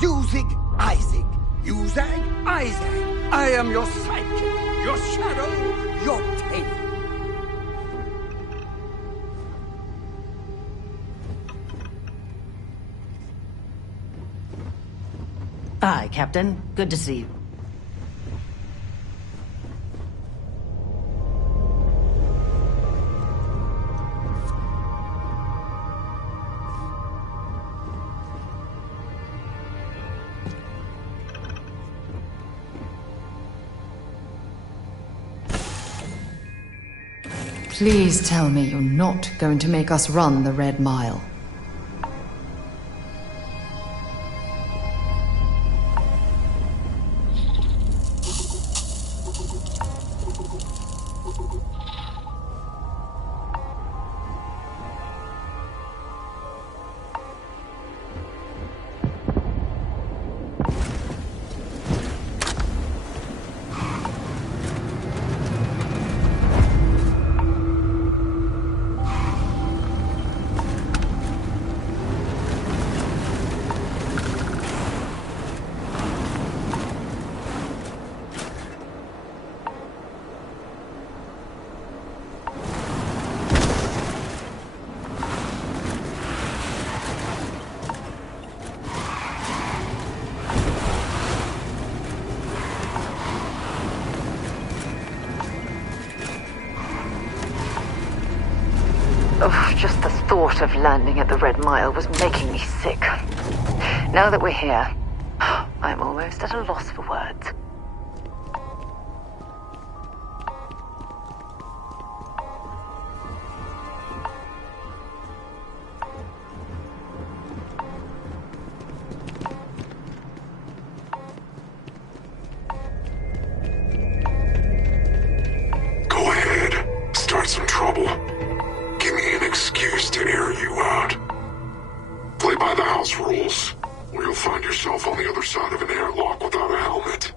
Duzig Isaac. Uzag Isaac. I am your sidekick, your shadow, your tail. Hi, Captain. Good to see you. Please tell me you're not going to make us run the Red Mile. Just the thought of landing at the Red Mile was making me sick. Now that we're here, I'm almost at a loss for words. Go ahead. Start some trouble. Give me an excuse to air you out. Play by the house rules, or you'll find yourself on the other side of an airlock without a helmet.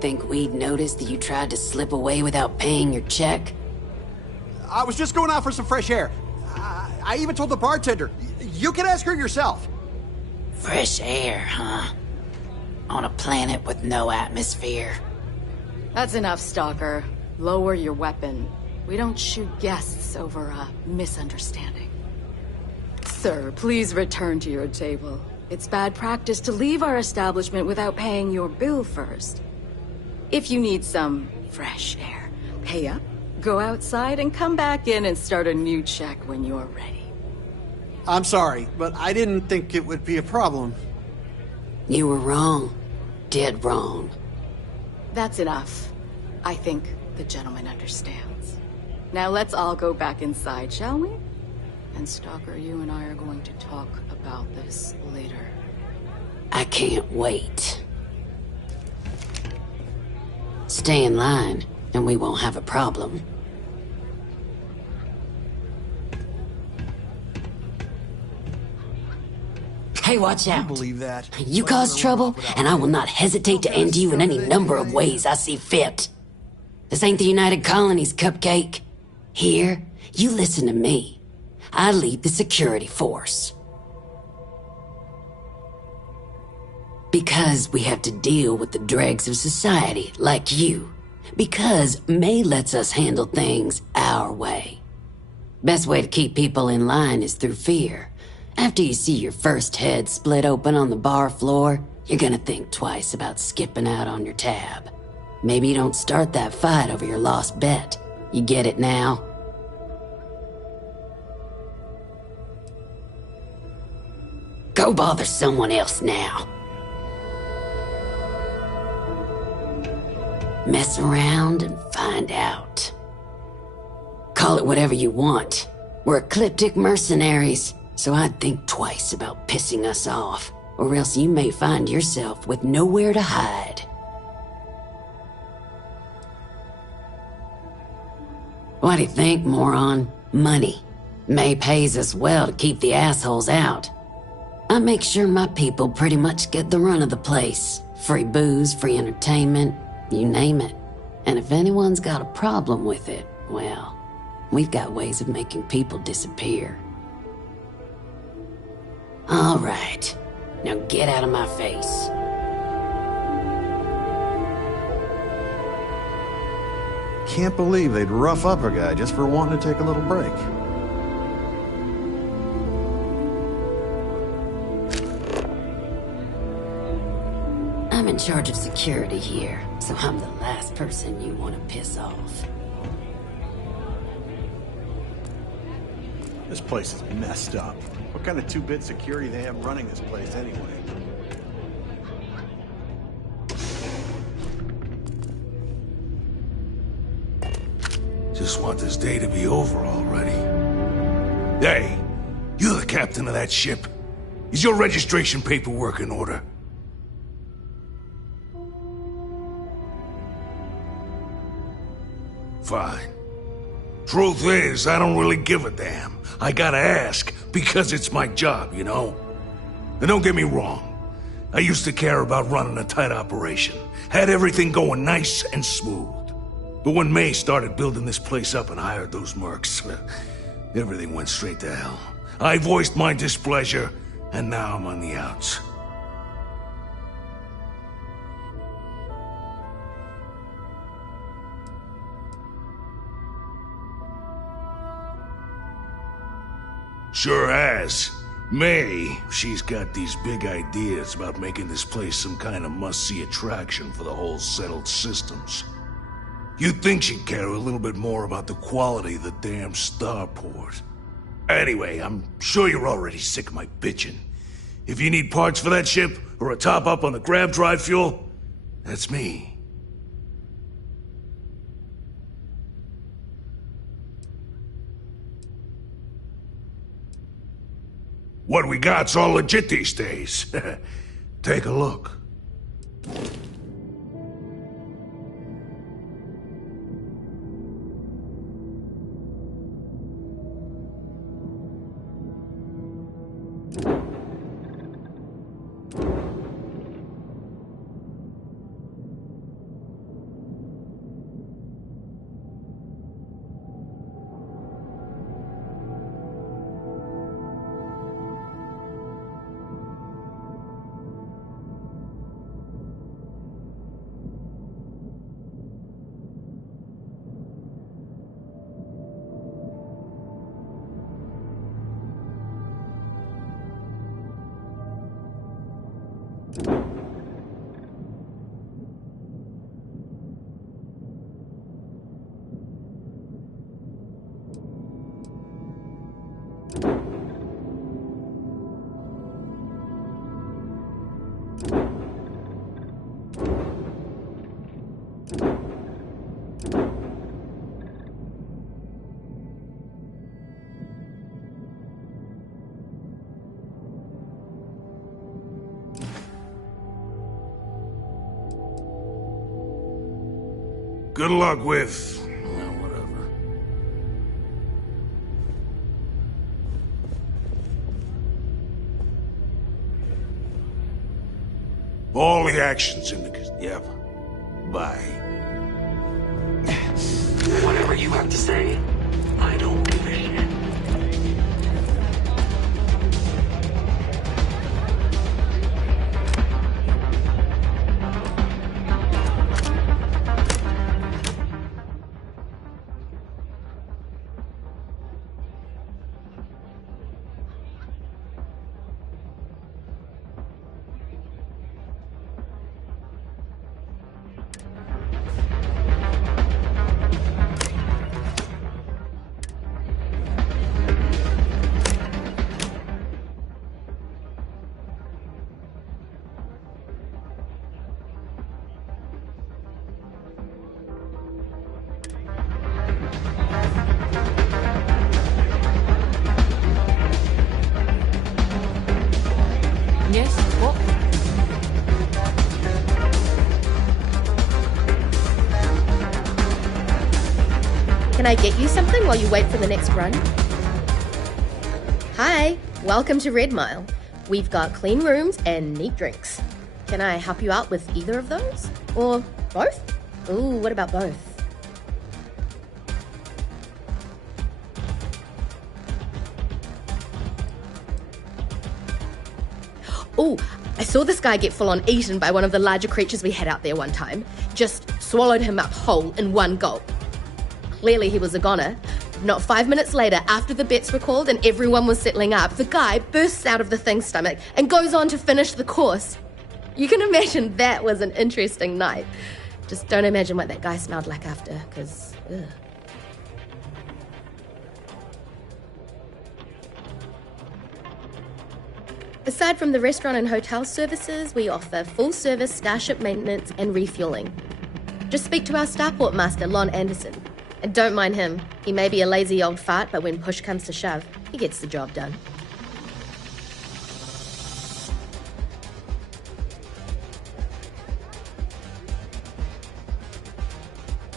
Think we'd notice that you tried to slip away without paying your check? I was just going out for some fresh air. I even told the bartender. You can ask her yourself. Fresh air, huh? On a planet with no atmosphere. That's enough, Stalker. Lower your weapon. We don't shoot guests over a misunderstanding. Sir, please return to your table. It's bad practice to leave our establishment without paying your bill first. If you need some fresh air, pay up, go outside, and come back in and start a new check when you're ready. I'm sorry, but I didn't think it would be a problem. You were wrong. Dead wrong. That's enough. I think the gentleman understands. Now let's all go back inside, shall we? And Stalker, you and I are going to talk about this later. I can't wait. Stay in line, and we won't have a problem. Hey, watch out! I believe that. You cause trouble, and I will not hesitate to end you in any number of ways I see fit. This ain't the United Colonies, Cupcake. Here, you listen to me. I lead the security force. Because we have to deal with the dregs of society, like you. Because May lets us handle things our way. Best way to keep people in line is through fear. After you see your first head split open on the bar floor, you're gonna think twice about skipping out on your tab. Maybe you don't start that fight over your lost bet. You get it now? Go bother someone else now. Mess around and find out. Call it whatever you want. We're ecliptic mercenaries, so I'd think twice about pissing us off. or else you may find yourself with nowhere to hide. What do you think, moron? Money. May pays us well to keep the assholes out. I make sure my people pretty much get the run of the place. Free booze, free entertainment, you name it. And if anyone's got a problem with it, well, we've got ways of making people disappear. All right, now get out of my face. Can't believe they'd rough up a guy just for wanting to take a little break. I'm in charge of security here, so I'm the last person you want to piss off. This place is messed up. What kind of two-bit security they have running this place anyway? Just want this day to be over already. Hey, you're the captain of that ship. Is your registration paperwork in order? Fine. Truth is, I don't really give a damn. I gotta ask, because it's my job, you know? And don't get me wrong. I used to care about running a tight operation. Had everything going nice and smooth. But when May started building this place up and hired those mercs, everything went straight to hell. I voiced my displeasure, and now I'm on the outs. Sure has. May, she's got these big ideas about making this place some kind of must-see attraction for the whole settled systems. You'd think she'd care a little bit more about the quality of the damn starport. Anyway, I'm sure you're already sick of my bitching. If you need parts for that ship, or a top-up on the grab drive fuel, that's me. What we got's all legit these days. Take a look. Good luck with... well, whatever. All the action's in the... Yep. Bye. Whatever you have to say, I don't give a shit. Can I get you something while you wait for the next run? Hi, welcome to Red Mile. We've got clean rooms and neat drinks. Can I help you out with either of those? Or both? Ooh, what about both? Ooh, I saw this guy get full-on eaten by one of the larger creatures we had out there one time. Just swallowed him up whole in one gulp. Clearly he was a goner. Not 5 minutes later, after the bets were called and everyone was settling up, the guy bursts out of the thing's stomach and goes on to finish the course. You can imagine that was an interesting night. Just don't imagine what that guy smelled like after, because, ugh. Aside from the restaurant and hotel services, we offer full-service starship maintenance and refueling. Just speak to our starport master, Lon Anderson. And don't mind him. He may be a lazy old fart, but when push comes to shove, he gets the job done.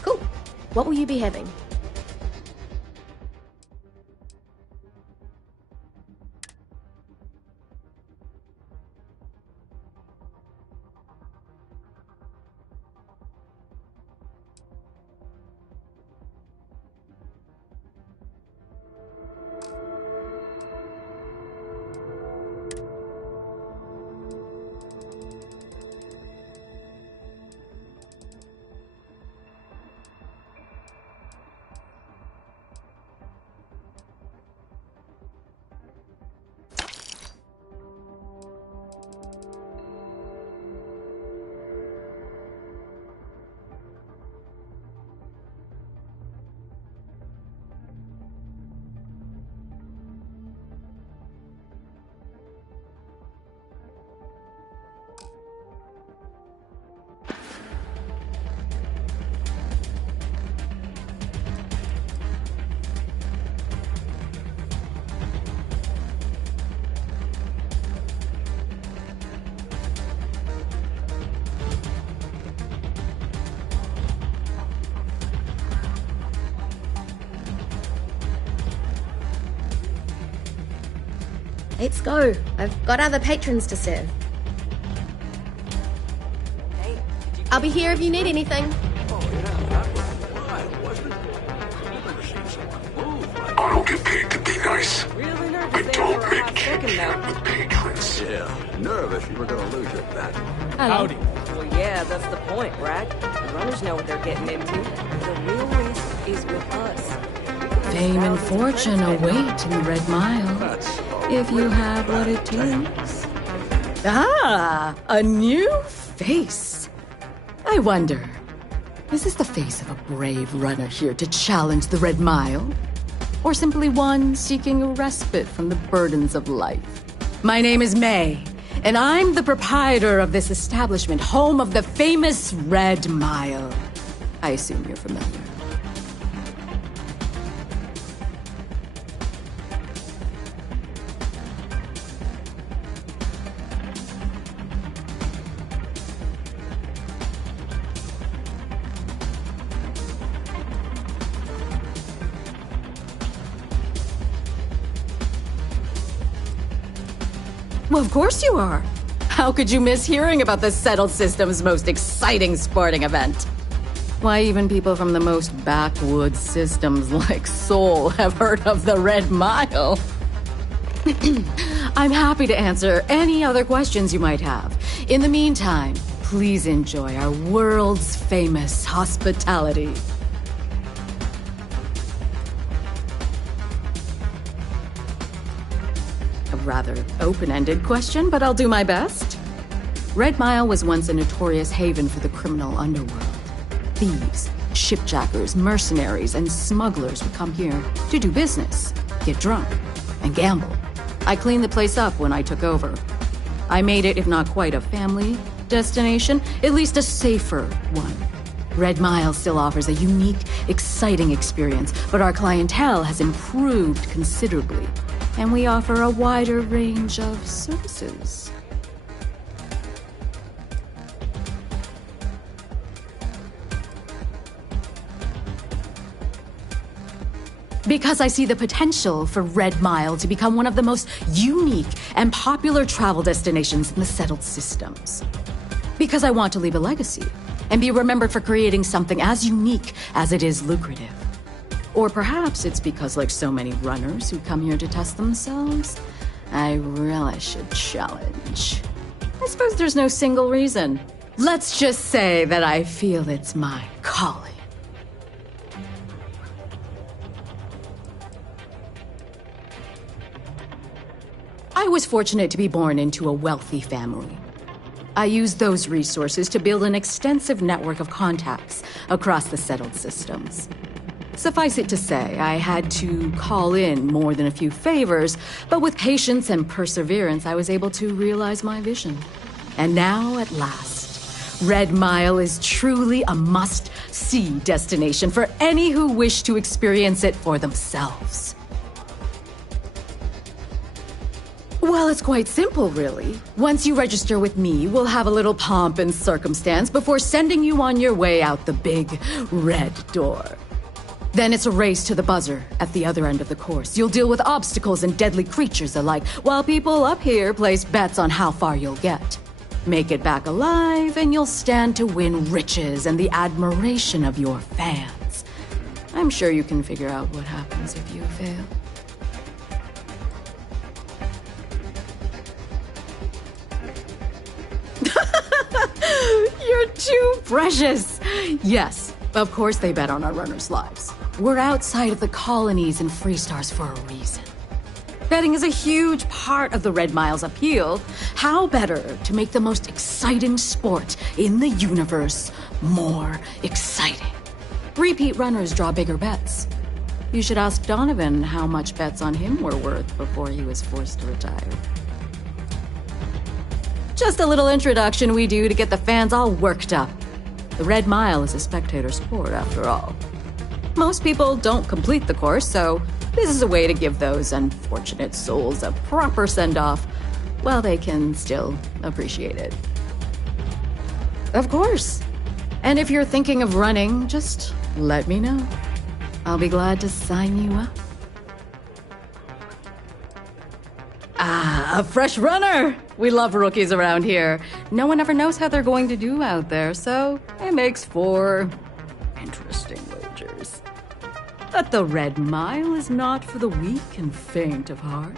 Cool. What will you be having? Let's go. I've got other patrons to serve. I'll be here if you need anything. I don't get paid to be nice. I don't make chit-chat with patrons. Yeah, nervous you were gonna lose your bet. Howdy. Well, yeah, that's the point, right? The runners know what they're getting into. The real risk is with us. Fame and fortune await in the Red Mile, if you have what it takes. Ah, a new face. I wonder, is this the face of a brave runner here to challenge the Red Mile? Or simply one seeking a respite from the burdens of life? My name is May, and I'm the proprietor of this establishment, home of the famous Red Mile. I assume you're familiar. Well, of course you are. How could you miss hearing about the Settled System's most exciting sporting event? Why, even people from the most backwoods systems like Sol have heard of the Red Mile. I'm happy to answer any other questions you might have. In the meantime, please enjoy our world's famous hospitality. Rather open-ended question, but I'll do my best. Red Mile was once a notorious haven for the criminal underworld. Thieves, shipjackers, mercenaries, and smugglers would come here to do business, get drunk, and gamble. I cleaned the place up when I took over. I made it, if not quite a family destination, at least a safer one. Red Mile still offers a unique, exciting experience, but our clientele has improved considerably. And we offer a wider range of services. Because I see the potential for Red Mile to become one of the most unique and popular travel destinations in the settled systems. Because I want to leave a legacy and be remembered for creating something as unique as it is lucrative. Or perhaps it's because, like so many runners who come here to test themselves, I relish a challenge. I suppose there's no single reason. Let's just say that I feel it's my calling. I was fortunate to be born into a wealthy family. I used those resources to build an extensive network of contacts across the settled systems. Suffice it to say, I had to call in more than a few favors, but with patience and perseverance, I was able to realize my vision. And now, at last, Red Mile is truly a must-see destination for any who wish to experience it for themselves. Well, it's quite simple, really. Once you register with me, we'll have a little pomp and circumstance before sending you on your way out the big red door. Then it's a race to the buzzer at the other end of the course. You'll deal with obstacles and deadly creatures alike, while people up here place bets on how far you'll get. Make it back alive, and you'll stand to win riches and the admiration of your fans. I'm sure you can figure out what happens if you fail. You're too precious! Yes, of course they bet on our runners' lives. We're outside of the colonies and Freestars for a reason. Betting is a huge part of the Red Mile's appeal. How better to make the most exciting sport in the universe more exciting? Repeat runners draw bigger bets. You should ask Donovan how much bets on him were worth before he was forced to retire. Just a little introduction we do to get the fans all worked up. The Red Mile is a spectator sport, after all. Most people don't complete the course, so this is a way to give those unfortunate souls a proper send-off while they can still appreciate it. Of course. And if you're thinking of running, just let me know. I'll be glad to sign you up. Ah, a fresh runner! We love rookies around here. No one ever knows how they're going to do out there, so it makes for interesting wagers. But the Red Mile is not for the weak and faint of heart.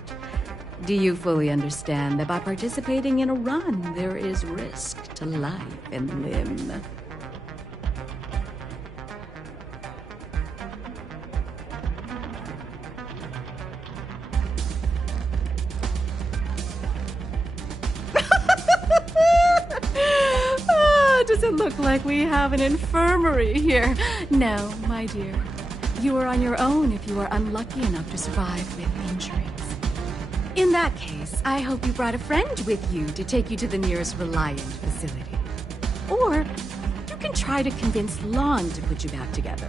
Do you fully understand that by participating in a run, there is risk to life and limb? Does it look like we have an infirmary here? No, my dear. You are on your own if you are unlucky enough to survive with injuries. In that case, I hope you brought a friend with you to take you to the nearest Reliant facility. Or you can try to convince Lon to put you back together.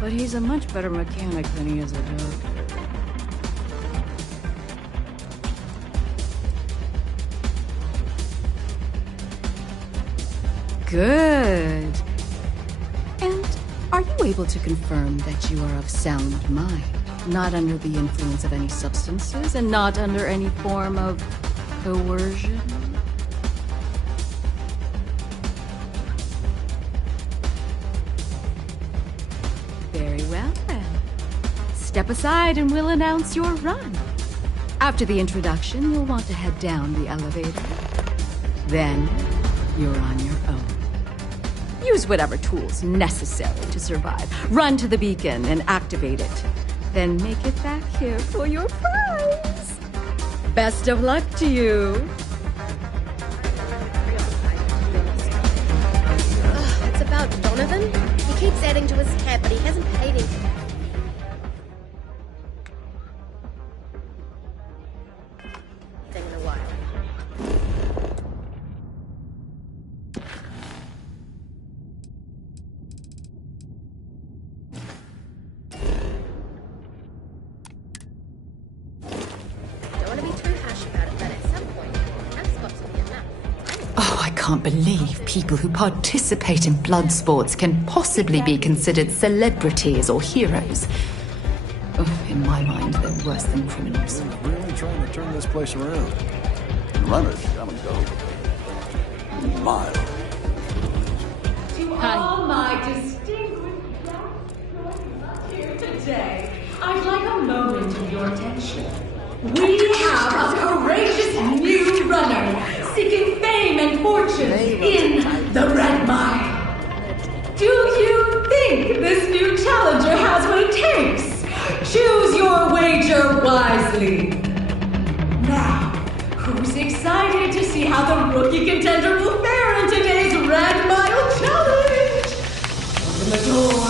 But he's a much better mechanic than he is a doctor. Good. And are you able to confirm that you are of sound mind, not under the influence of any substances, and not under any form of coercion? Very well, then. Step aside and we'll announce your run. After the introduction, you'll want to head down the elevator. Then, you're on your own. Use whatever tools necessary to survive. Run to the beacon and activate it. Then make it back here for your prize. Best of luck to you. It's about Donovan. He keeps adding to his tab, but he hasn't paid him. In a while. I can't believe people who participate in blood sports can possibly be considered celebrities or heroes. Oh, in my mind, they're worse than criminals. We're really trying to turn this place around. Runners come and go. Miles. To all my distinguished guests here today, I'd like a moment of your attention. We have a courageous new runner seeking fame and fortune in the Red Mile. Do you think this new challenger has what it takes? Choose your wager wisely. Now, who's excited to see how the rookie contender will fare in today's Red Mile Challenge? Open the door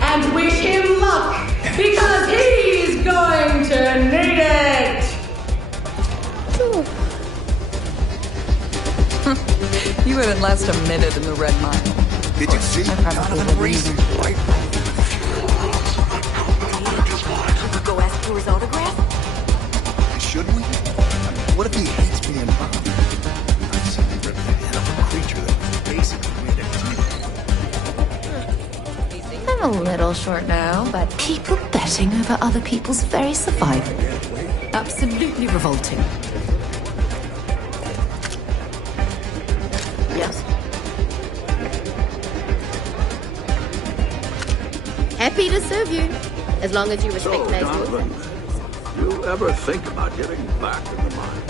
and wish him luck, because he's going to need it! You wouldn't last a minute in the Red Mile. Did you see Jonathan Reese? Right. Should we go ask for his autograph? Should we? What if he hates being bombed? I've seen him rip the head off a creature that was basically made of teeth. I'm a little short now, but People betting over other people's very survival. Absolutely revolting. yes. Happy to serve you, as long as you respect So, nice Donovan, rules. you ever think about getting back in the mines?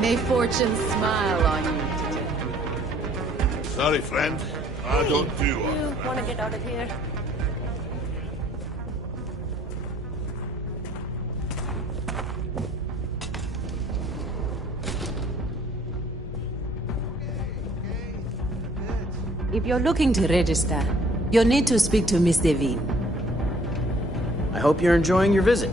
May fortune smile on you today. Sorry, friend. I don't do You want to get out of here? If you're looking to register, you'll need to speak to Miss Devine. I hope you're enjoying your visit.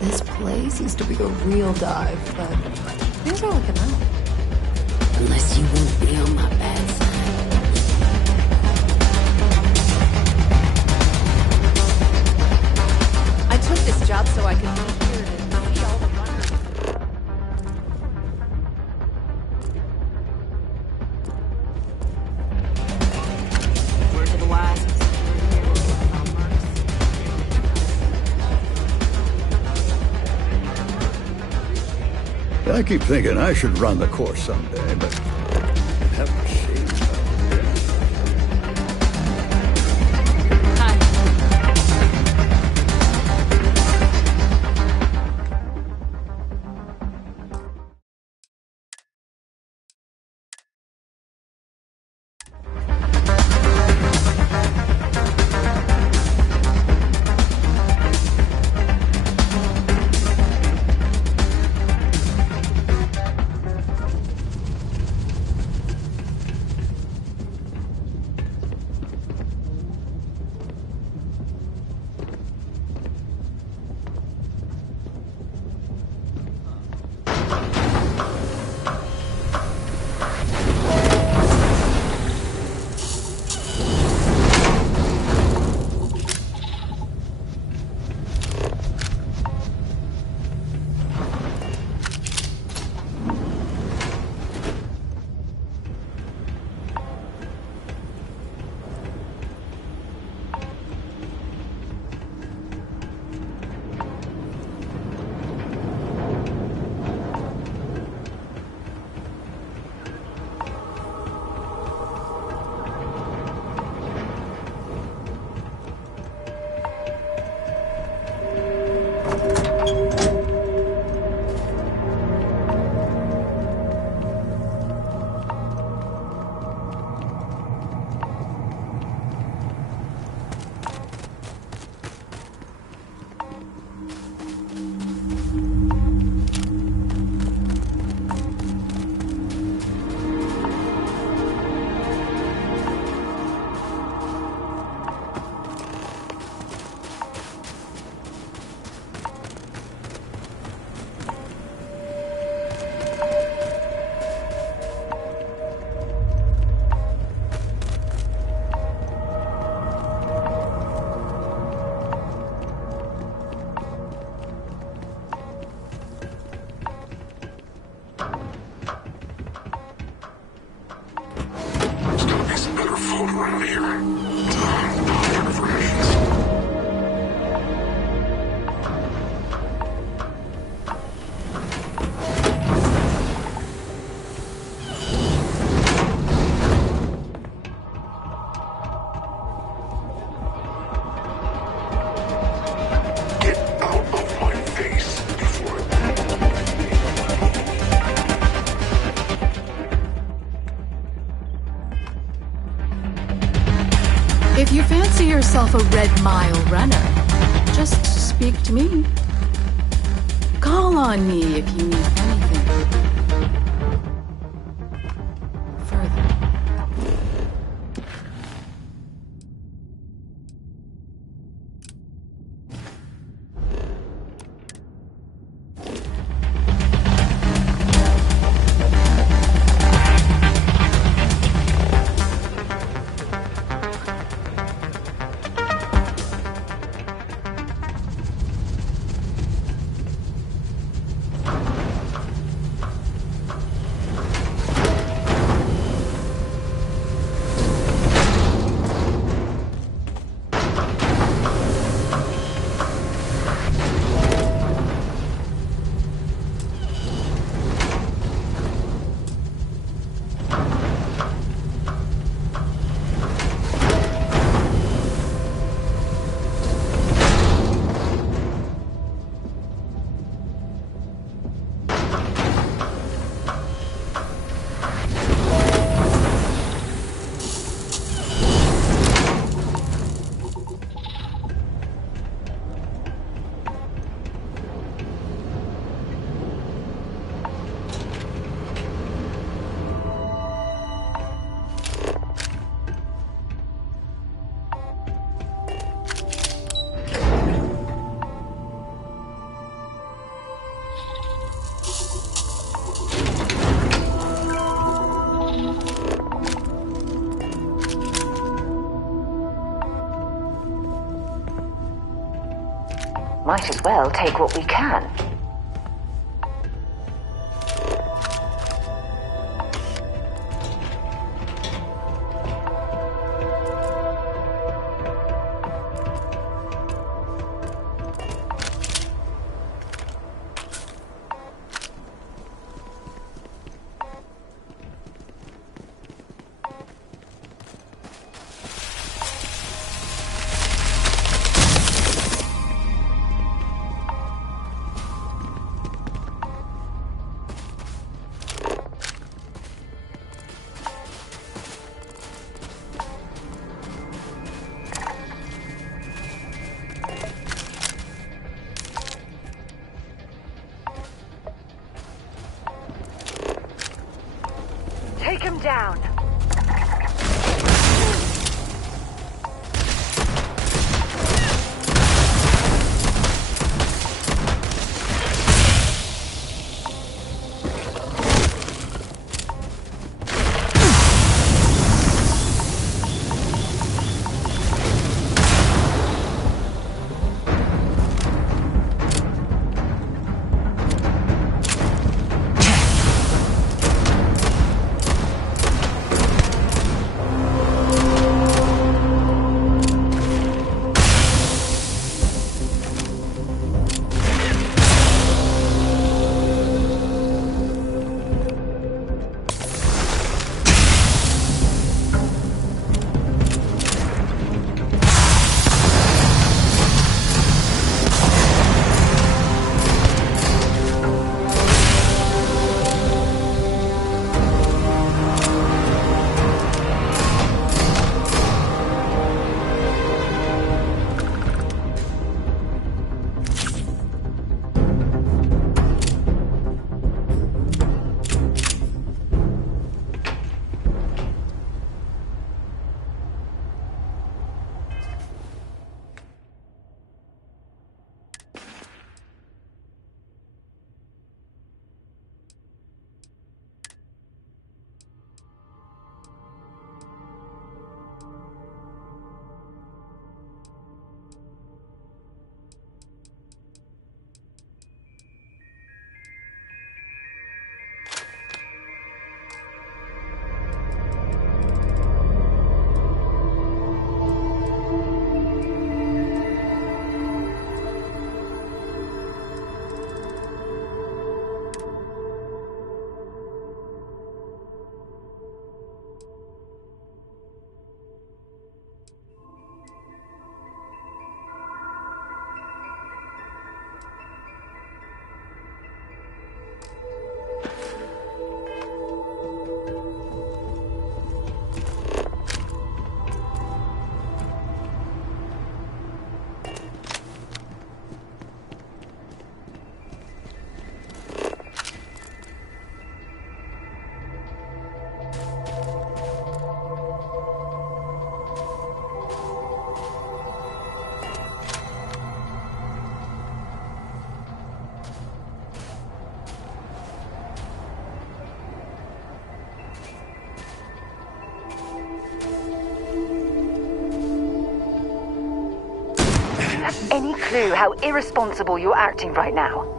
This place used to be a real dive, but things are looking up. Unless you won't be on my bad side. I took this job so I could be here to see all the runners. Word to the wise. I keep thinking I should run the course someday, but I haven't seen out of here. Not information. If you fancy yourself a Red Mile runner, just speak to me. Call on me if you need anything further. Might as well take what we can. have any clue how irresponsible you're acting right now?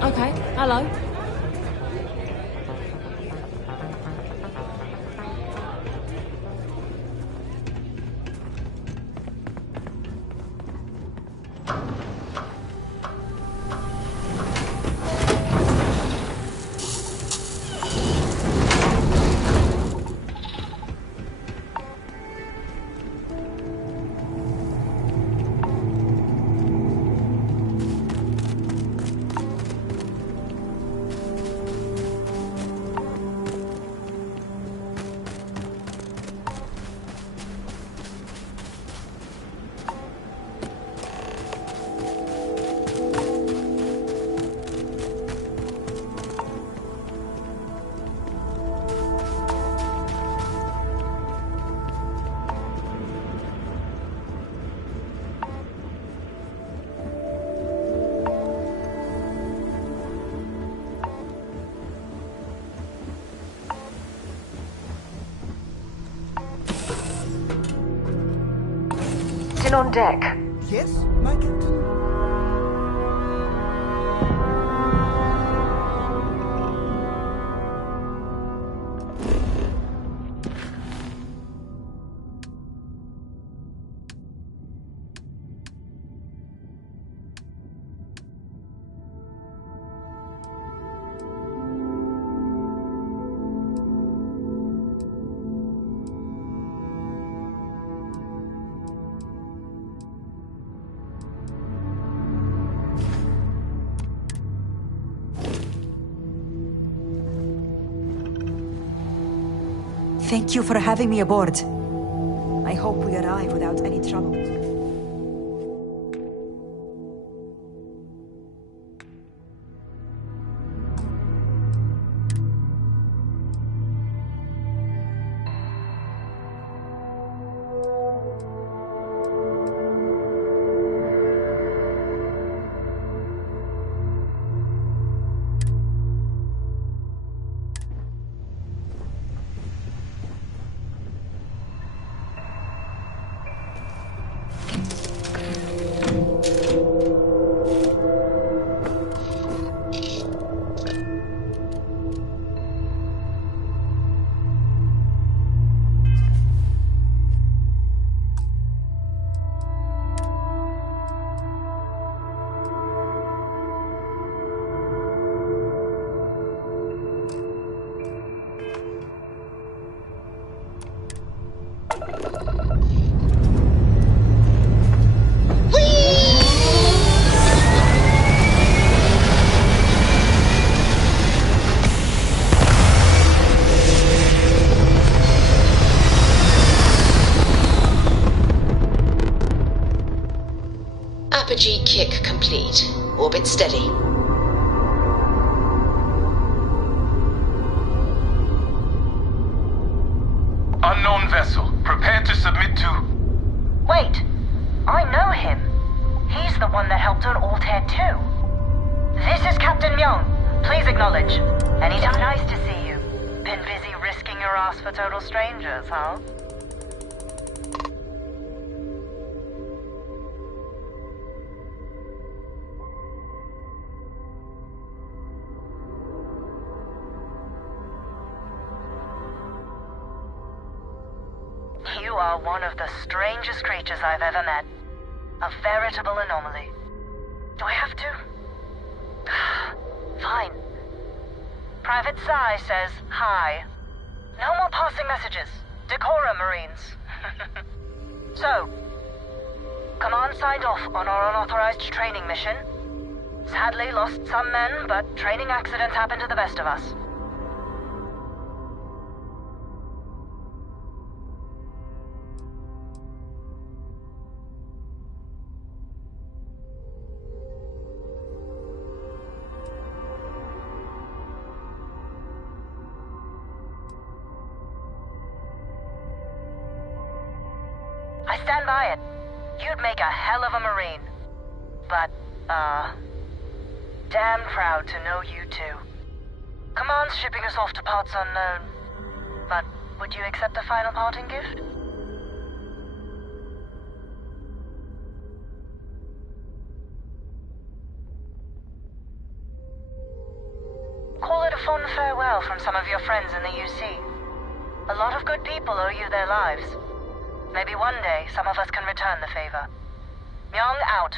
Okay, hello. Captain on deck. Yes, my captain? Thank you for having me aboard. I hope we arrive without any trouble. Apogee kick complete. Orbit steady. Unknown vessel. Prepare to submit to... Wait. I know him. He's the one that helped on Altair 2. This is Captain Myung. Please acknowledge. Anytime. Nice to see you. Been busy risking your ass for total strangers, huh? You are one of the strangest creatures I've ever met. A veritable anomaly. Do I have to? Fine. Private Psy says hi. No more passing messages. Decorum, Marines. So, Command signed off on our unauthorized training mission. Sadly lost some men, but training accidents happen to the best of us. I stand by it. You'd make a hell of a Marine. But, damn proud to know you too. Command's shipping us off to parts unknown. But would you accept a final parting gift? Call it a fond farewell from some of your friends in the UC. A lot of good people owe you their lives. Maybe one day, some of us can return the favor. Myung out.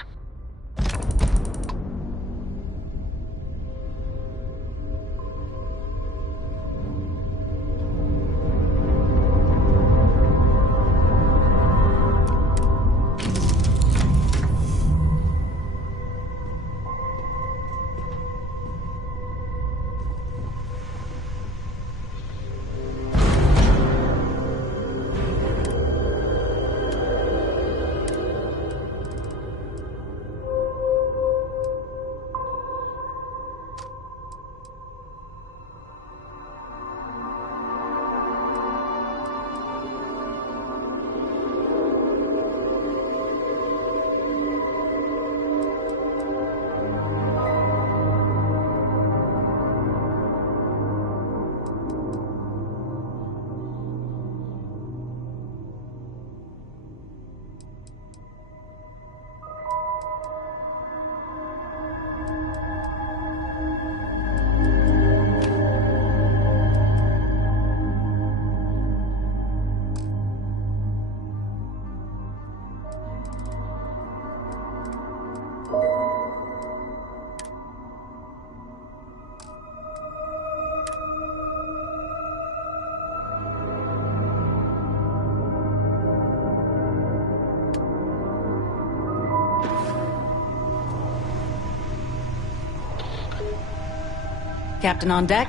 Captain on deck?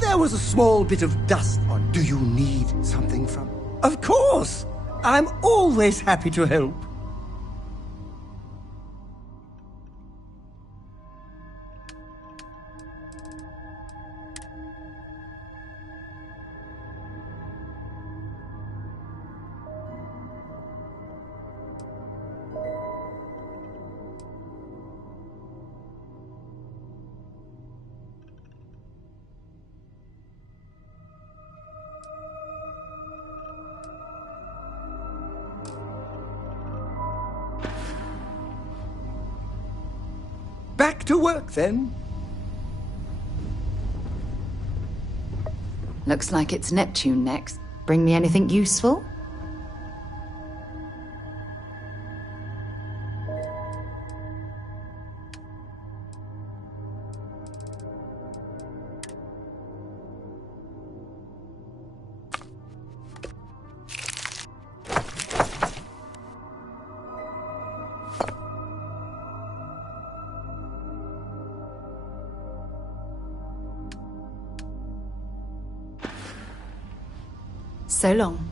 There was a small bit of dust on. Do you need something from? Of course! I'm always happy to help. Back to work, then. Looks like it's Neptune next. Bring me anything useful? So long.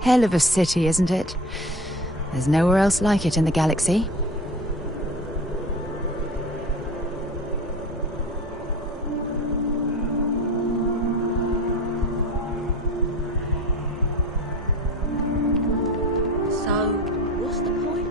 Hell of a city, isn't it? There's nowhere else like it in the galaxy. So, what's the point?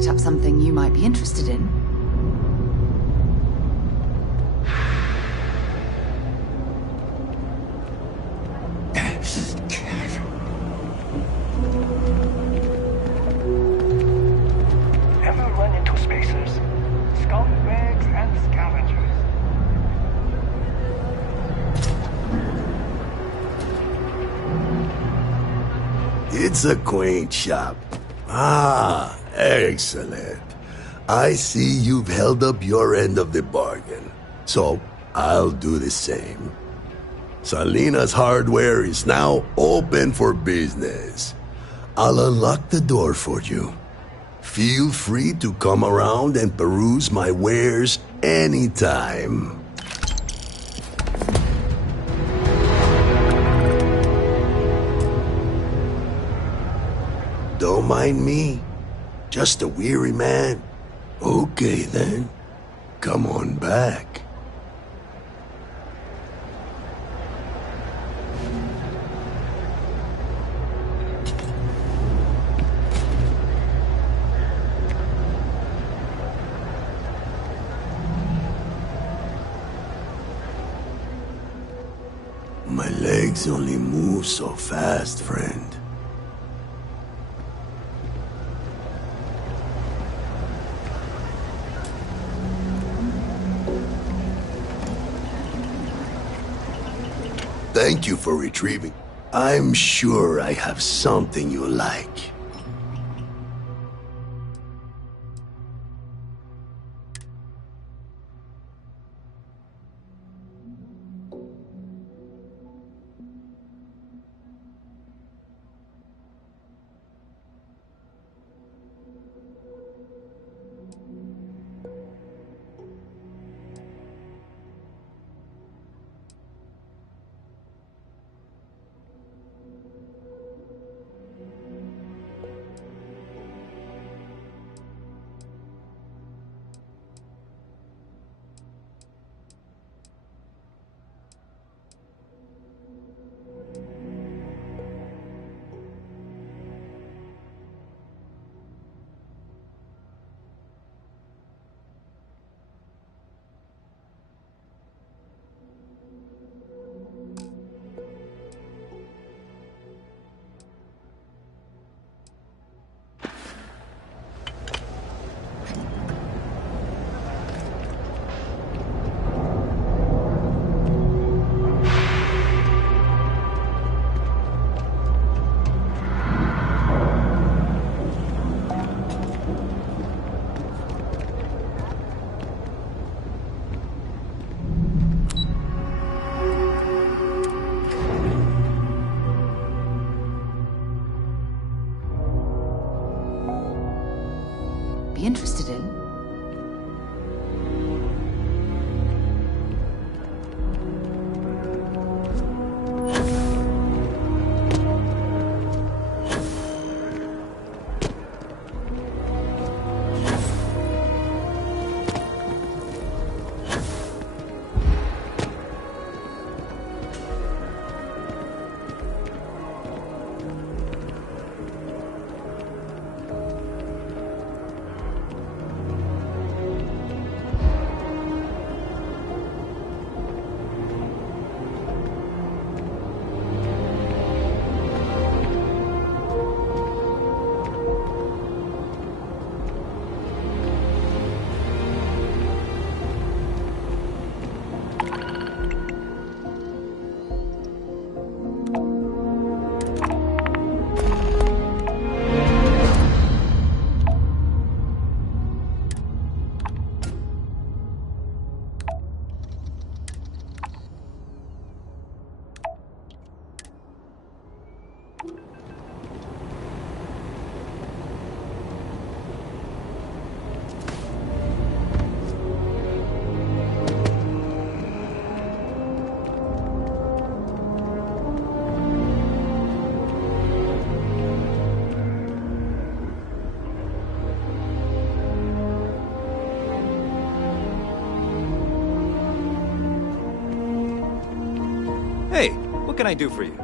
picked up something you might be interested in. Ever run into spacers? Scumbags and scavengers. It's a quaint shop. Ah, excellent. I see you've held up your end of the bargain. So, I'll do the same. Salina's Hardware is now open for business. I'll unlock the door for you. Feel free to come around and peruse my wares anytime. Don't mind me. Just a weary man. Okay then. Come on back. My legs only move so fast, friend. Thank you for retrieving. I'm sure I have something you like. Be interested in? Hey, what can I do for you?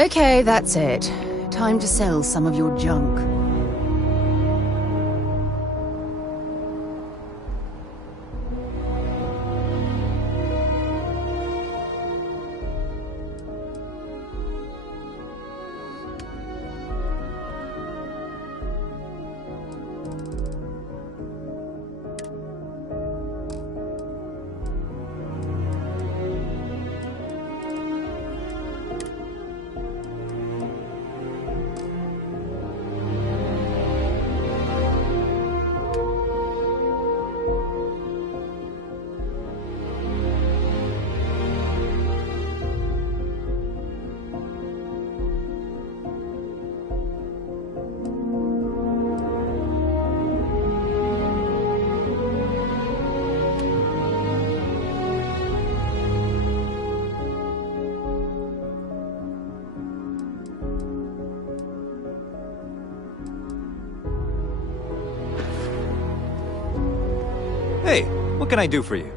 Okay, that's it. Time to sell some of your junk. Hey, what can I do for you?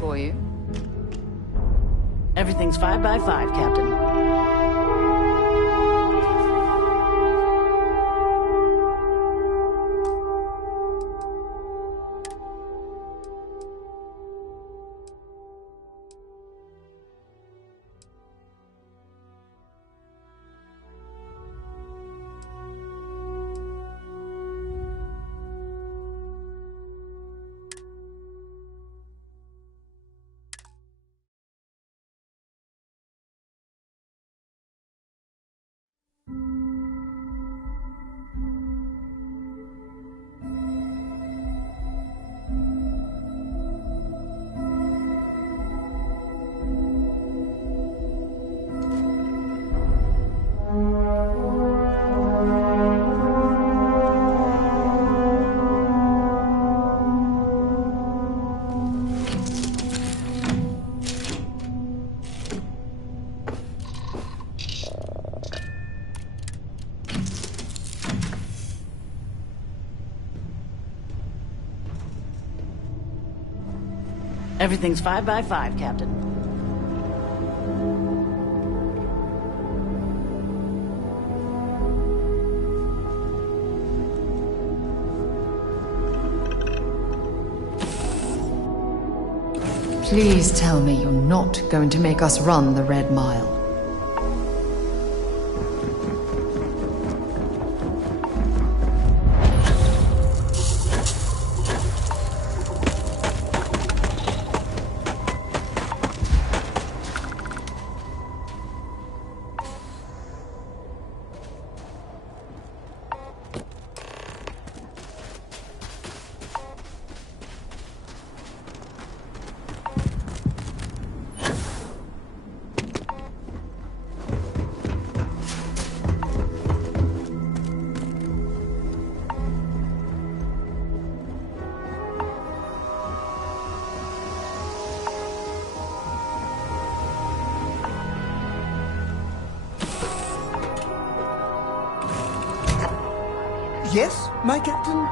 For you. Everything's 5 by 5, Captain. Everything's 5 by 5, Captain. Please tell me you're not going to make us run the Red Mile. Yes, my captain?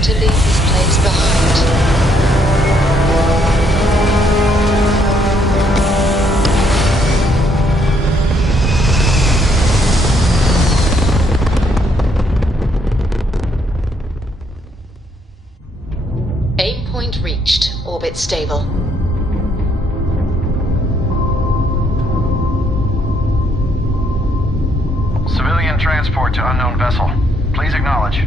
To leave this place behind. Aim point reached. Orbit stable. Civilian transport to unknown vessel. Please acknowledge.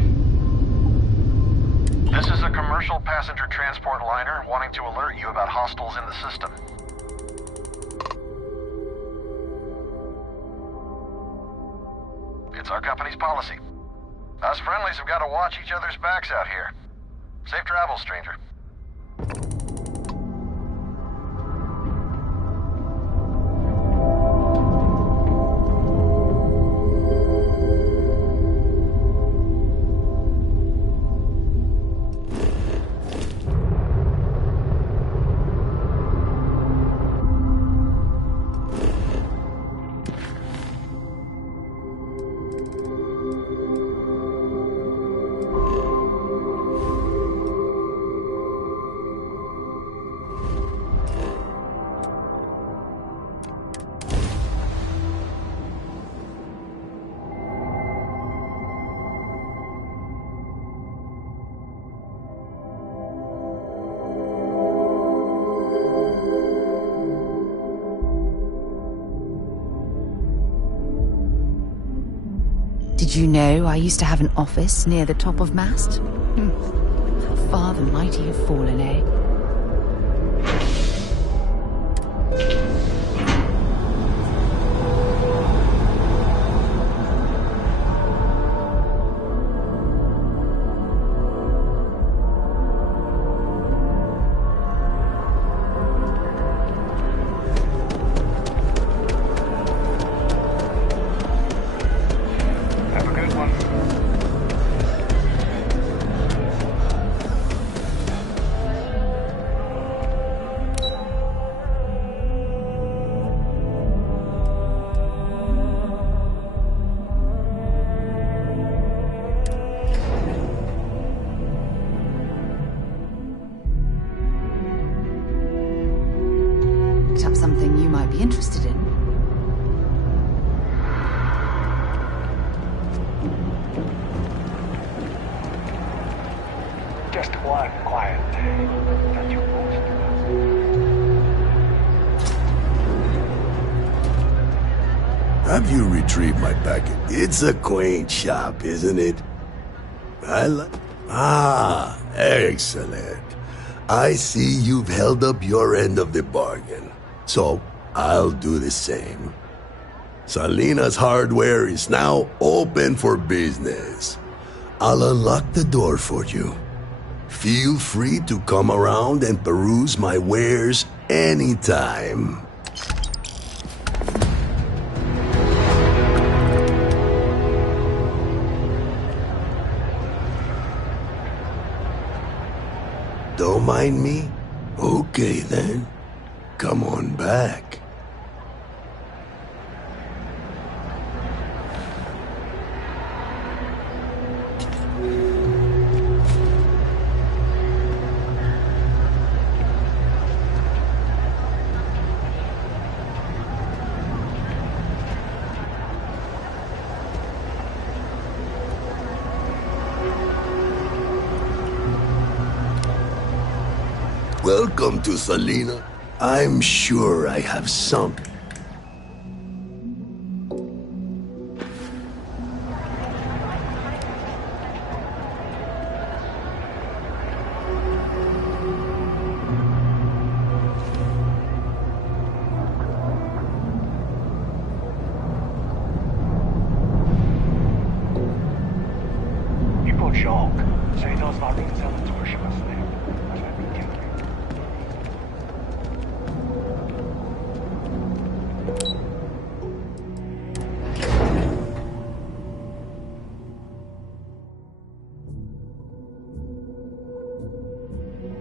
This is a commercial passenger transport liner wanting to alert you about hostiles in the system. It's our company's policy. Us friendlies have got to watch each other's backs out here. Safe travels, stranger. Did you know I used to have an office near the top of mast? How far the mighty have fallen, eh? Up something you might be interested in. Just one quiet day that you most Have you retrieved my packet? It's a quaint shop, isn't it? Excellent. I see you've held up your end of the bargain. So, I'll do the same. Salina's Hardware is now open for business. I'll unlock the door for you. Feel free to come around and peruse my wares anytime. Don't mind me? Okay then. Come on back. Welcome to Salina. I'm sure I have some.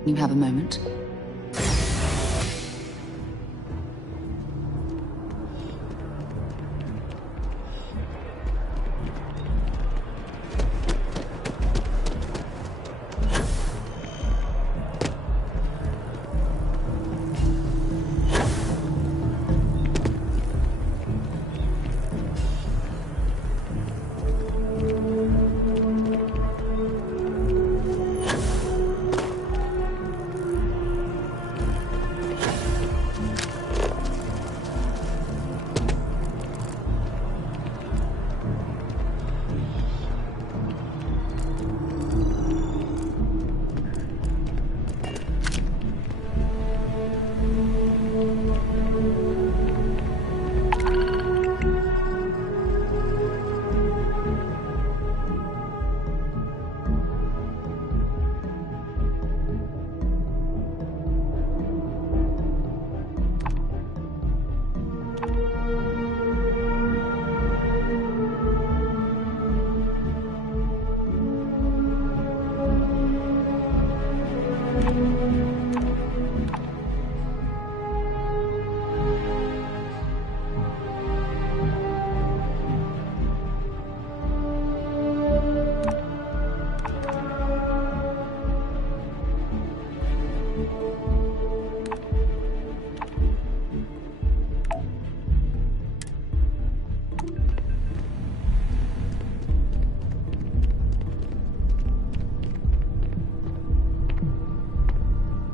You have a moment?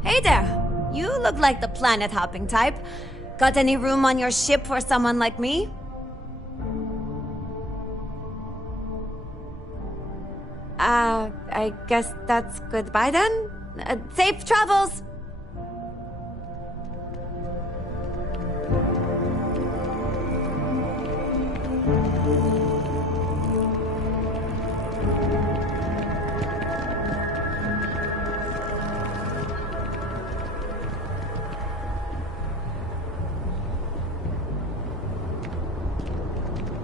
Hey there! You look like the planet-hopping type. Got any room on your ship for someone like me? I guess that's goodbye then? Safe travels!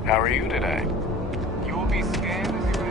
How are you today? You will be scanned as you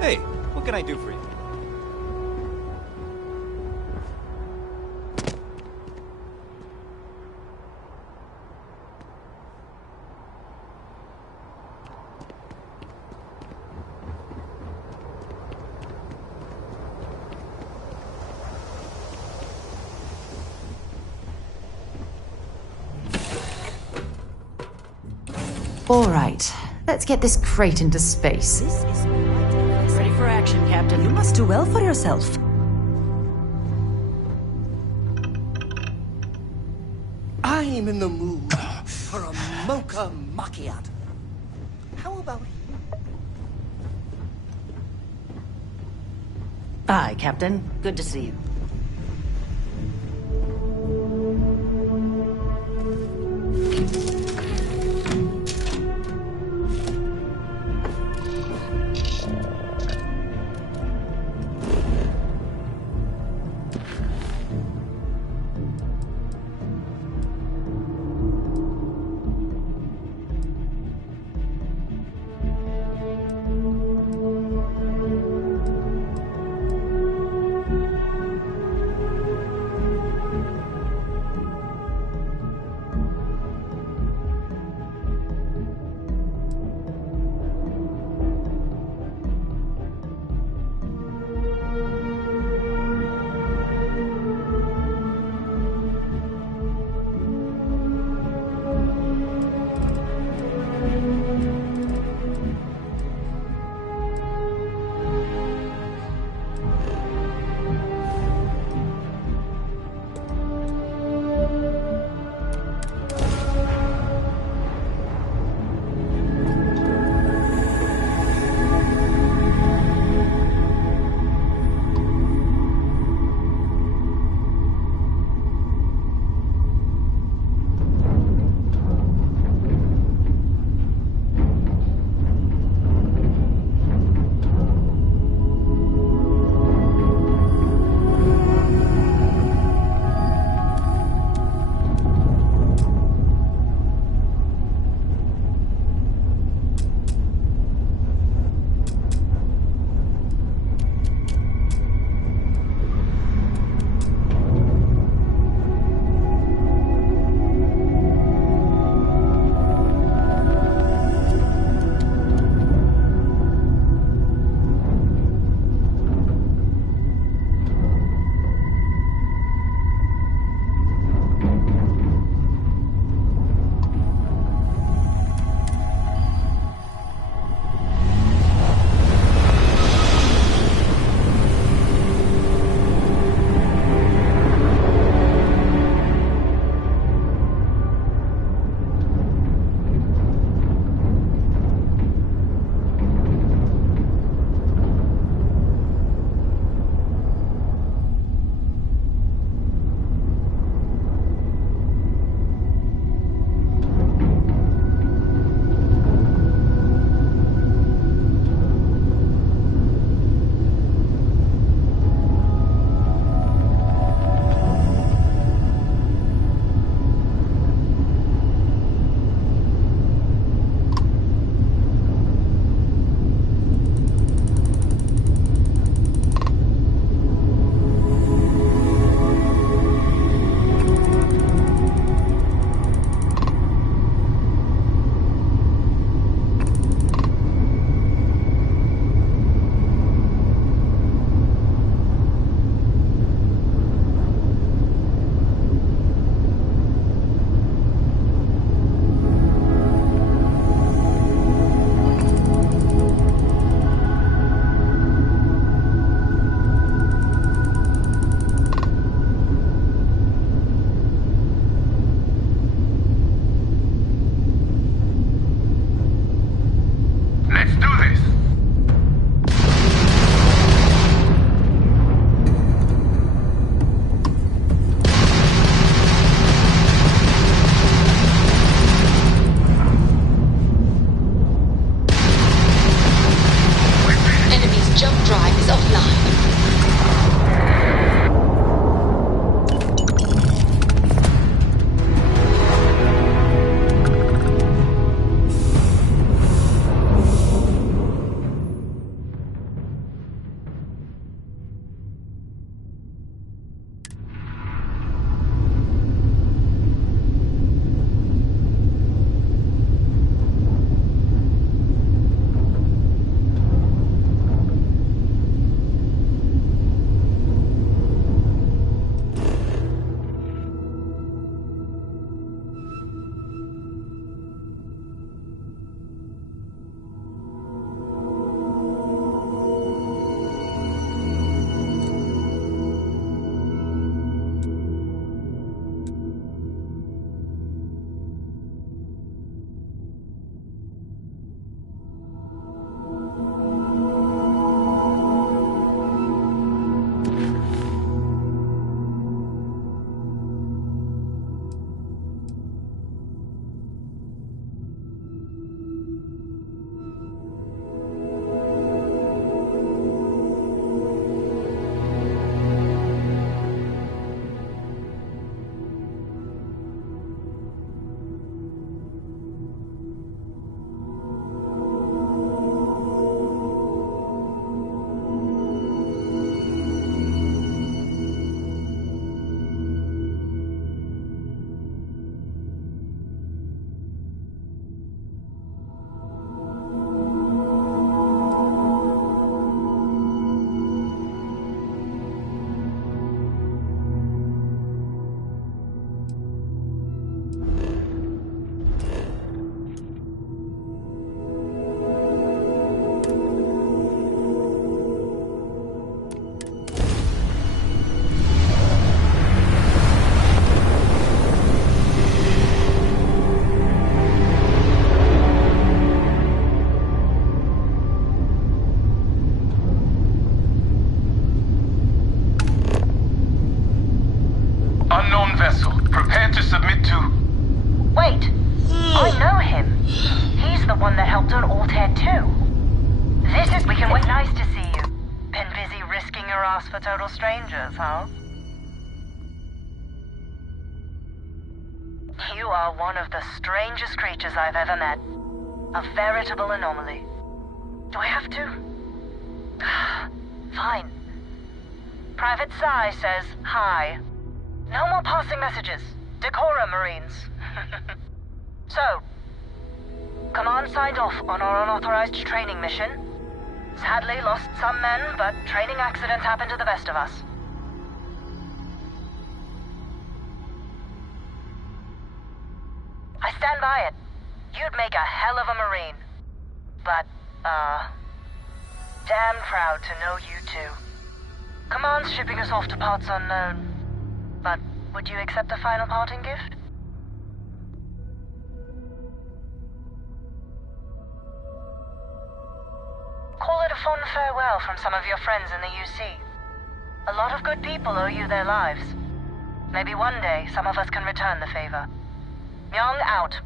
Hey, what can I do for you? All right, let's get this crate into space. Ready for action, Captain. You must do well for yourself. I'm in the mood for a mocha macchiato. How about you? Aye, Captain. Good to see you. on Altair too. This is... We can wait. Nice to see you. Been busy risking your ass for total strangers, huh? You are one of the strangest creatures I've ever met. A veritable anomaly. Do I have to? Fine. Private Psy says hi. No more passing messages. Decorum, Marines. So, Command signed off on our unauthorized training mission. Sadly lost some men, but training accidents happen to the best of us. I stand by it. You'd make a hell of a Marine. But, damn proud to know you too. Command's shipping us off to parts unknown. But would you accept a final parting gift? Call it a fond farewell from some of your friends in the UC. A lot of good people owe you their lives. Maybe one day some of us can return the favor. Myung out.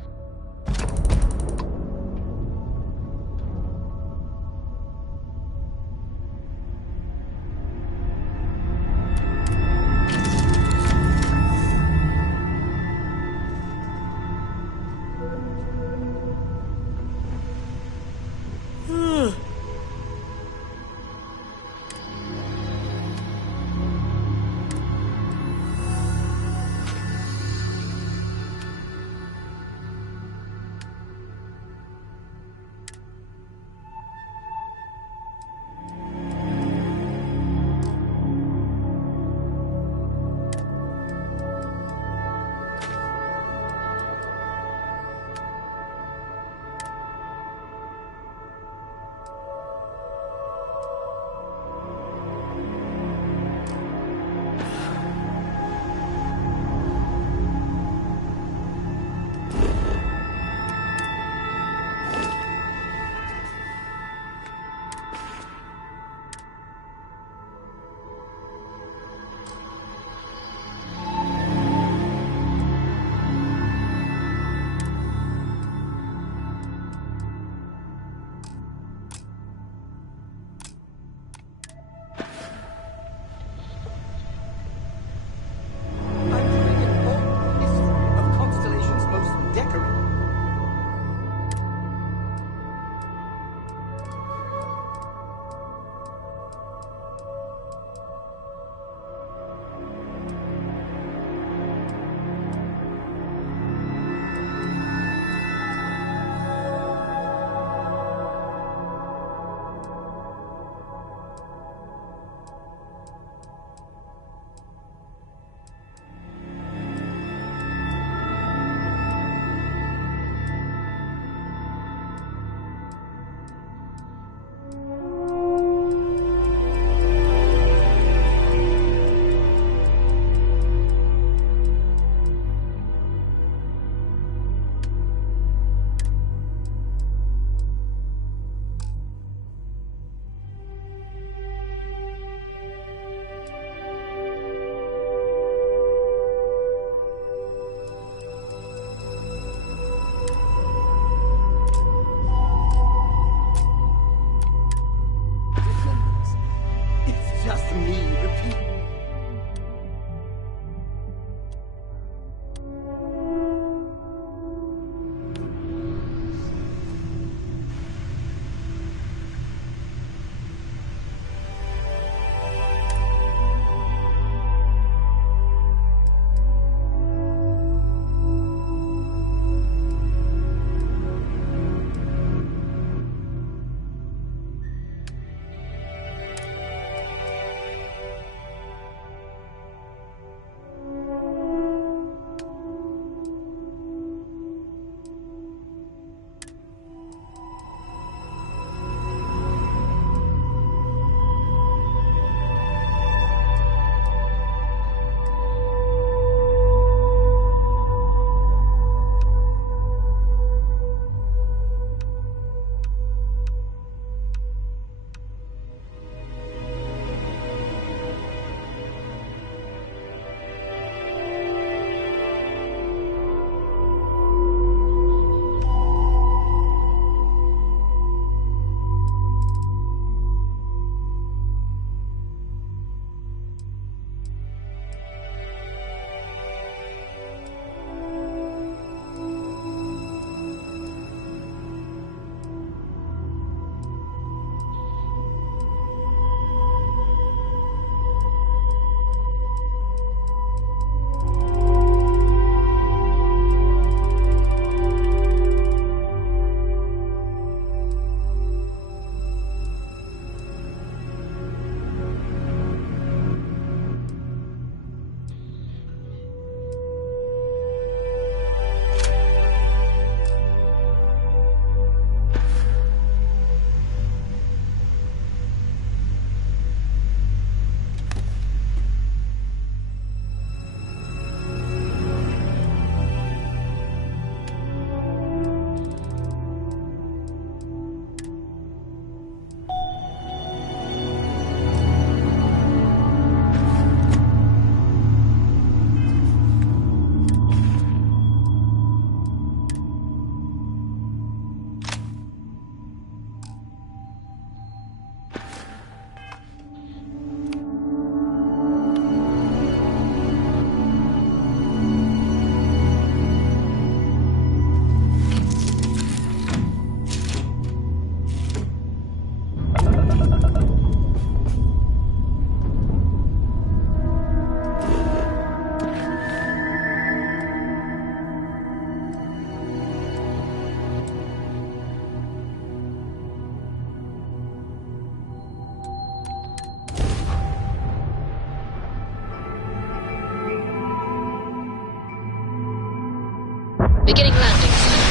Beginning landing cycle.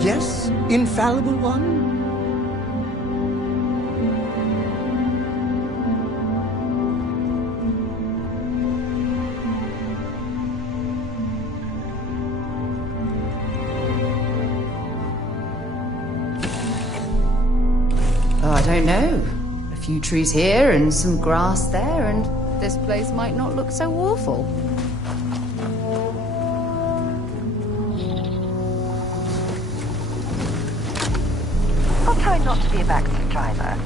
Yes, infallible one? Oh, I don't know. A few trees here and some grass there, and this place might not look so awful. I'll try not to be a backseat driver.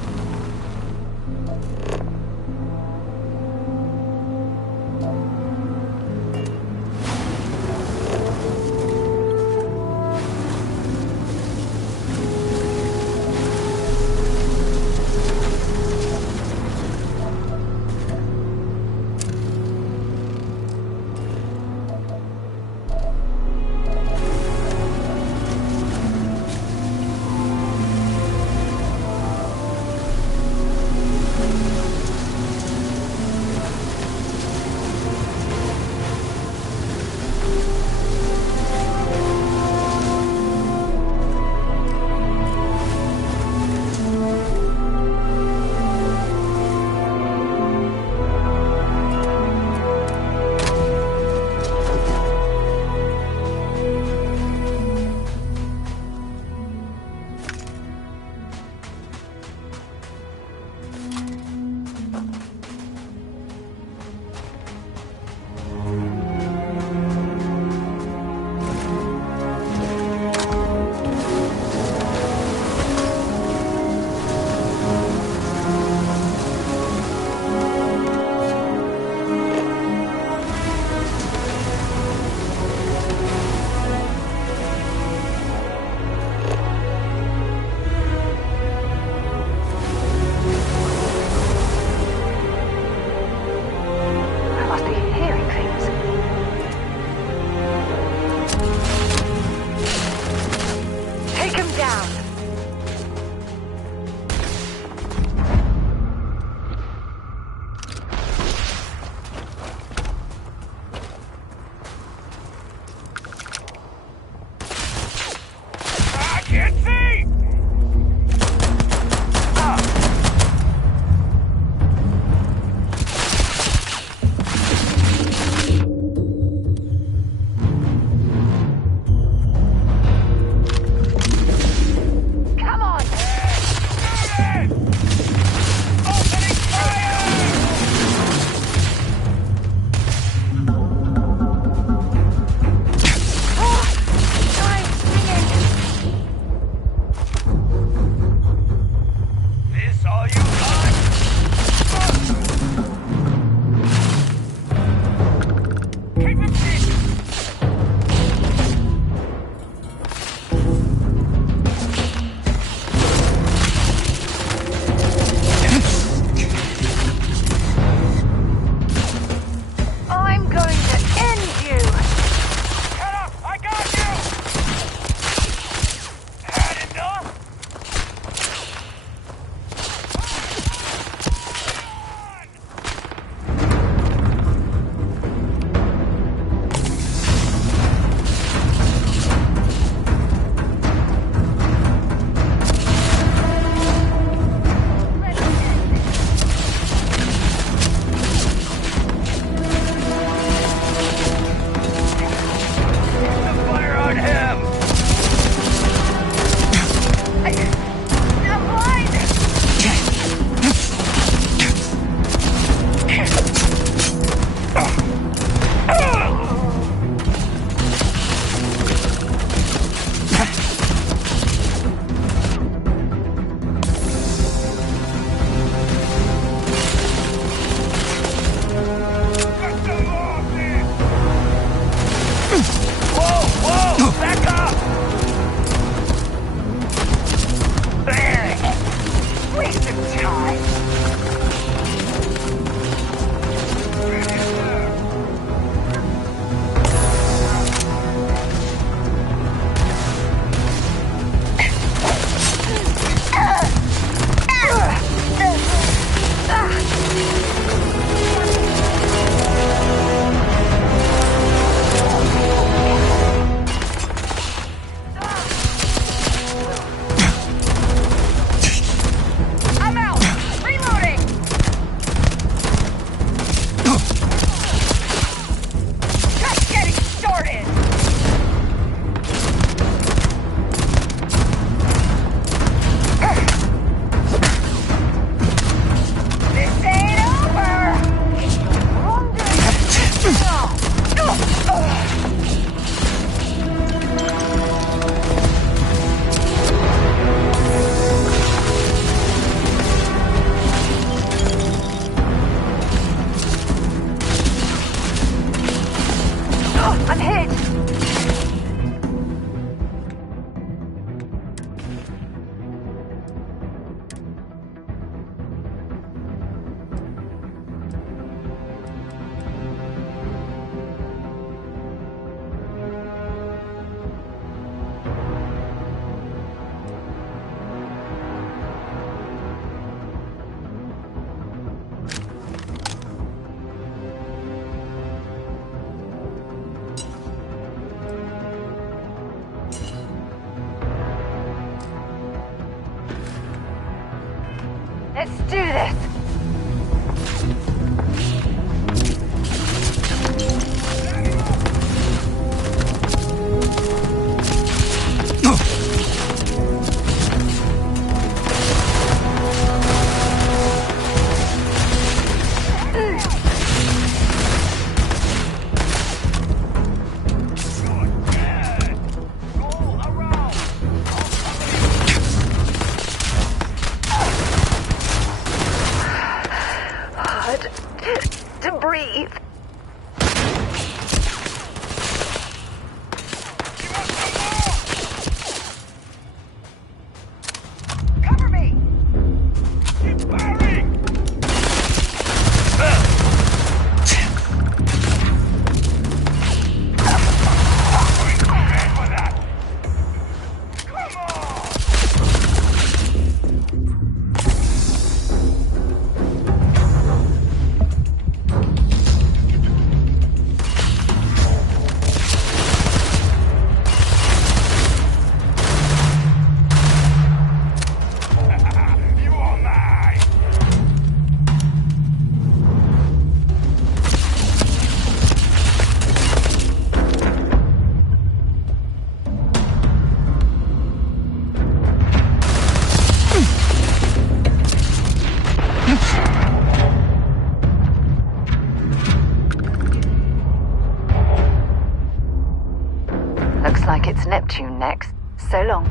do this. To breathe. Cover me! Keep firing! Looks like it's Neptune next. So long.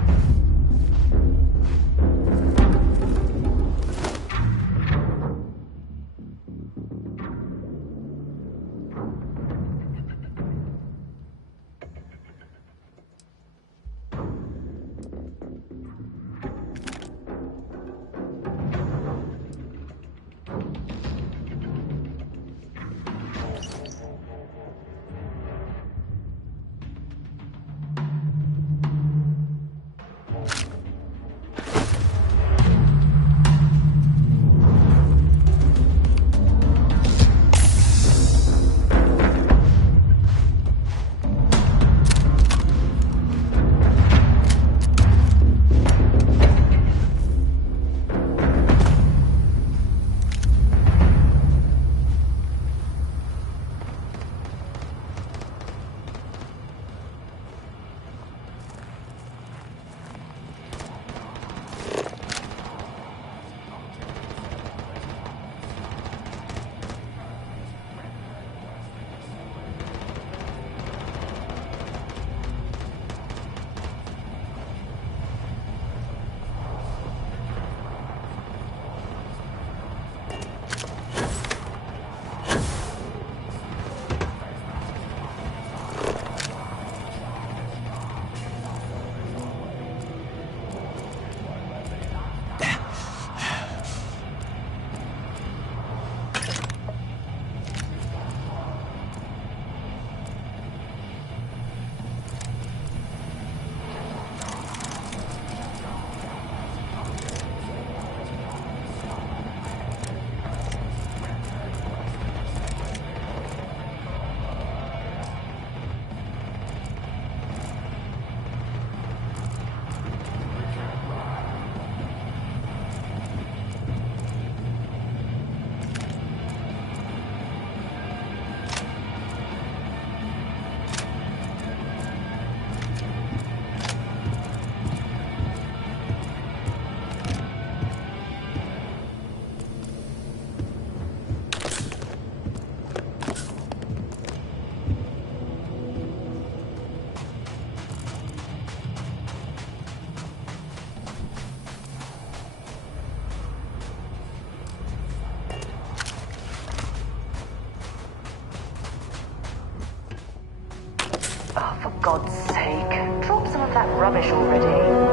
Oh, for God's sake, drop some of that rubbish already.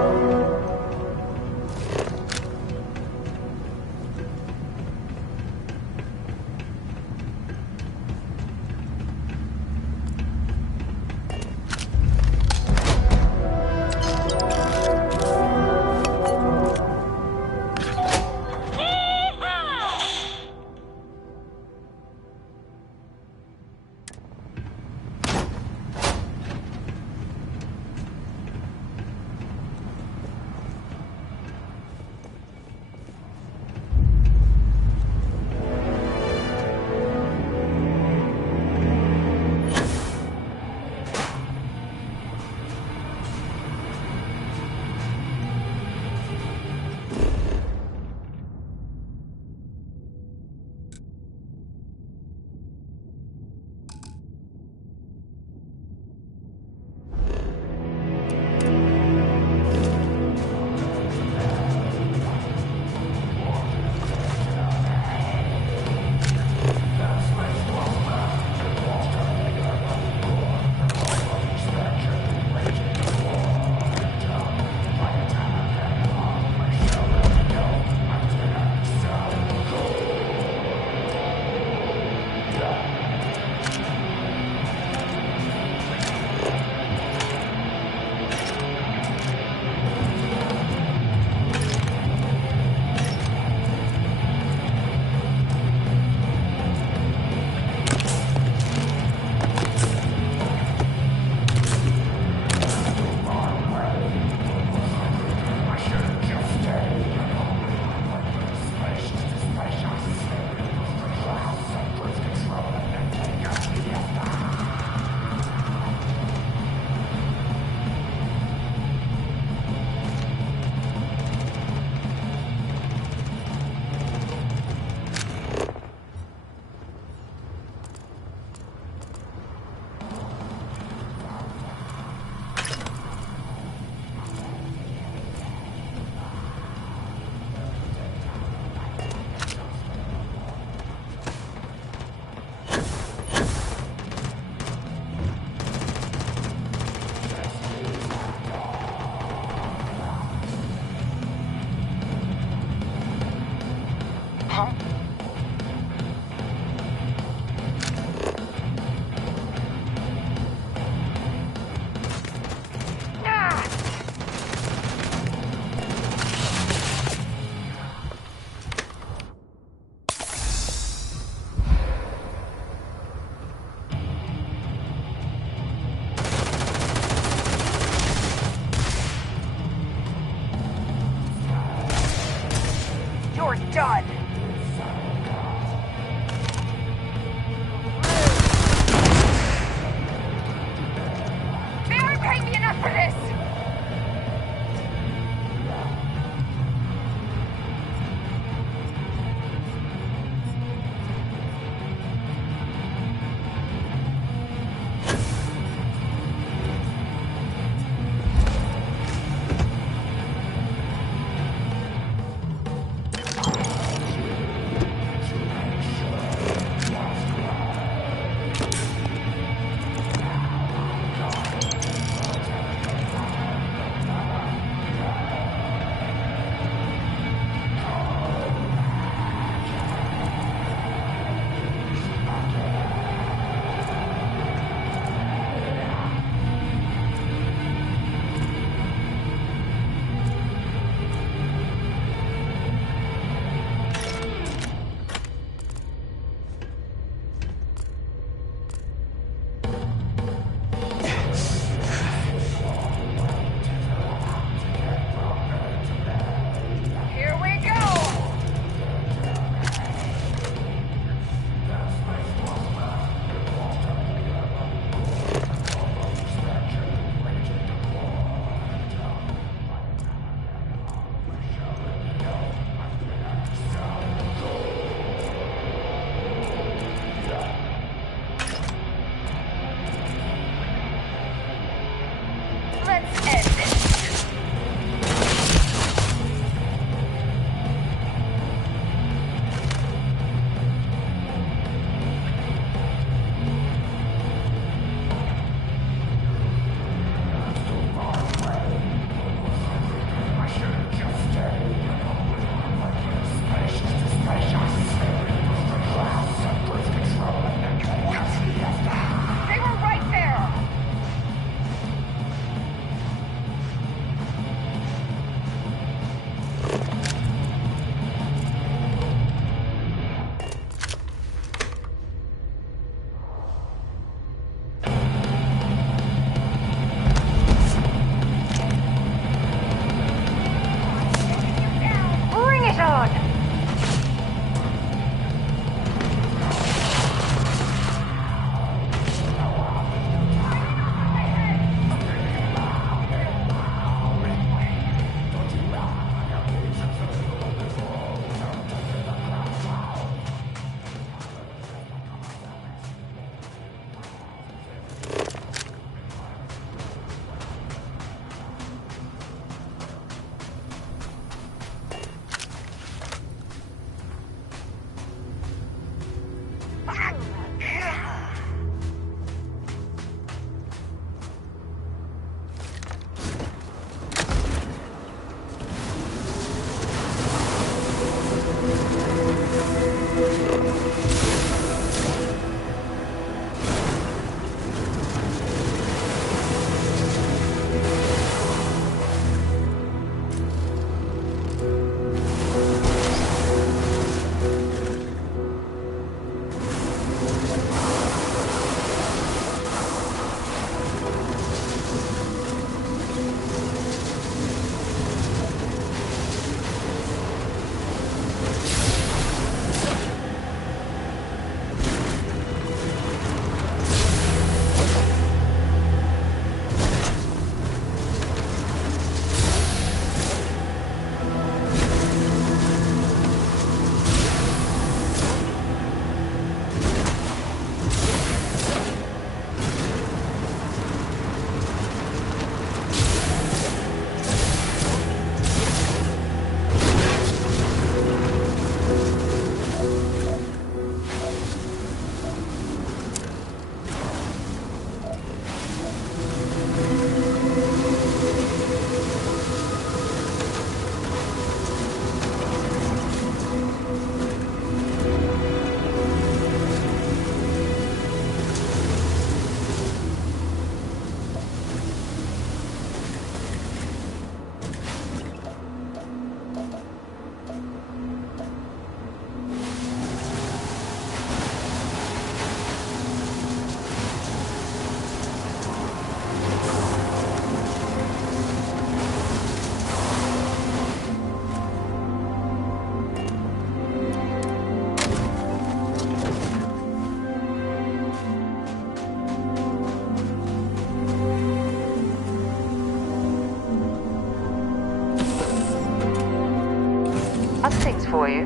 for you.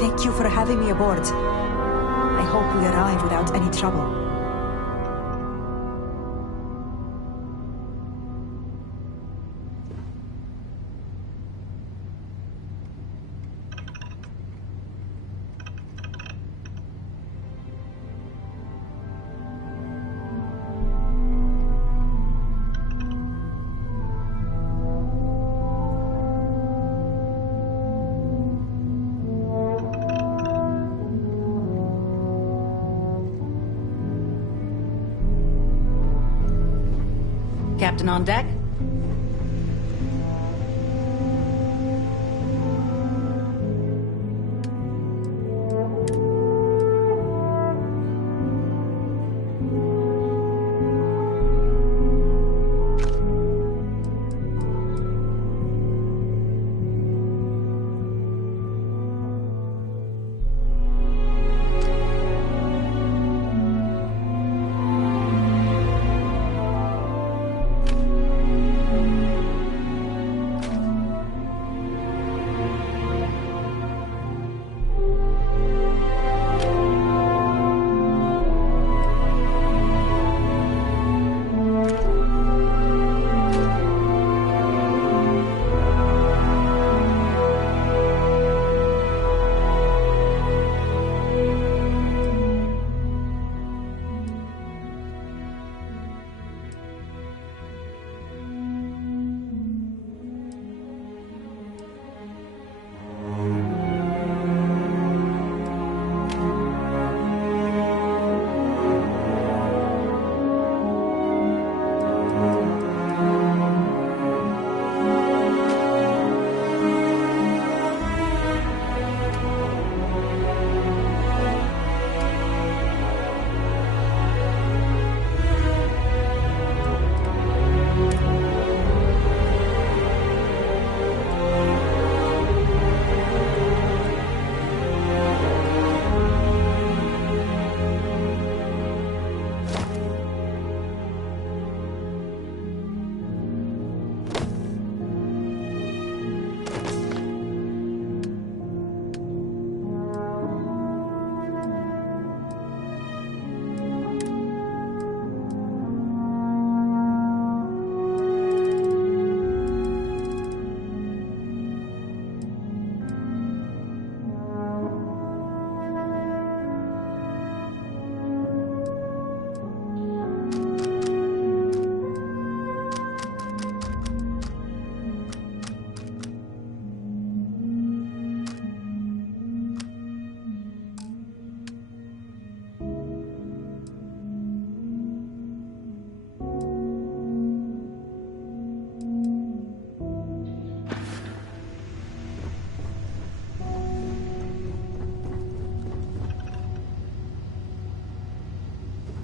Thank you for having me aboard. I hope we arrive without any trouble. Captain on deck?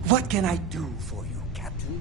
What can I do for you, Captain?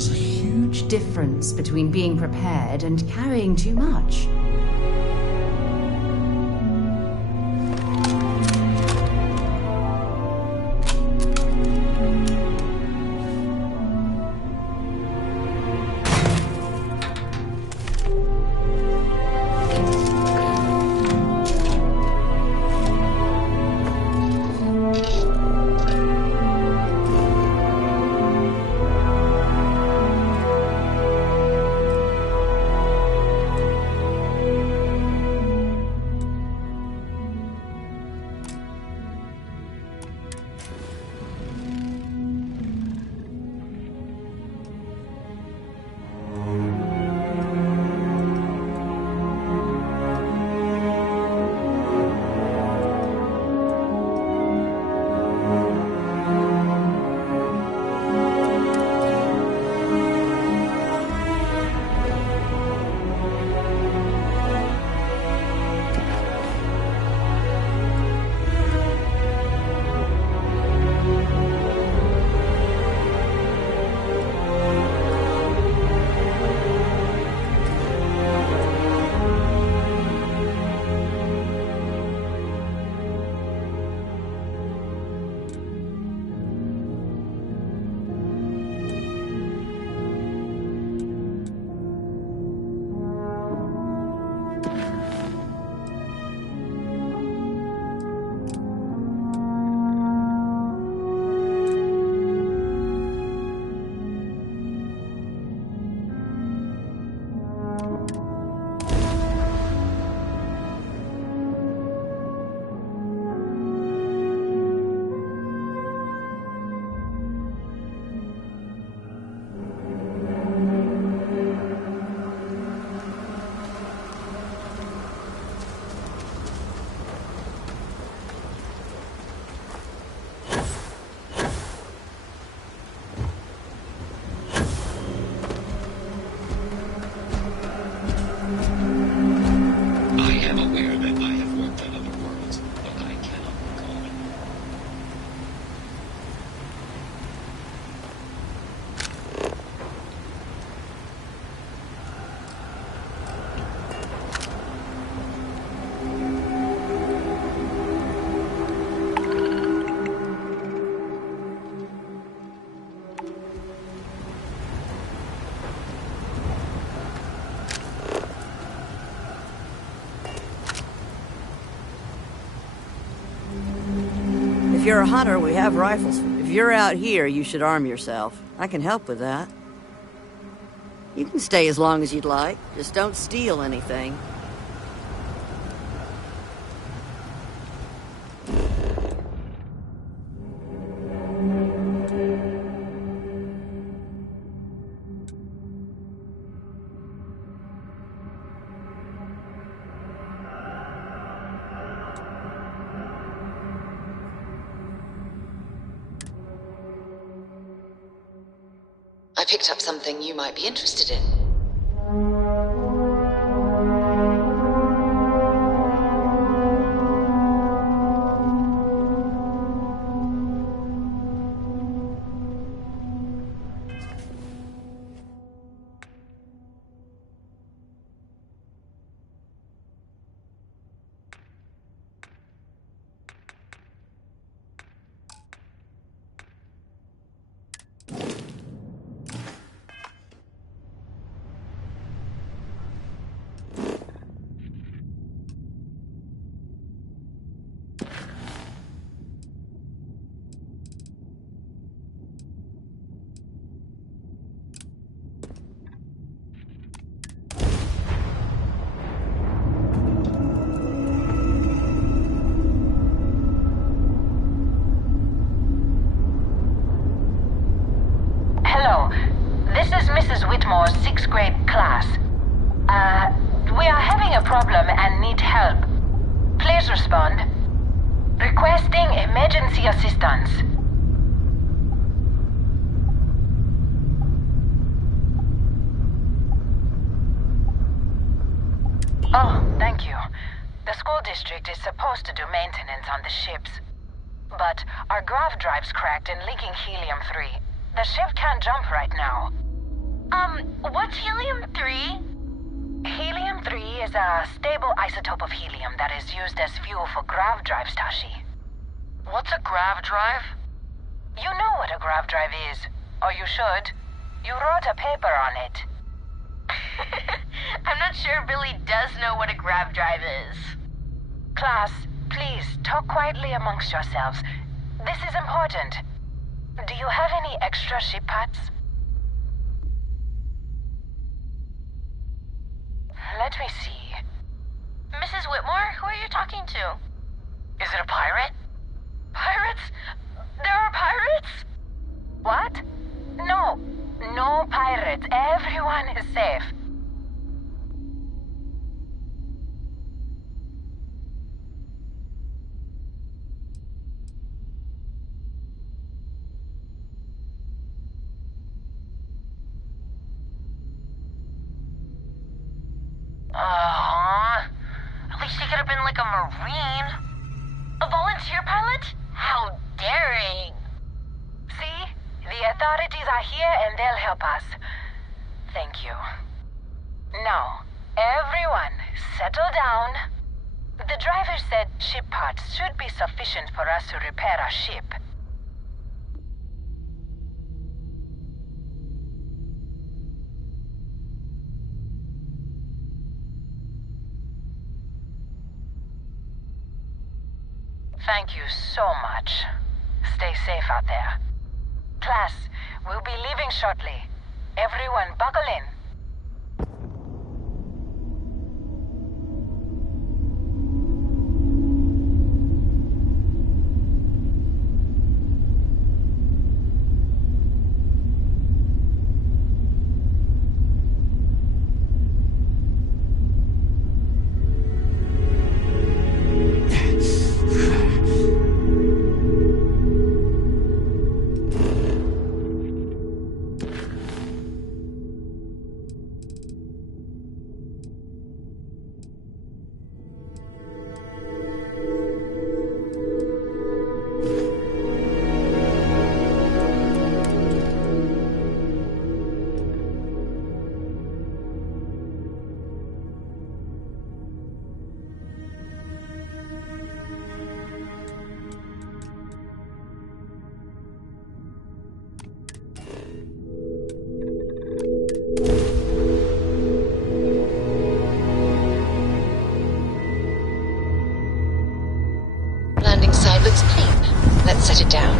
There's a huge difference between being prepared and carrying too much. If you're a hunter, we have rifles. If you're out here, you should arm yourself. I can help with that. You can stay as long as you'd like. Just don't steal anything. I picked up something you might be interested in. Whitmore's 6th grade class. We are having a problem and need help. Please respond. Requesting emergency assistance. Oh, thank you. The school district is supposed to do maintenance on the ships. But our grav drive's cracked and leaking helium-3. The ship can't jump right now. What's helium-3? Helium-3 is a stable isotope of helium that is used as fuel for grav drives, Tashi. What's a grav drive? You know what a grav drive is, or you should. You wrote a paper on it. I'm not sure Billy does know what a grav drive is. Class, please talk quietly amongst yourselves. This is important. Do you have any extra ship parts? Let me see. Mrs. Whitmore, who are you talking to? Is it a pirate? Pirates? There are pirates? What? No. No pirates. Everyone is safe. At least he could have been like a Marine. A volunteer pilot? How daring. See? The authorities are here and they'll help us. Thank you. Now, everyone, settle down. The driver said ship parts should be sufficient for us to repair our ship. Thank you so much. Stay safe out there. Class, we'll be leaving shortly. Everyone buckle in. Landing side looks clean. Let's set it down.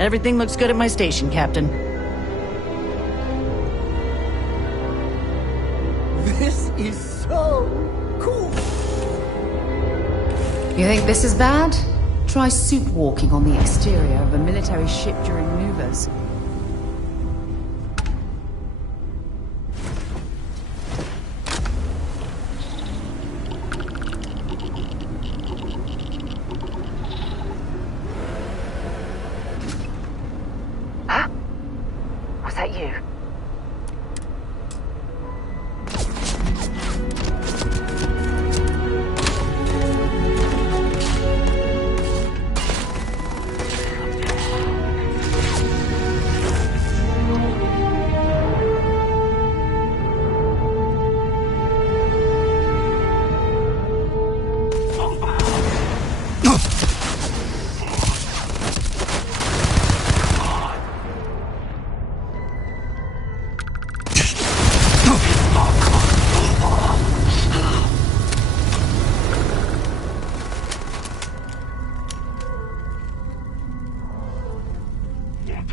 Everything looks good at my station, Captain. This is so cool. You think this is bad? Try suit walking on the exterior of a military ship during maneuvers. Was that you?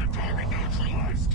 very neutralized.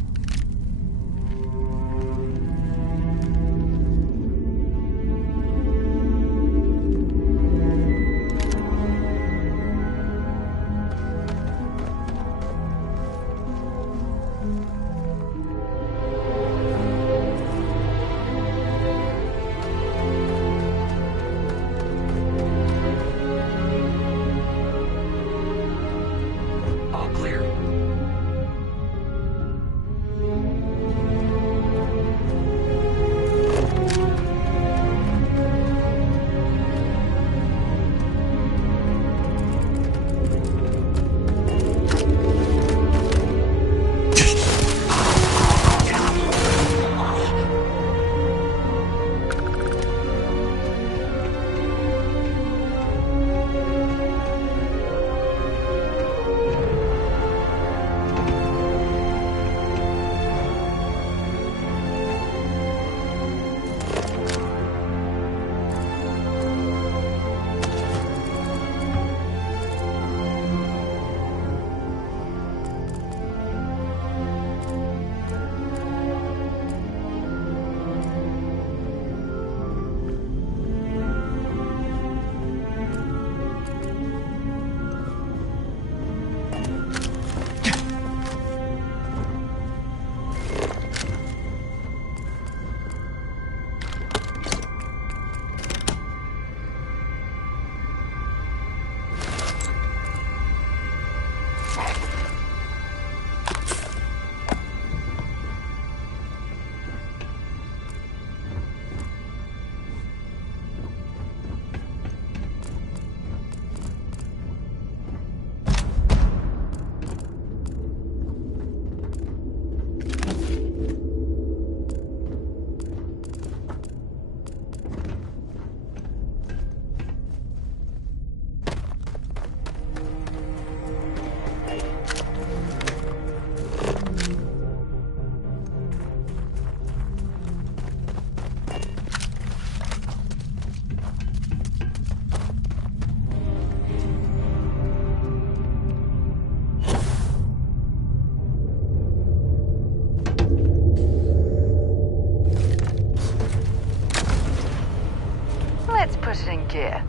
Let's put it in gear.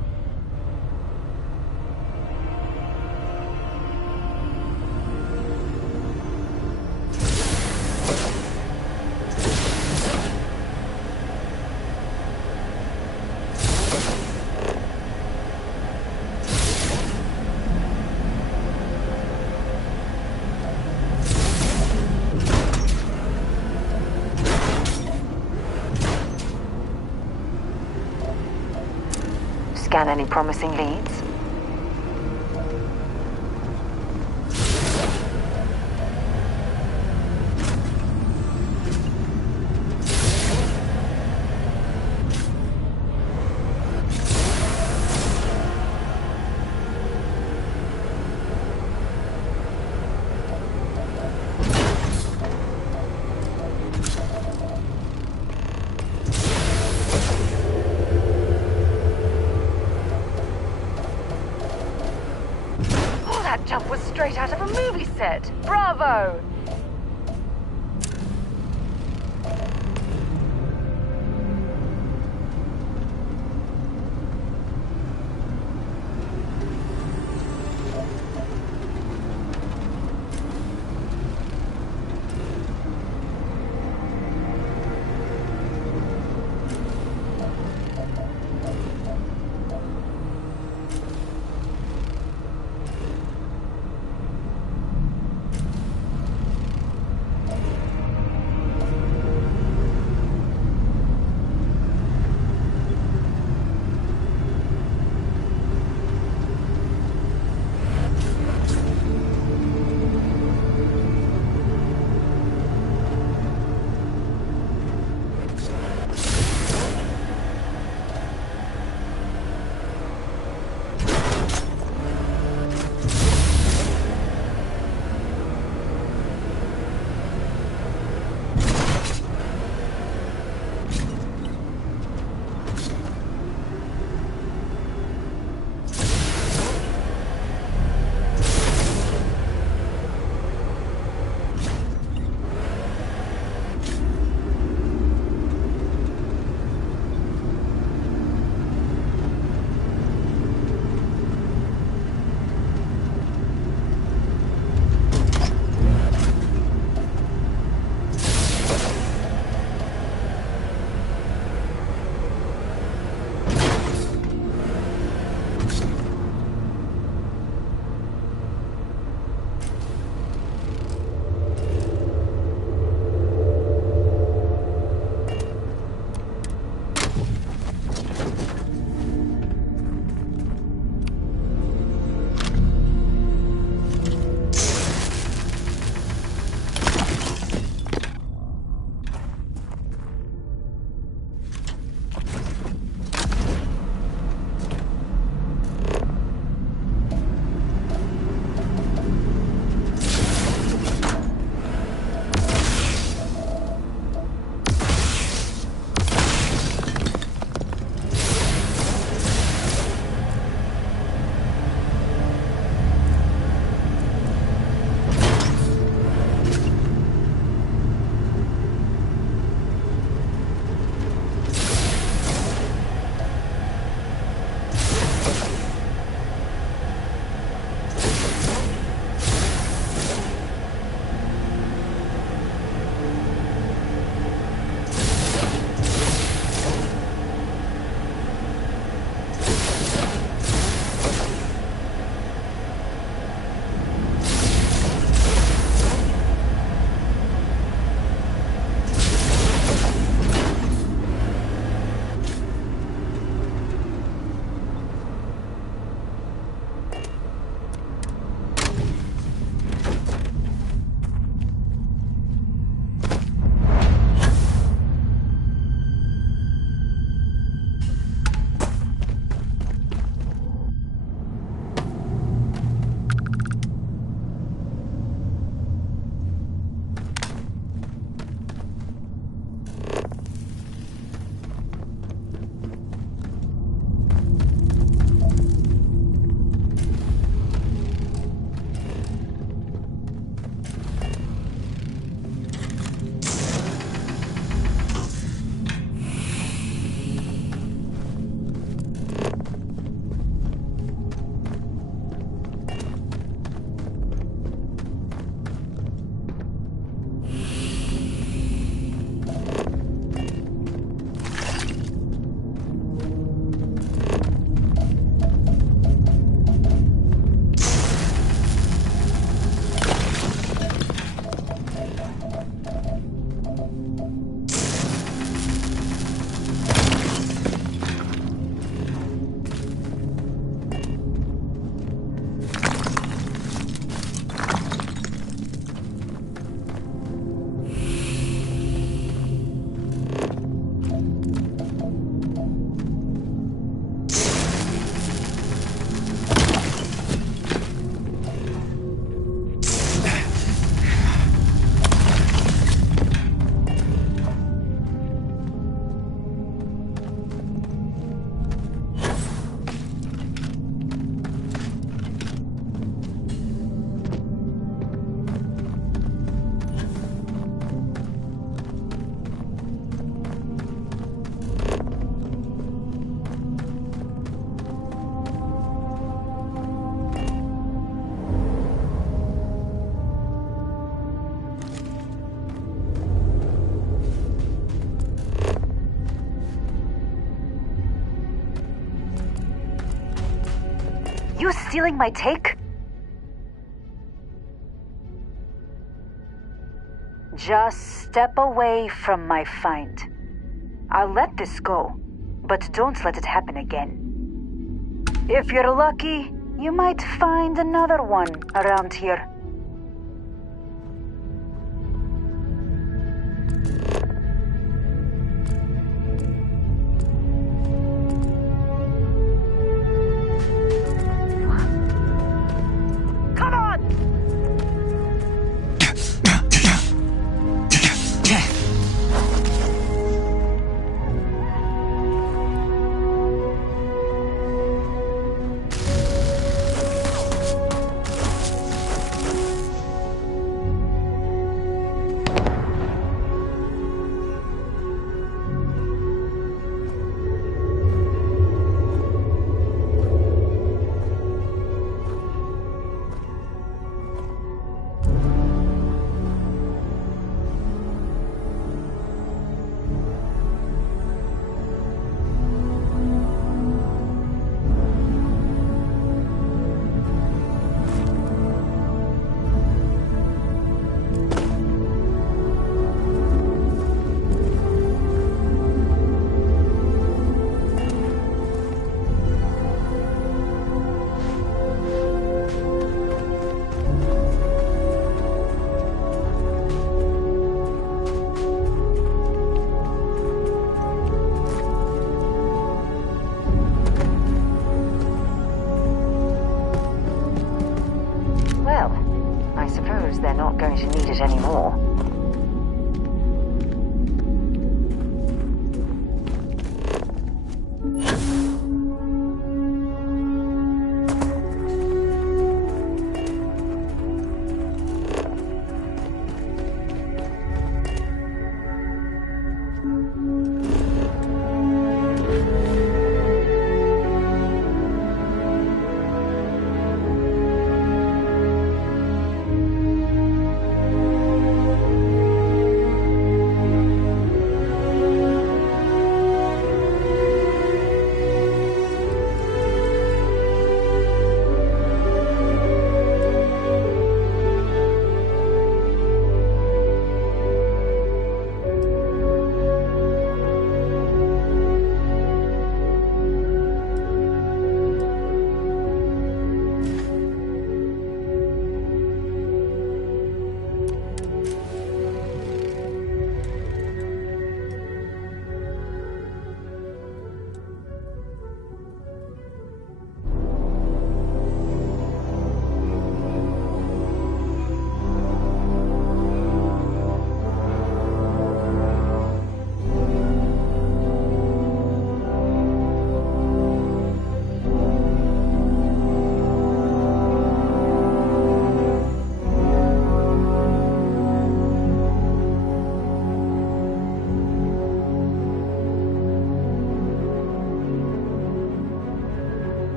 Scan any promising leads? That jump was straight out of a movie set. Bravo! You stealing my take? Just step away from my find. I'll let this go, but don't let it happen again. If you're lucky, you might find another one around here. Come on! They're not going to need it anymore.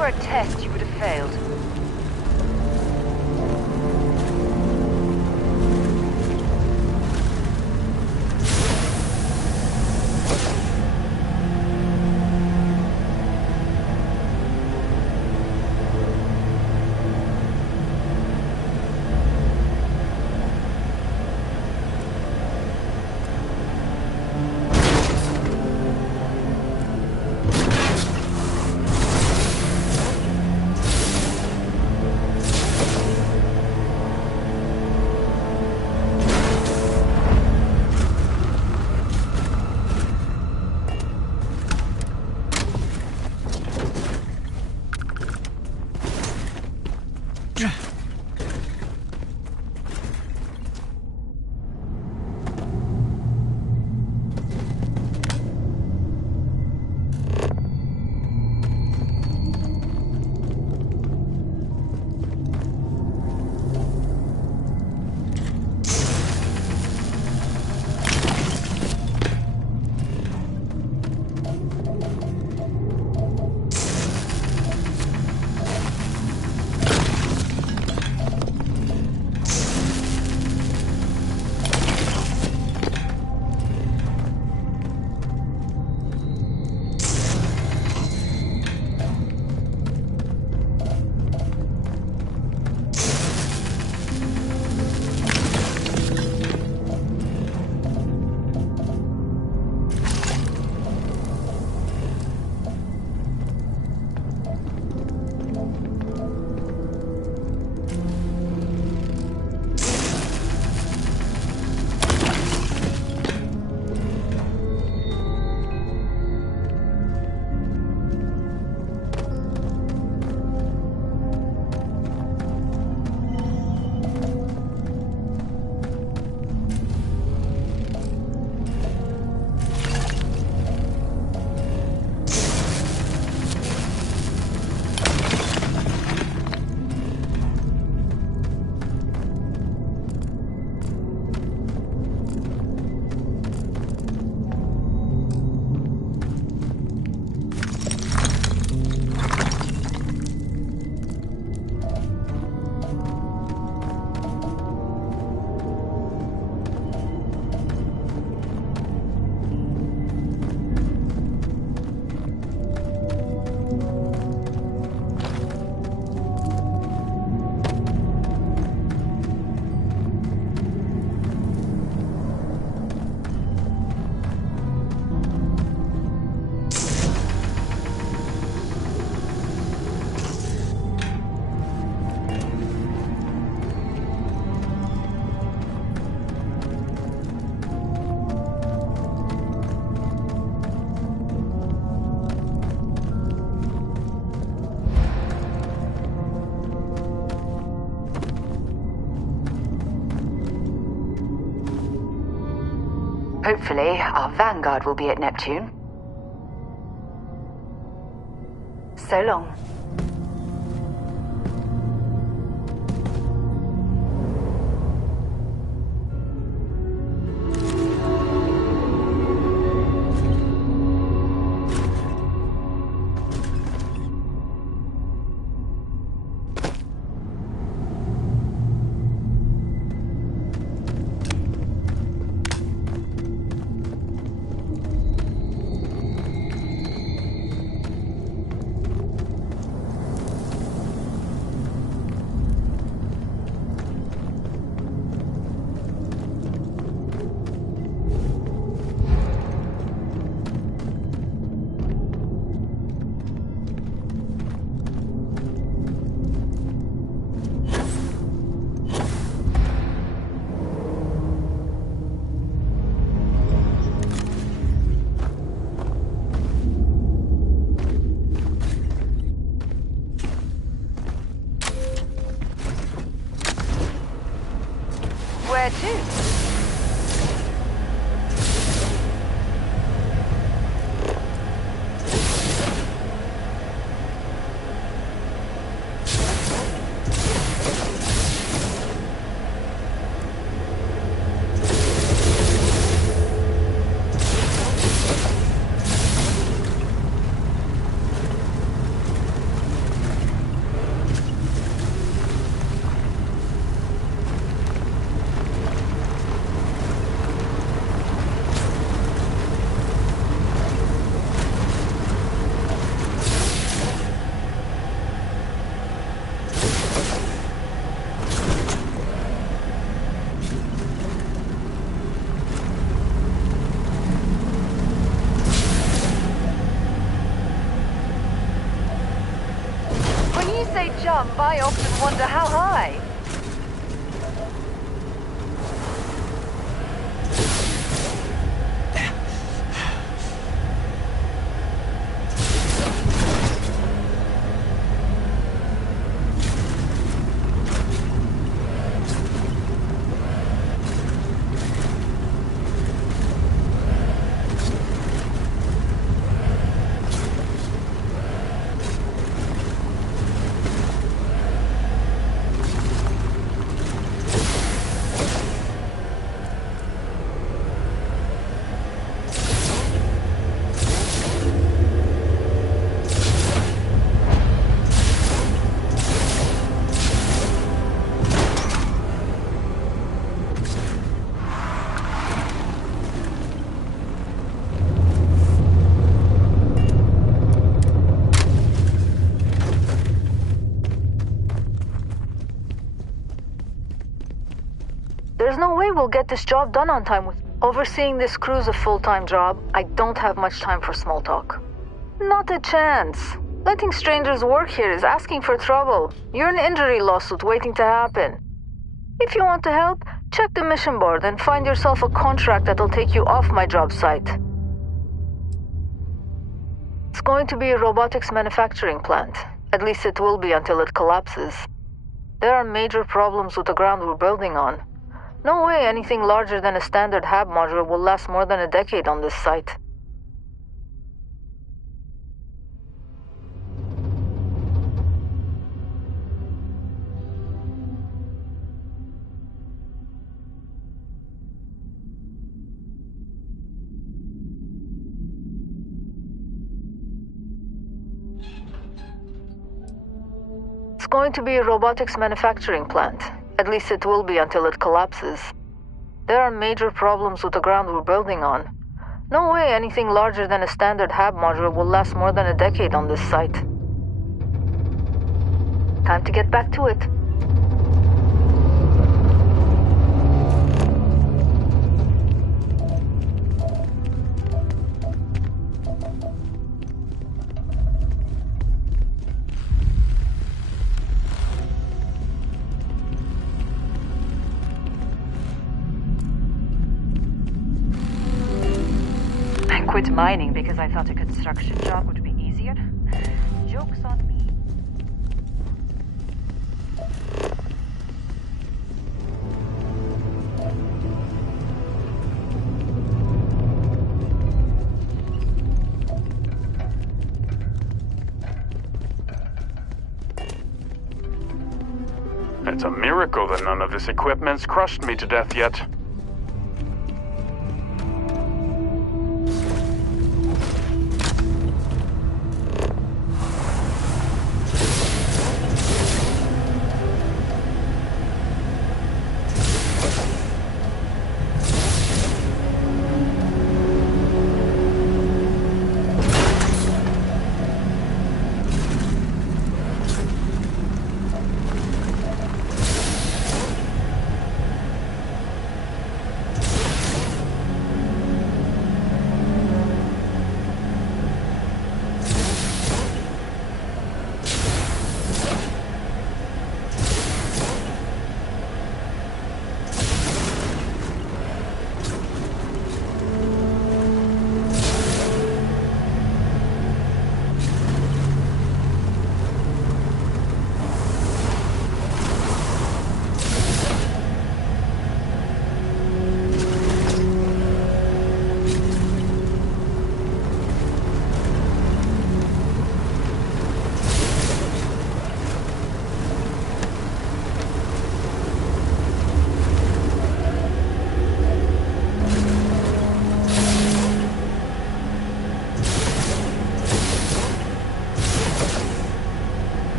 for a test you would have failed. Hopefully, our vanguard will be at Neptune. So long. Where to? you say jump, I often wonder how high. There's no way we'll get this job done on time. With overseeing this crew's a full-time job, I don't have much time for small talk. Not a chance. Letting strangers work here is asking for trouble. You're an injury lawsuit waiting to happen. If you want to help, check the mission board and find yourself a contract that'll take you off my job site. It's going to be a robotics manufacturing plant. At least it will be until it collapses. There are major problems with the ground we're building on. No way anything larger than a standard HAB module will last more than a decade on this site. It's going to be a robotics manufacturing plant. At least it will be until it collapses. There are major problems with the ground we're building on. No way anything larger than a standard HAB module will last more than a decade on this site. Time to get back to it. Quit mining because I thought a construction job would be easier. Joke's on me. It's a miracle that none of this equipment's crushed me to death yet.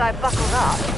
glad I buckled up.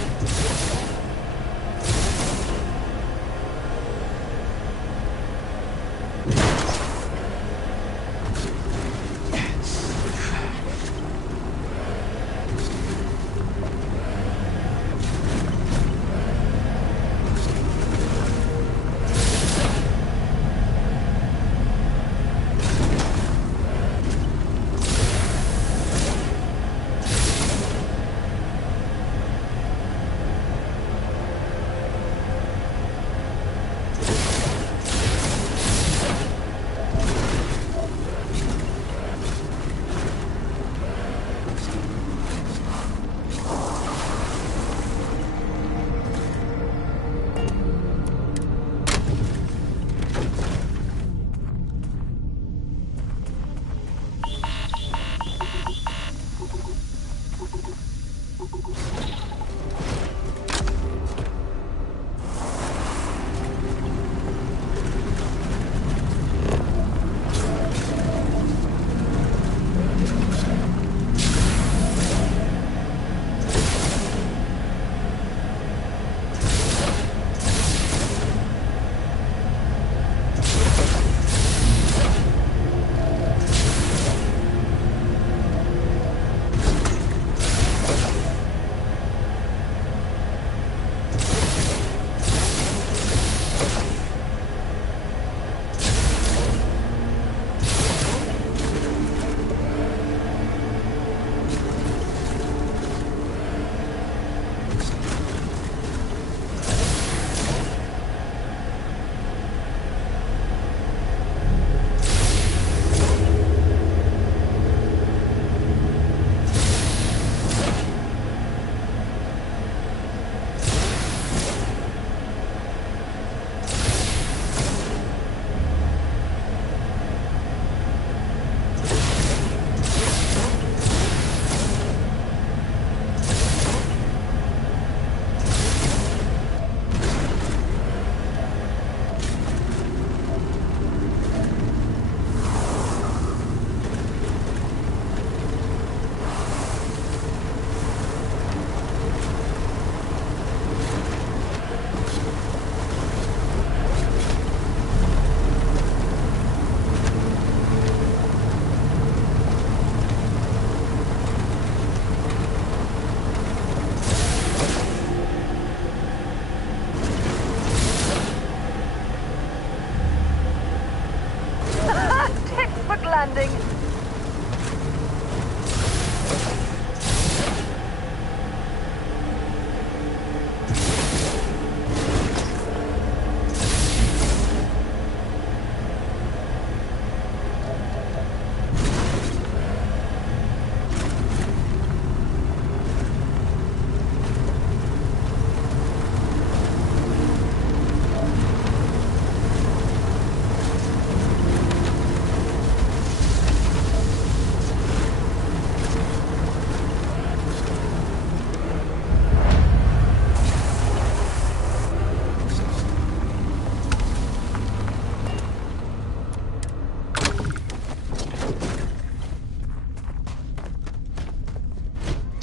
Landing.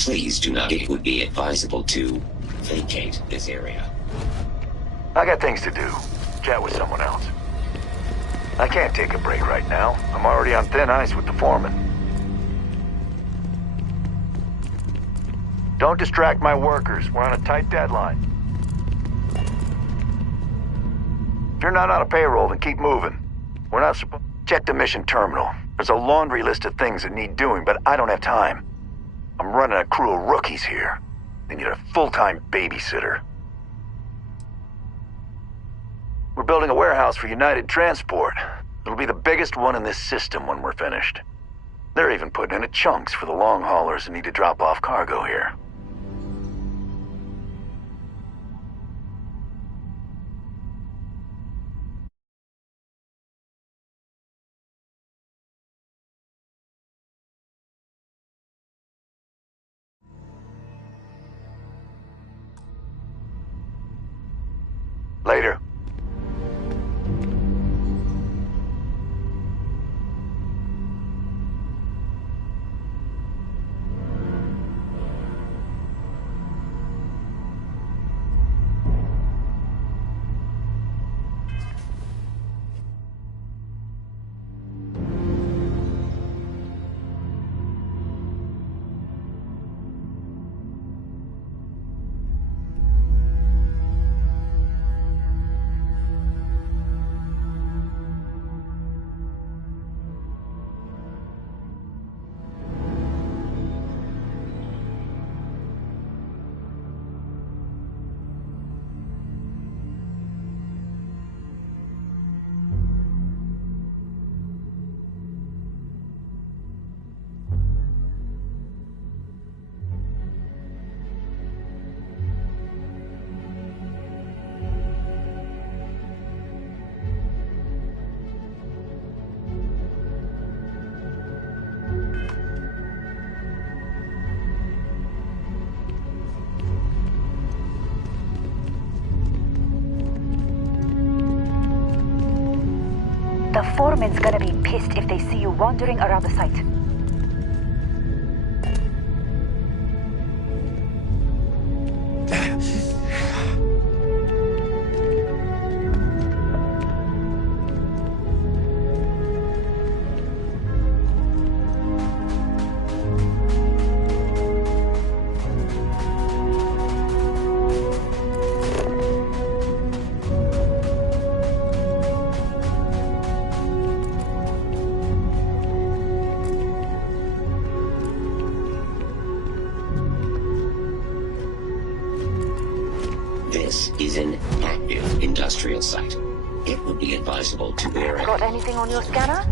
Please do not. It would be advisable to vacate this area. I got things to do. Chat with someone else. I can't take a break right now. I'm already on thin ice with the foreman. Don't distract my workers. We're on a tight deadline. If you're not on a payroll, then keep moving. We're not supposed to check the mission terminal. There's a laundry list of things that need doing, but I don't have time. I'm running a crew of rookies here. They need a full-time babysitter. We're building a warehouse for United Transport. It'll be the biggest one in this system when we're finished. They're even putting in chunks for the long haulers who need to drop off cargo here. Later. The foreman's gonna be pissed if they see you wandering around the site. This is an active industrial site. It would be advisable to wear a... Got anything on your scanner?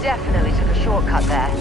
Definitely took a shortcut there.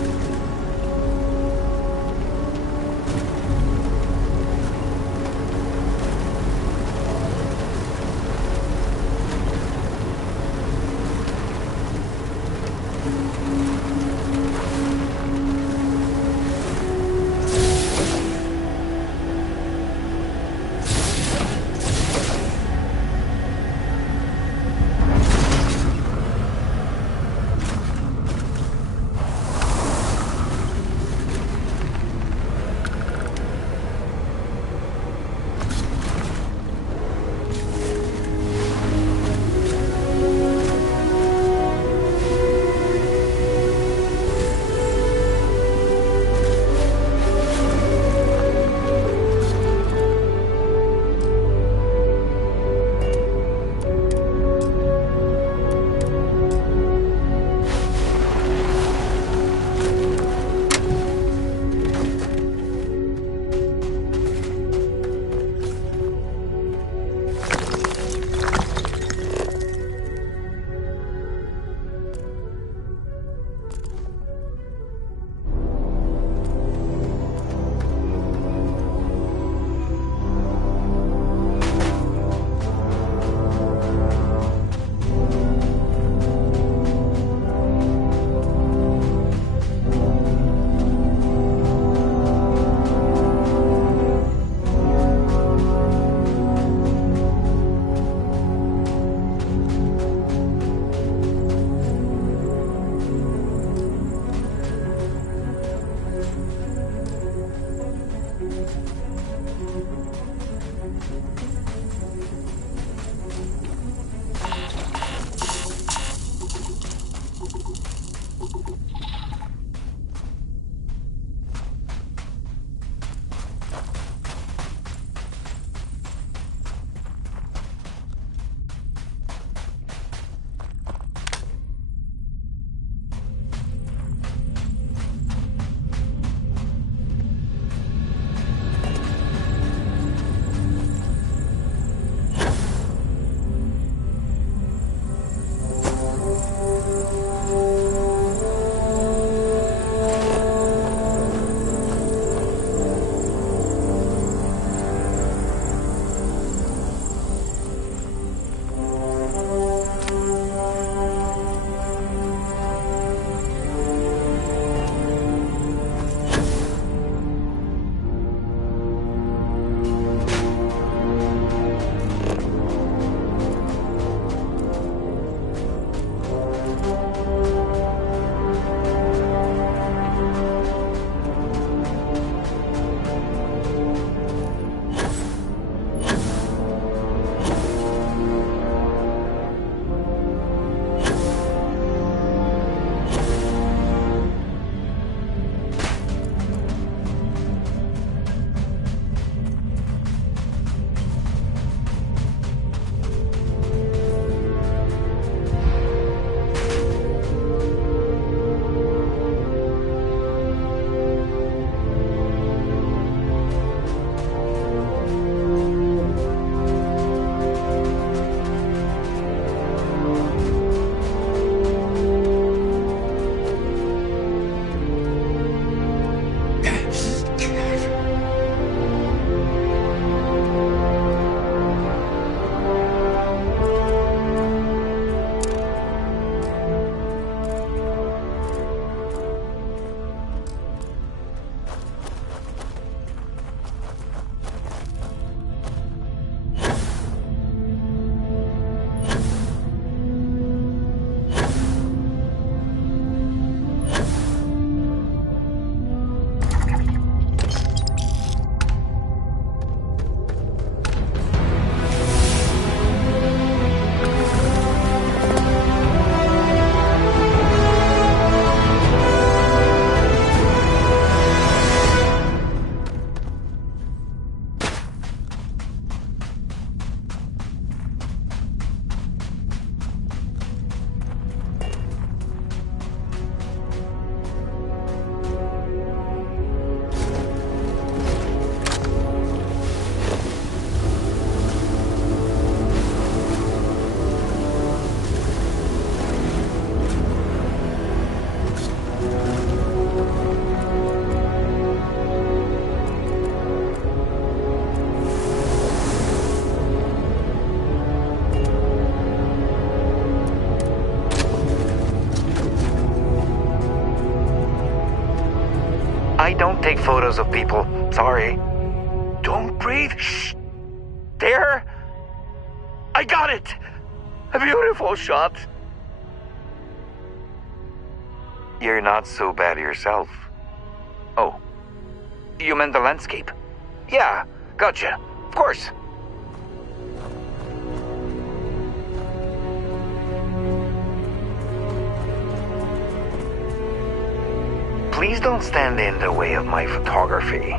I don't take photos of people. Sorry. Don't breathe. Shh. There. I got it. A beautiful shot. You're not so bad yourself. Oh. You meant the landscape? Yeah, gotcha. Of course. Please don't stand in the way of my photography.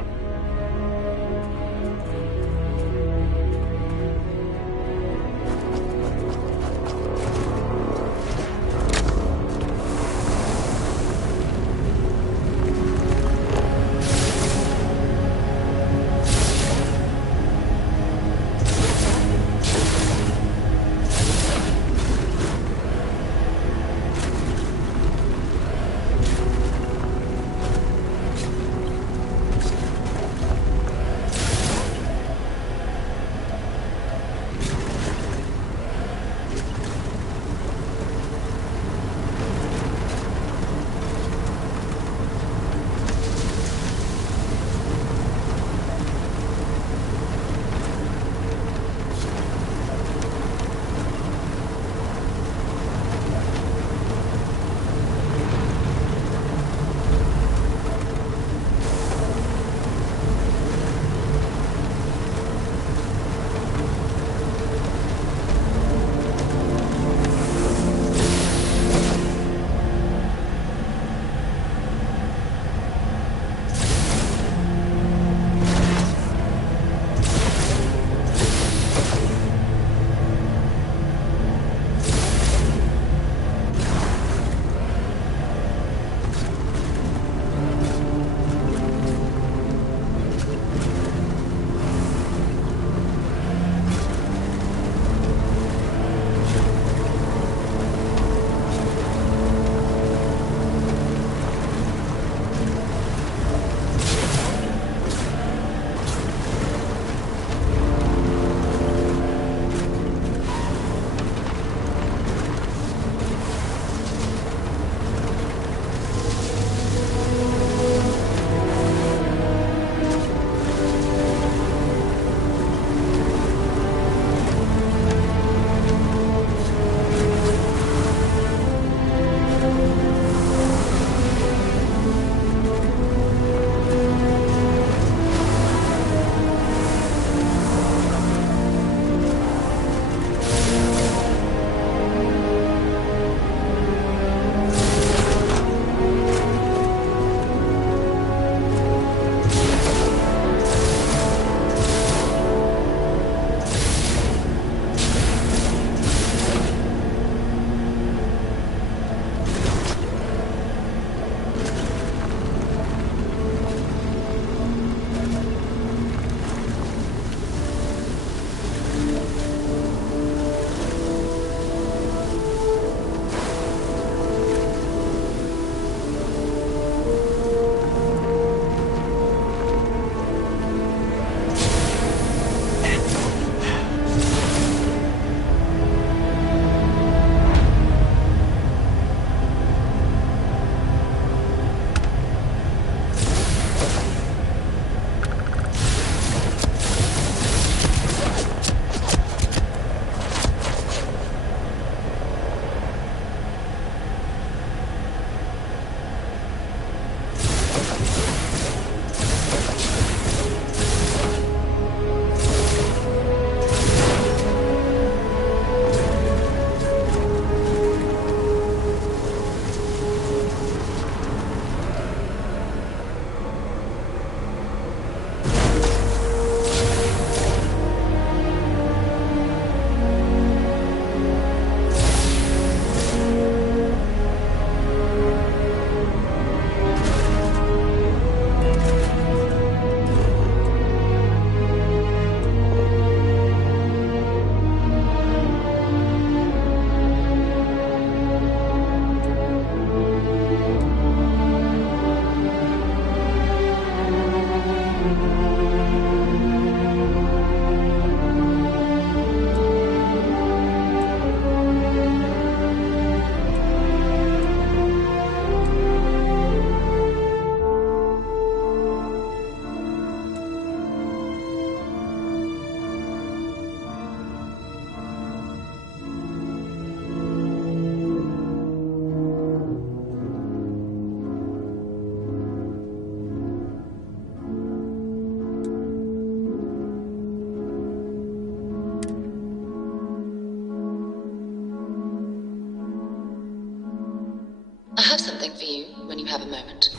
when you have a moment.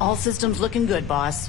All systems looking good, boss.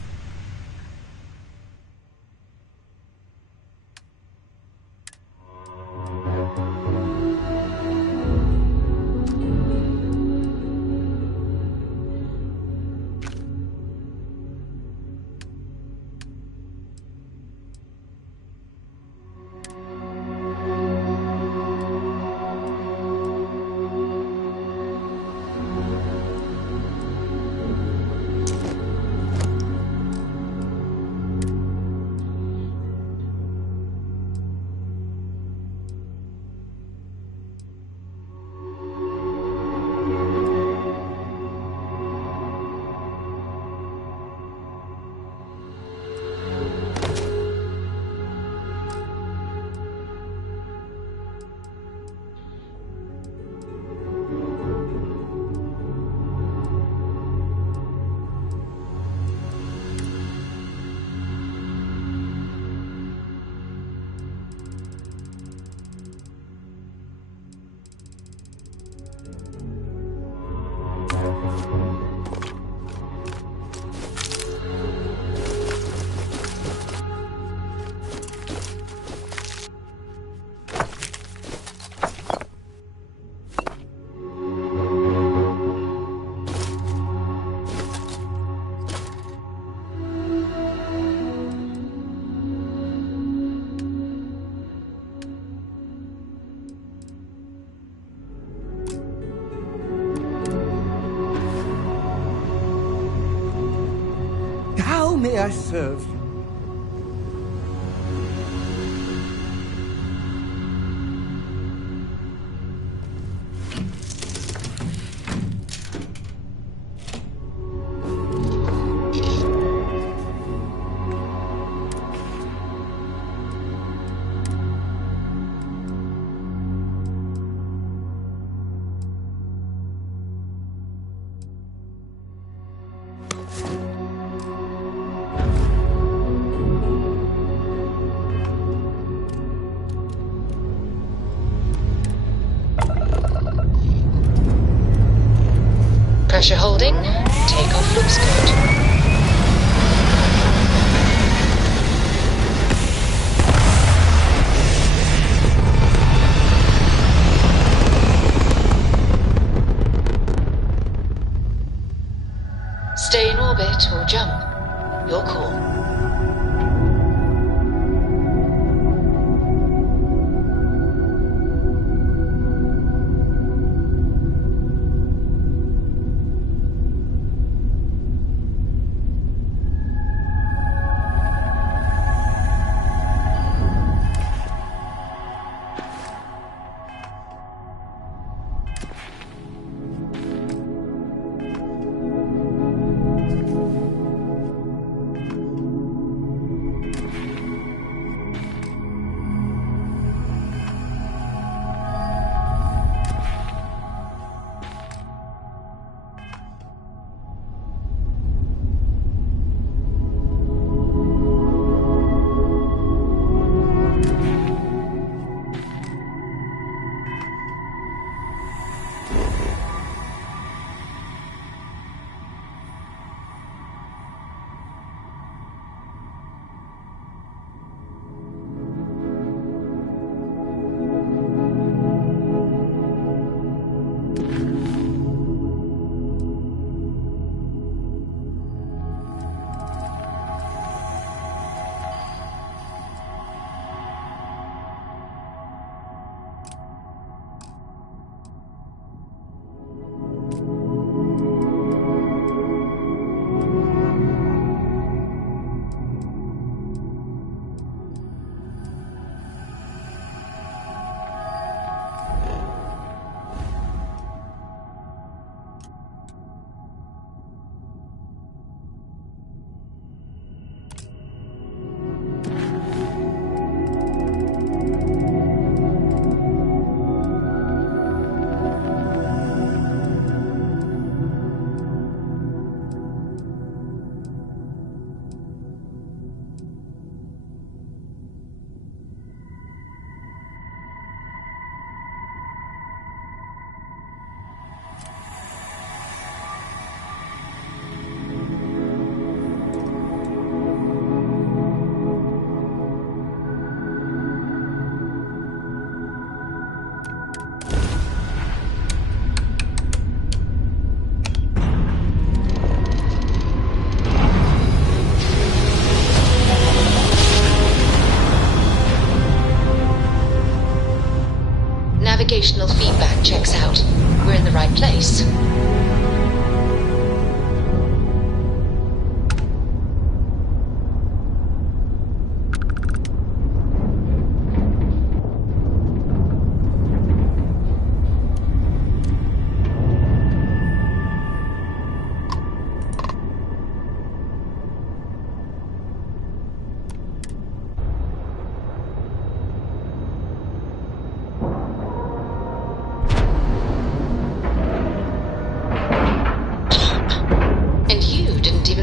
How may I serve you? Pressure holding. Takeoff looks good. Stay in orbit or jump. Your call.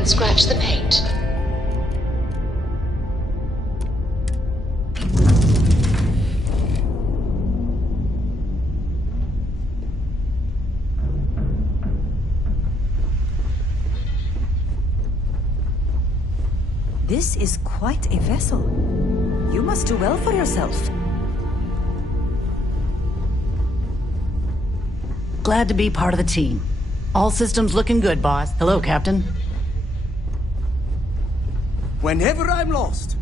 and scratch the paint. This is quite a vessel. You must do well for yourself. Glad to be part of the team. All systems looking good, boss. Hello, Captain. Whenever I'm lost,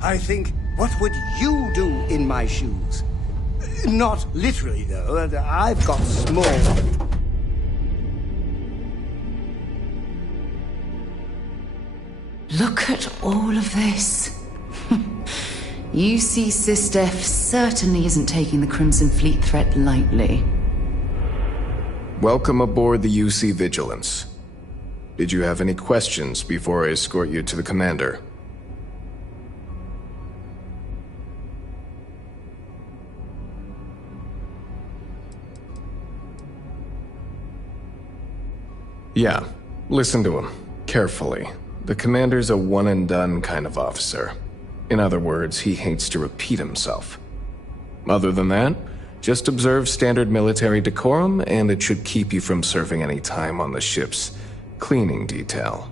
I think, what would you do in my shoes? Not literally, though. I've got small... Look at all of this. UC SysDef certainly isn't taking the Crimson Fleet threat lightly. Welcome aboard the UC Vigilance. Did you have any questions before I escort you to the commander? Yeah, listen to him, carefully. The commander's a one-and-done kind of officer. In other words, he hates to repeat himself. Other than that, just observe standard military decorum, and it should keep you from serving any time on the ship's cleaning detail.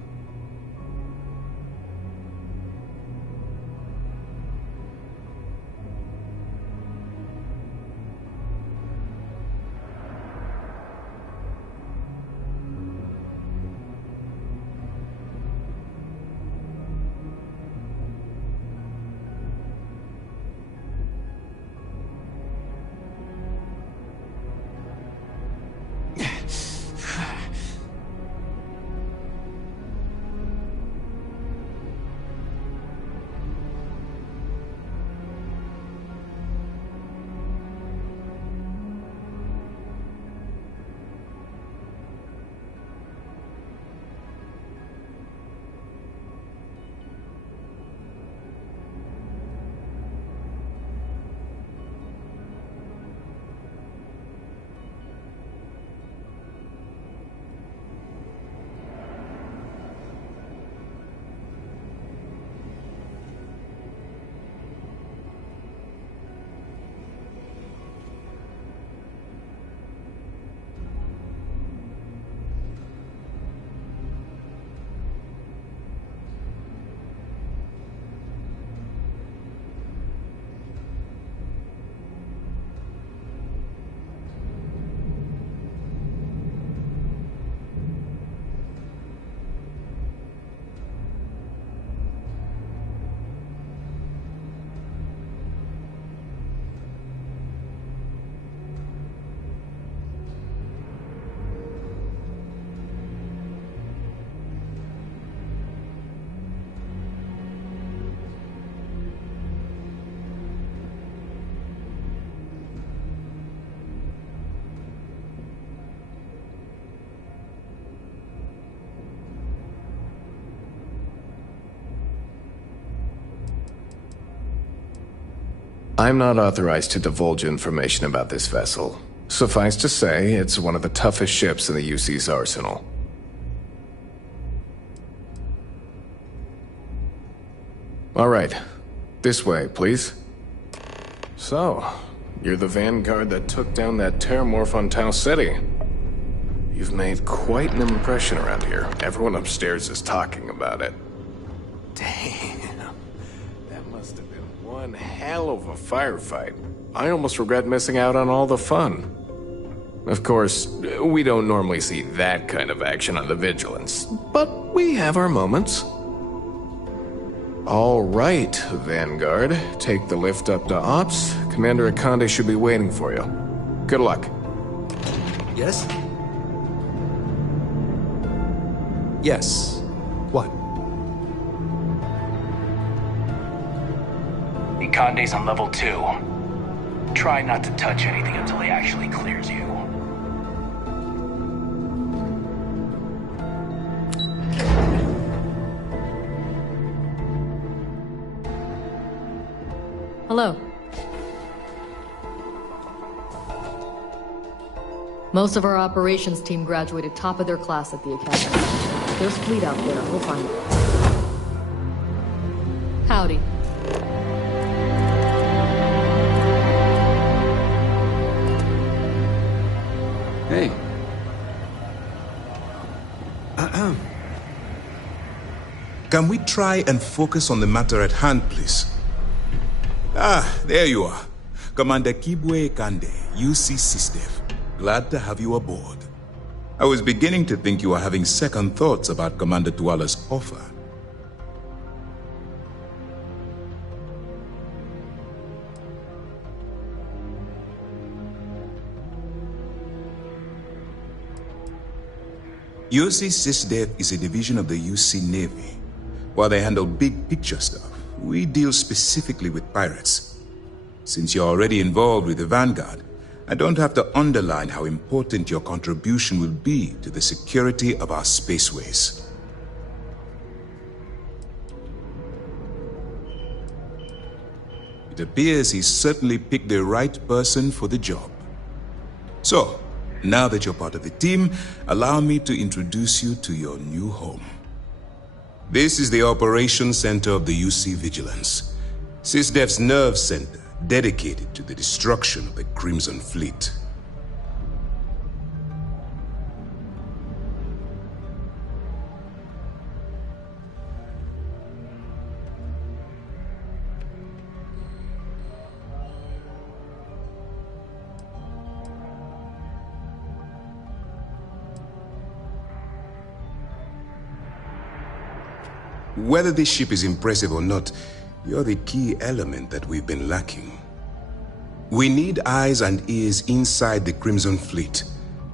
I'm not authorized to divulge information about this vessel. Suffice to say, it's one of the toughest ships in the UC's arsenal. All right. This way, please. So, you're the vanguard that took down that terramorph on Tau Ceti. You've made quite an impression around here. Everyone upstairs is talking about it. Damn. That must have been one hell of a firefight. I almost regret missing out on all the fun. Of course, we don't normally see that kind of action on the Vigilance, but we have our moments. All right, Vanguard. Take the lift up to Ops. Commander Akande should be waiting for you. Good luck. Yes? Yes. What? Akande's on level 2. Try not to touch anything until he actually clears you. Hello. Most of our operations team graduated top of their class at the academy. There's fleet out there. We'll find them. Howdy. Hey. Can we try and focus on the matter at hand, please? Ah, there you are. Commander Kibwe Kande, UC SysDev. Glad to have you aboard. I was beginning to think you were having second thoughts about Commander Tuala's offer. UC SysDev is a division of the UC Navy. While they handle big picture stuff, we deal specifically with pirates. Since you're already involved with the Vanguard, I don't have to underline how important your contribution will be to the security of our spaceways. It appears he's certainly picked the right person for the job. So, now that you're part of the team, allow me to introduce you to your new home. This is the Operations Center of the UC Vigilance, SysDev's nerve center dedicated to the destruction of the Crimson Fleet. Whether this ship is impressive or not, you're the key element that we've been lacking. We need eyes and ears inside the Crimson Fleet.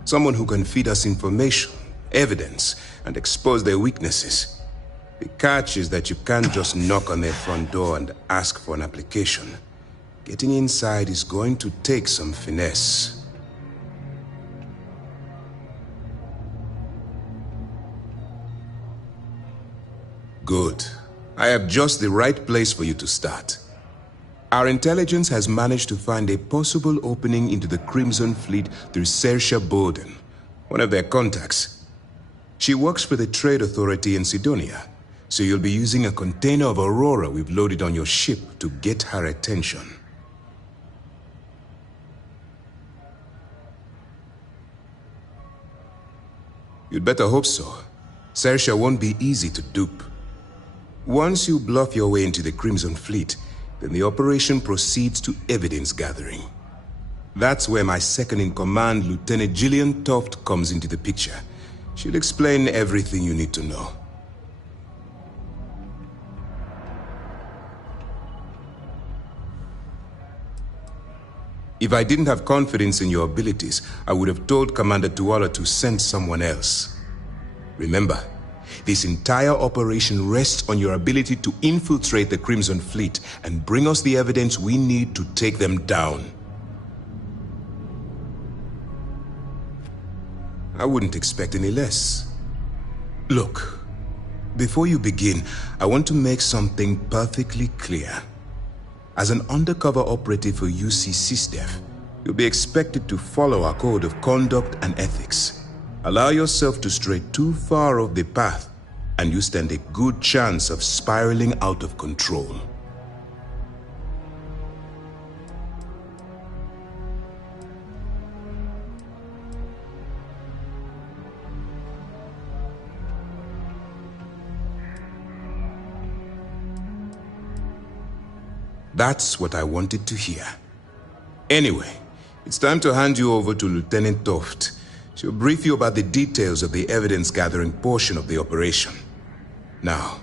Someone who can feed us information, evidence, and expose their weaknesses. The catch is that you can't just knock on their front door and ask for an application. Getting inside is going to take some finesse. Good. I have just the right place for you to start. Our intelligence has managed to find a possible opening into the Crimson Fleet through Saoirse Bowden, one of their contacts. She works for the Trade Authority in Sidonia, so you'll be using a container of Aurora we've loaded on your ship to get her attention. You'd better hope so. Saoirse won't be easy to dupe. Once you bluff your way into the Crimson Fleet, then the operation proceeds to evidence gathering. That's where my second-in-command, Lieutenant Gillian Toft, comes into the picture. She'll explain everything you need to know. If I didn't have confidence in your abilities, I would have told Commander Tuala to send someone else. Remember, this entire operation rests on your ability to infiltrate the Crimson Fleet and bring us the evidence we need to take them down. I wouldn't expect any less. Look, before you begin, I want to make something perfectly clear. As an undercover operative for UC SysDev, you'll be expected to follow our code of conduct and ethics. Allow yourself to stray too far off the path, and you stand a good chance of spiraling out of control. That's what I wanted to hear. Anyway, it's time to hand you over to Lieutenant Toft. She'll brief you about the details of the evidence-gathering portion of the operation. Now,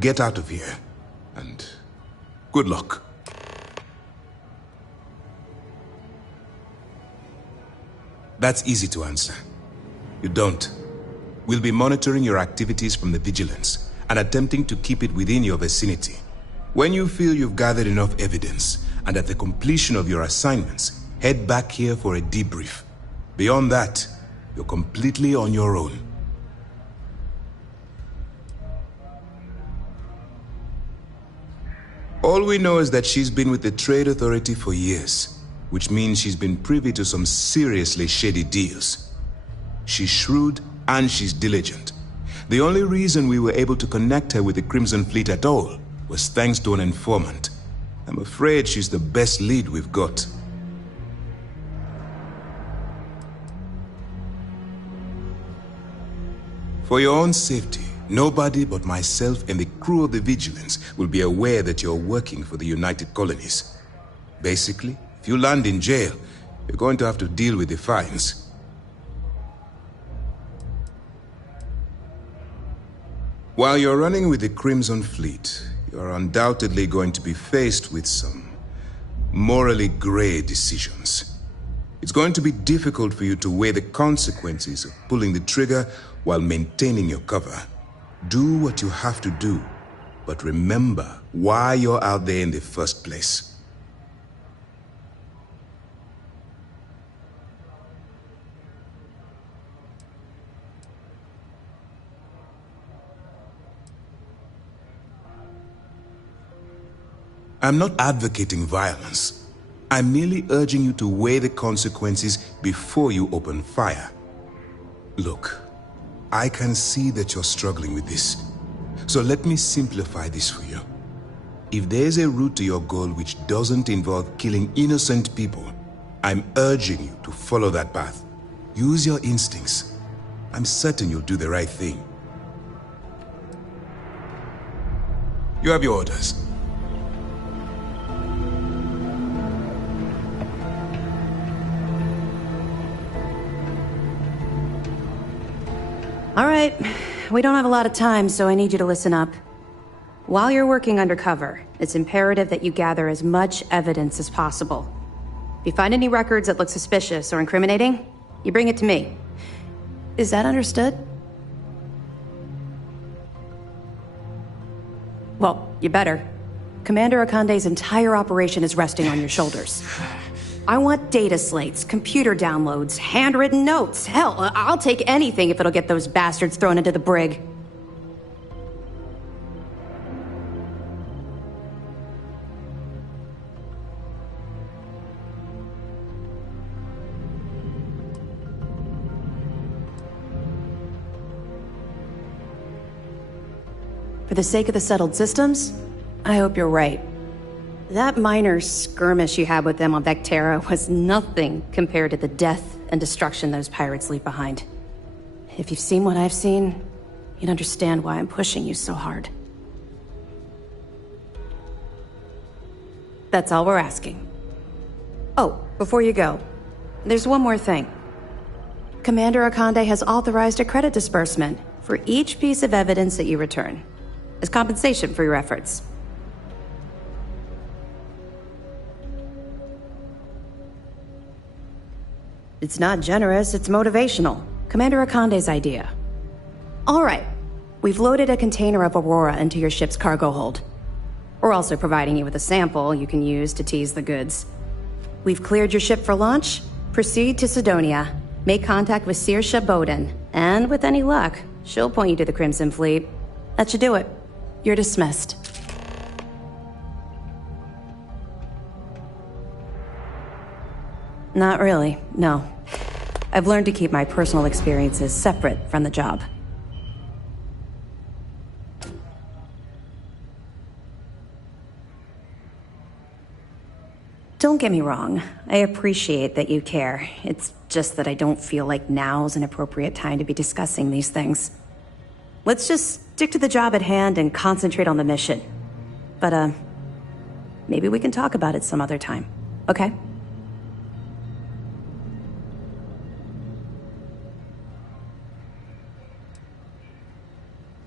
get out of here, and good luck. That's easy to answer. You don't. We'll be monitoring your activities from the Vigilance and attempting to keep it within your vicinity. When you feel you've gathered enough evidence, and at the completion of your assignments, head back here for a debrief. Beyond that, you're completely on your own. All we know is that she's been with the Trade Authority for years. which means she's been privy to some seriously shady deals. She's shrewd and she's diligent. The only reason we were able to connect her with the Crimson Fleet at all was thanks to an informant. I'm afraid she's the best lead we've got. For your own safety, nobody but myself and the crew of the Vigilance will be aware that you're working for the United Colonies. Basically, if you land in jail, you're going to have to deal with the fines. While you're running with the Crimson Fleet, you're undoubtedly going to be faced with some morally gray decisions. It's going to be difficult for you to weigh the consequences of pulling the trigger while maintaining your cover. Do what you have to do, but remember why you're out there in the first place. I'm not advocating violence. I'm merely urging you to weigh the consequences before you open fire. Look, I can see that you're struggling with this. So let me simplify this for you. If there's a route to your goal which doesn't involve killing innocent people, I'm urging you to follow that path. Use your instincts. I'm certain you'll do the right thing. You have your orders. All right, we don't have a lot of time, so I need you to listen up. While you're working undercover, it's imperative that you gather as much evidence as possible. If you find any records that look suspicious or incriminating, you bring it to me. Is that understood? Well, you better. Commander Akande's entire operation is resting on your shoulders. I want data slates, computer downloads, handwritten notes. Hell, I'll take anything if it'll get those bastards thrown into the brig. For the sake of the settled systems, I hope you're right. That minor skirmish you had with them on Vectera was nothing compared to the death and destruction those pirates leave behind. If you've seen what I've seen, you'd understand why I'm pushing you so hard. That's all we're asking. Oh, before you go, there's one more thing. Commander Akande has authorized a credit disbursement for each piece of evidence that you return, as compensation for your efforts. It's not generous, it's motivational. Commander Akande's idea. All right, we've loaded a container of Aurora into your ship's cargo hold. We're also providing you with a sample you can use to tease the goods. We've cleared your ship for launch. Proceed to Sidonia. Make contact with Saoirse Bowden. And with any luck, she'll point you to the Crimson Fleet. That should do it. You're dismissed. Not really, no. I've learned to keep my personal experiences separate from the job. Don't get me wrong, I appreciate that you care. It's just that I don't feel like now's an appropriate time to be discussing these things. Let's just stick to the job at hand and concentrate on the mission. But, maybe we can talk about it some other time, okay?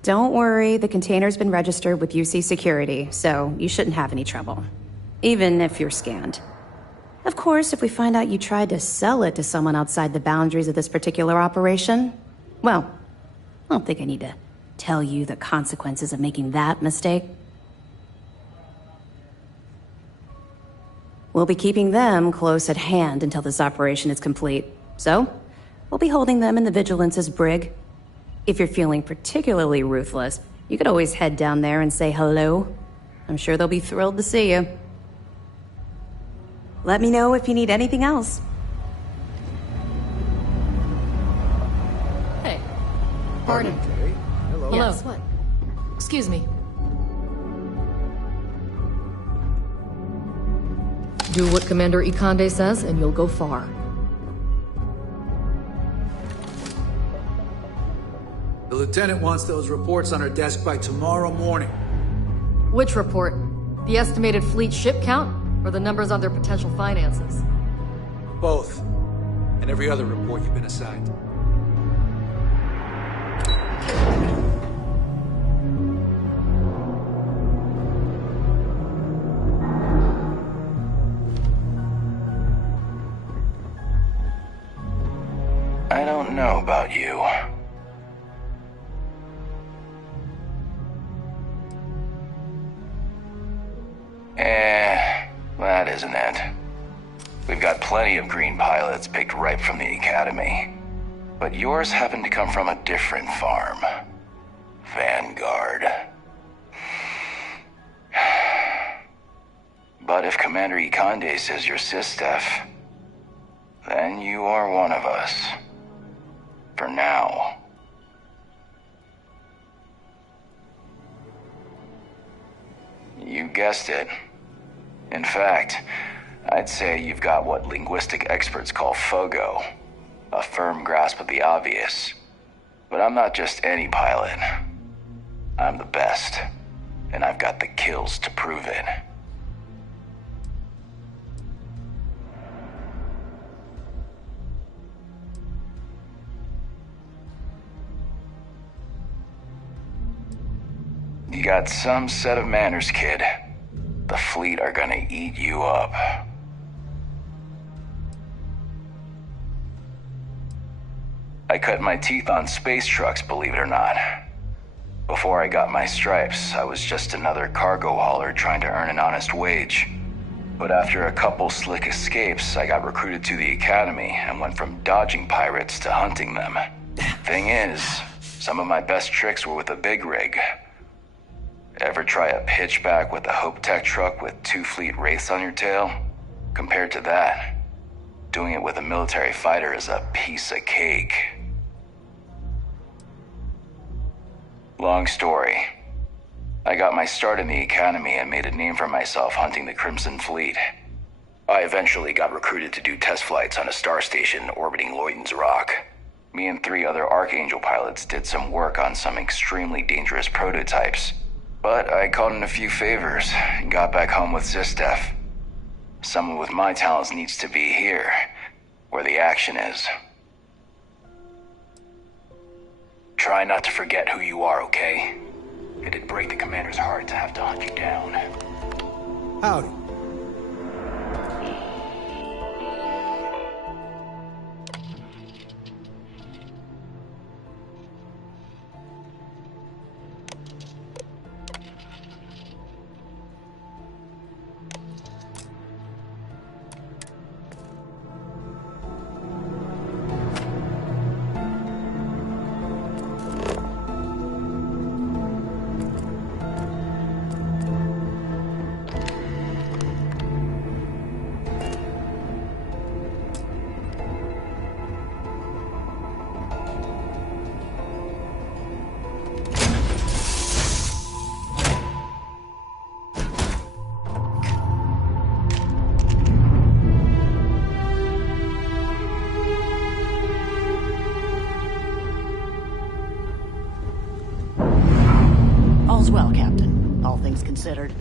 Don't worry, the container's been registered with UC Security, so you shouldn't have any trouble. Even if you're scanned. Of course, if we find out you tried to sell it to someone outside the boundaries of this particular operation, well, I don't think I need to tell you the consequences of making that mistake. We'll be keeping them close at hand until this operation is complete. So, we'll be holding them in the Vigilance's brig. If you're feeling particularly ruthless, you could always head down there and say hello. I'm sure they'll be thrilled to see you. Let me know if you need anything else. Hey. Pardon. Okay. Hello. Yes, what? Excuse me. Do what Commander Ikande says, and you'll go far. The lieutenant wants those reports on her desk by tomorrow morning. Which report? The estimated fleet ship count, or the numbers on their potential finances? Both. And every other report you've been assigned. I don't know about you. That isn't it. We've got plenty of green pilots picked right from the academy. But yours happen to come from a different farm. Vanguard. But if Commander Ikande says you're SysDef, then you are one of us. For now. You guessed it. In fact, I'd say you've got what linguistic experts call FOGO, a firm grasp of the obvious. But I'm not just any pilot. I'm the best, and I've got the kills to prove it. You got some set of manners, kid. The fleet are gonna eat you up. I cut my teeth on space trucks, believe it or not. Before I got my stripes, I was just another cargo hauler trying to earn an honest wage. But after a couple slick escapes, I got recruited to the academy and went from dodging pirates to hunting them. Thing is, some of my best tricks were with a big rig. Ever try a pitchback with a Hope Tech truck with 2 fleet wraiths on your tail? Compared to that, doing it with a military fighter is a piece of cake. Long story. I got my start in the academy and made a name for myself hunting the Crimson Fleet. I eventually got recruited to do test flights on a star station orbiting Lloyden's Rock. Me and 3 other Archangel pilots did some work on some extremely dangerous prototypes. But I called in a few favors and got back home with SysDef. Someone with my talents needs to be here, where the action is. Try not to forget who you are, okay? It'd break the commander's heart to have to hunt you down. Howdy. All's well, Captain. All things considered.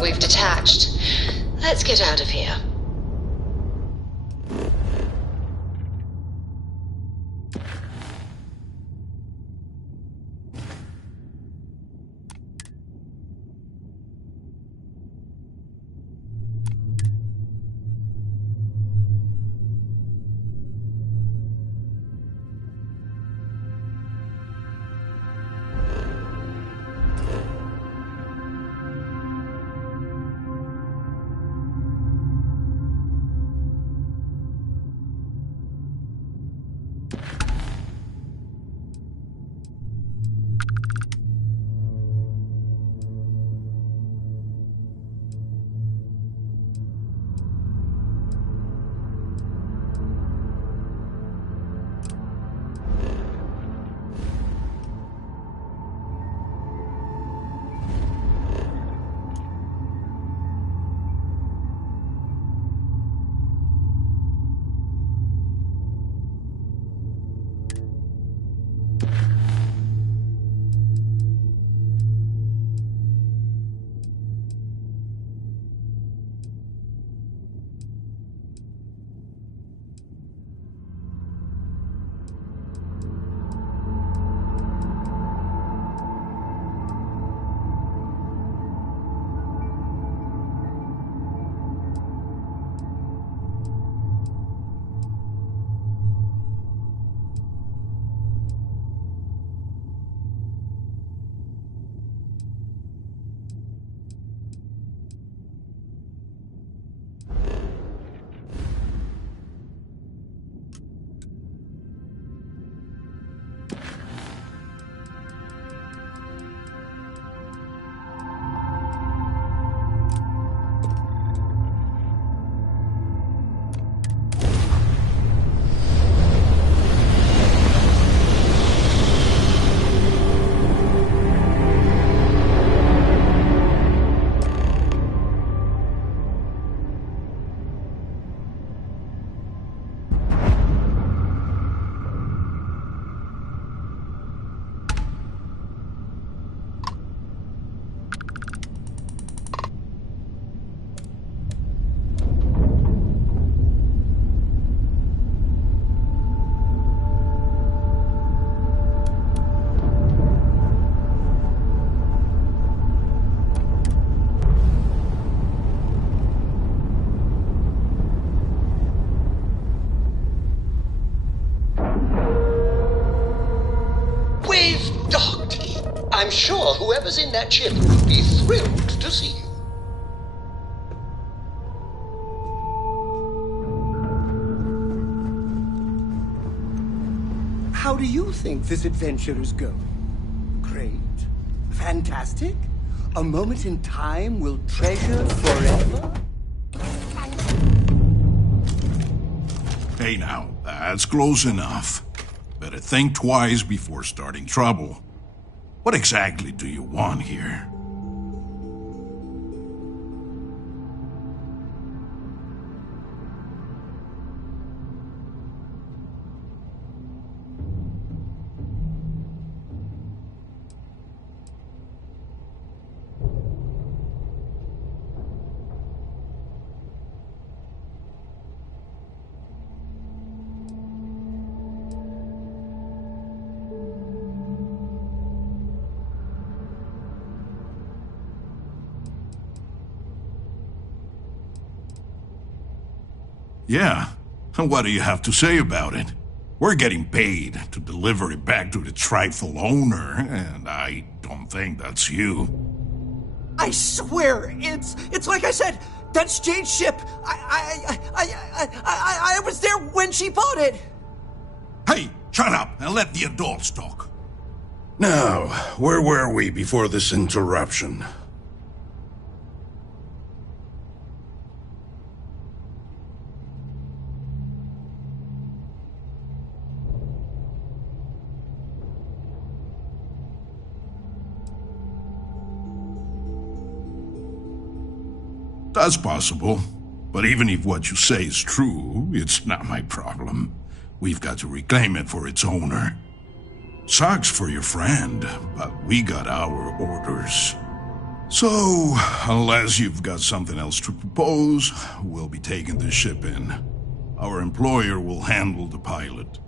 We've detached. Let's get out of here. I'm sure whoever's in that ship will be thrilled to see you. How do you think this adventure is going? Great? Fantastic? A moment in time we'll treasure forever? Hey now, that's close enough. Better think twice before starting trouble. What exactly do you want here? Yeah, and what do you have to say about it? We're getting paid to deliver it back to the trifle owner, and I don't think that's you. I swear, it's like I said, that's Jane's ship. I was there when she bought it. Hey, shut up and let the adults talk. Now, where were we before this interruption? That's possible. But even if what you say is true, it's not my problem. We've got to reclaim it for its owner. Sucks for your friend, but we got our orders. So, unless you've got something else to propose, we'll be taking the ship in. Our employer will handle the pilot.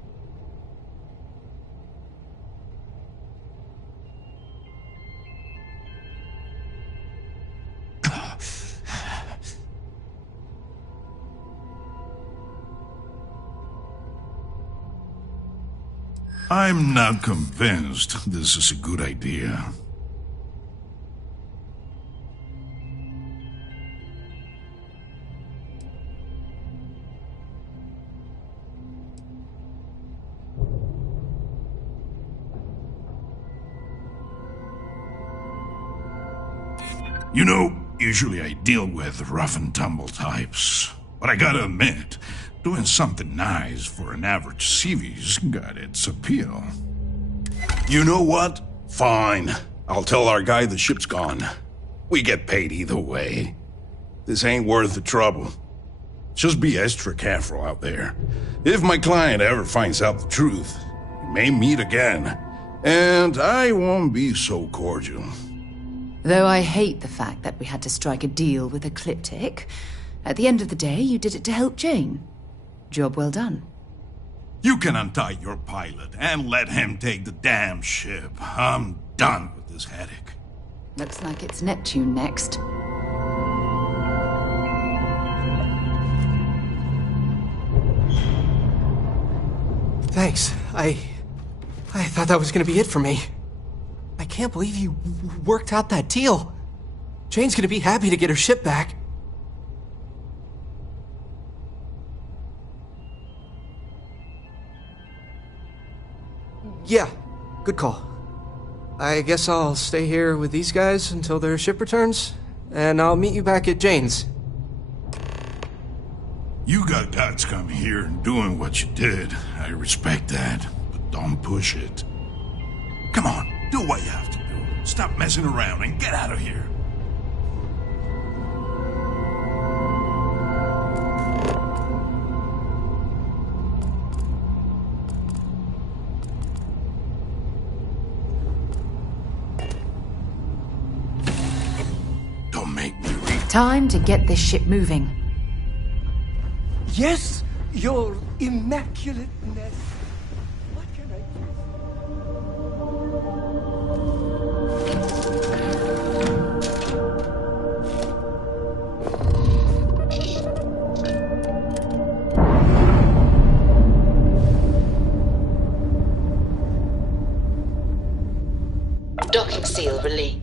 I'm not convinced this is a good idea. You know, usually I deal with rough and tumble types. But I gotta admit, doing something nice for an average CV's got its appeal. You know what? Fine. I'll tell our guy the ship's gone. We get paid either way. This ain't worth the trouble. Just be extra careful out there. If my client ever finds out the truth, we may meet again. And I won't be so cordial. Though I hate the fact that we had to strike a deal with Ecliptic, at the end of the day, you did it to help Jane. Job well done. You can untie your pilot and let him take the damn ship. I'm done with this headache. Looks like it's Neptune next. Thanks. I thought that was gonna be it for me. I can't believe you worked out that deal. Jane's gonna be happy to get her ship back. Yeah, good call. I guess I'll stay here with these guys until their ship returns, and I'll meet you back at Jane's. You got guts coming here and doing what you did. I respect that, but don't push it. Come on, do what you have to do. Stop messing around and get out of here. Don't make me read. Time to get this ship moving. Yes, your immaculateness. What can I Docking seal released.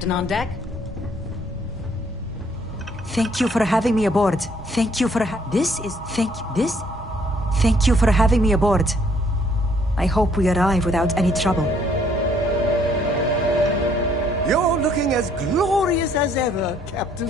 Captain on deck. Thank you for having me aboard. Thank you for Thank you for having me aboard. I hope we arrive without any trouble. You're looking as glorious as ever, Captain.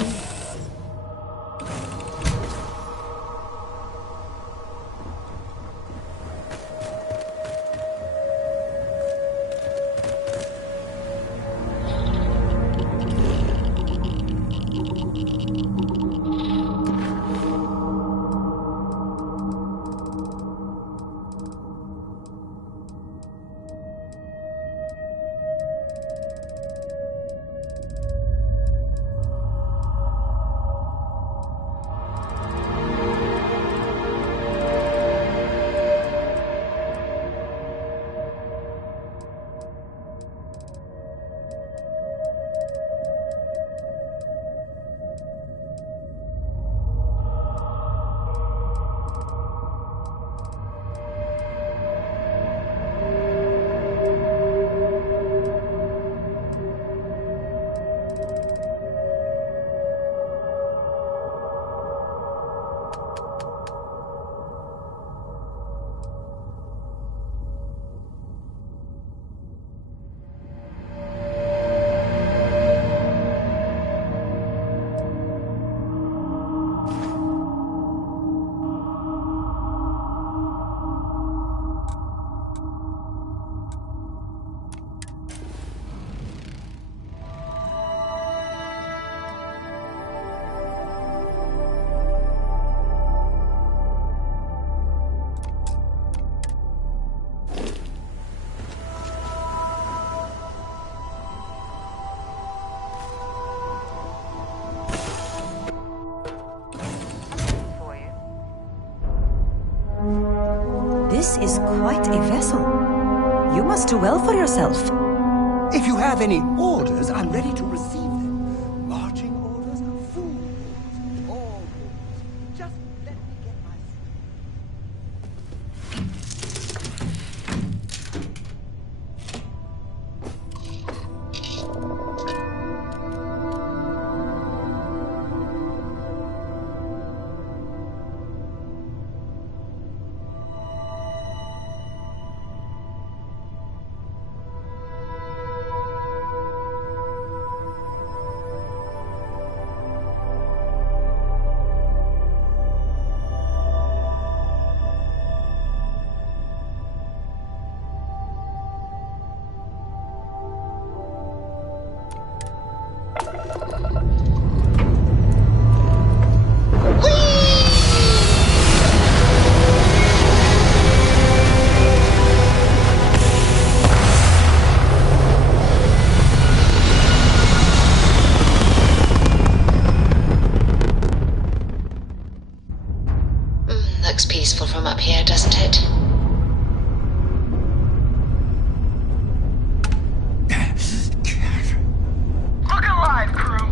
This is quite a vessel. You must do well for yourself. If you have any orders, I'm ready to receive them. Marching orders, food orders, all orders. Just let me get my... Looks peaceful from up here, doesn't it? Look alive, crew!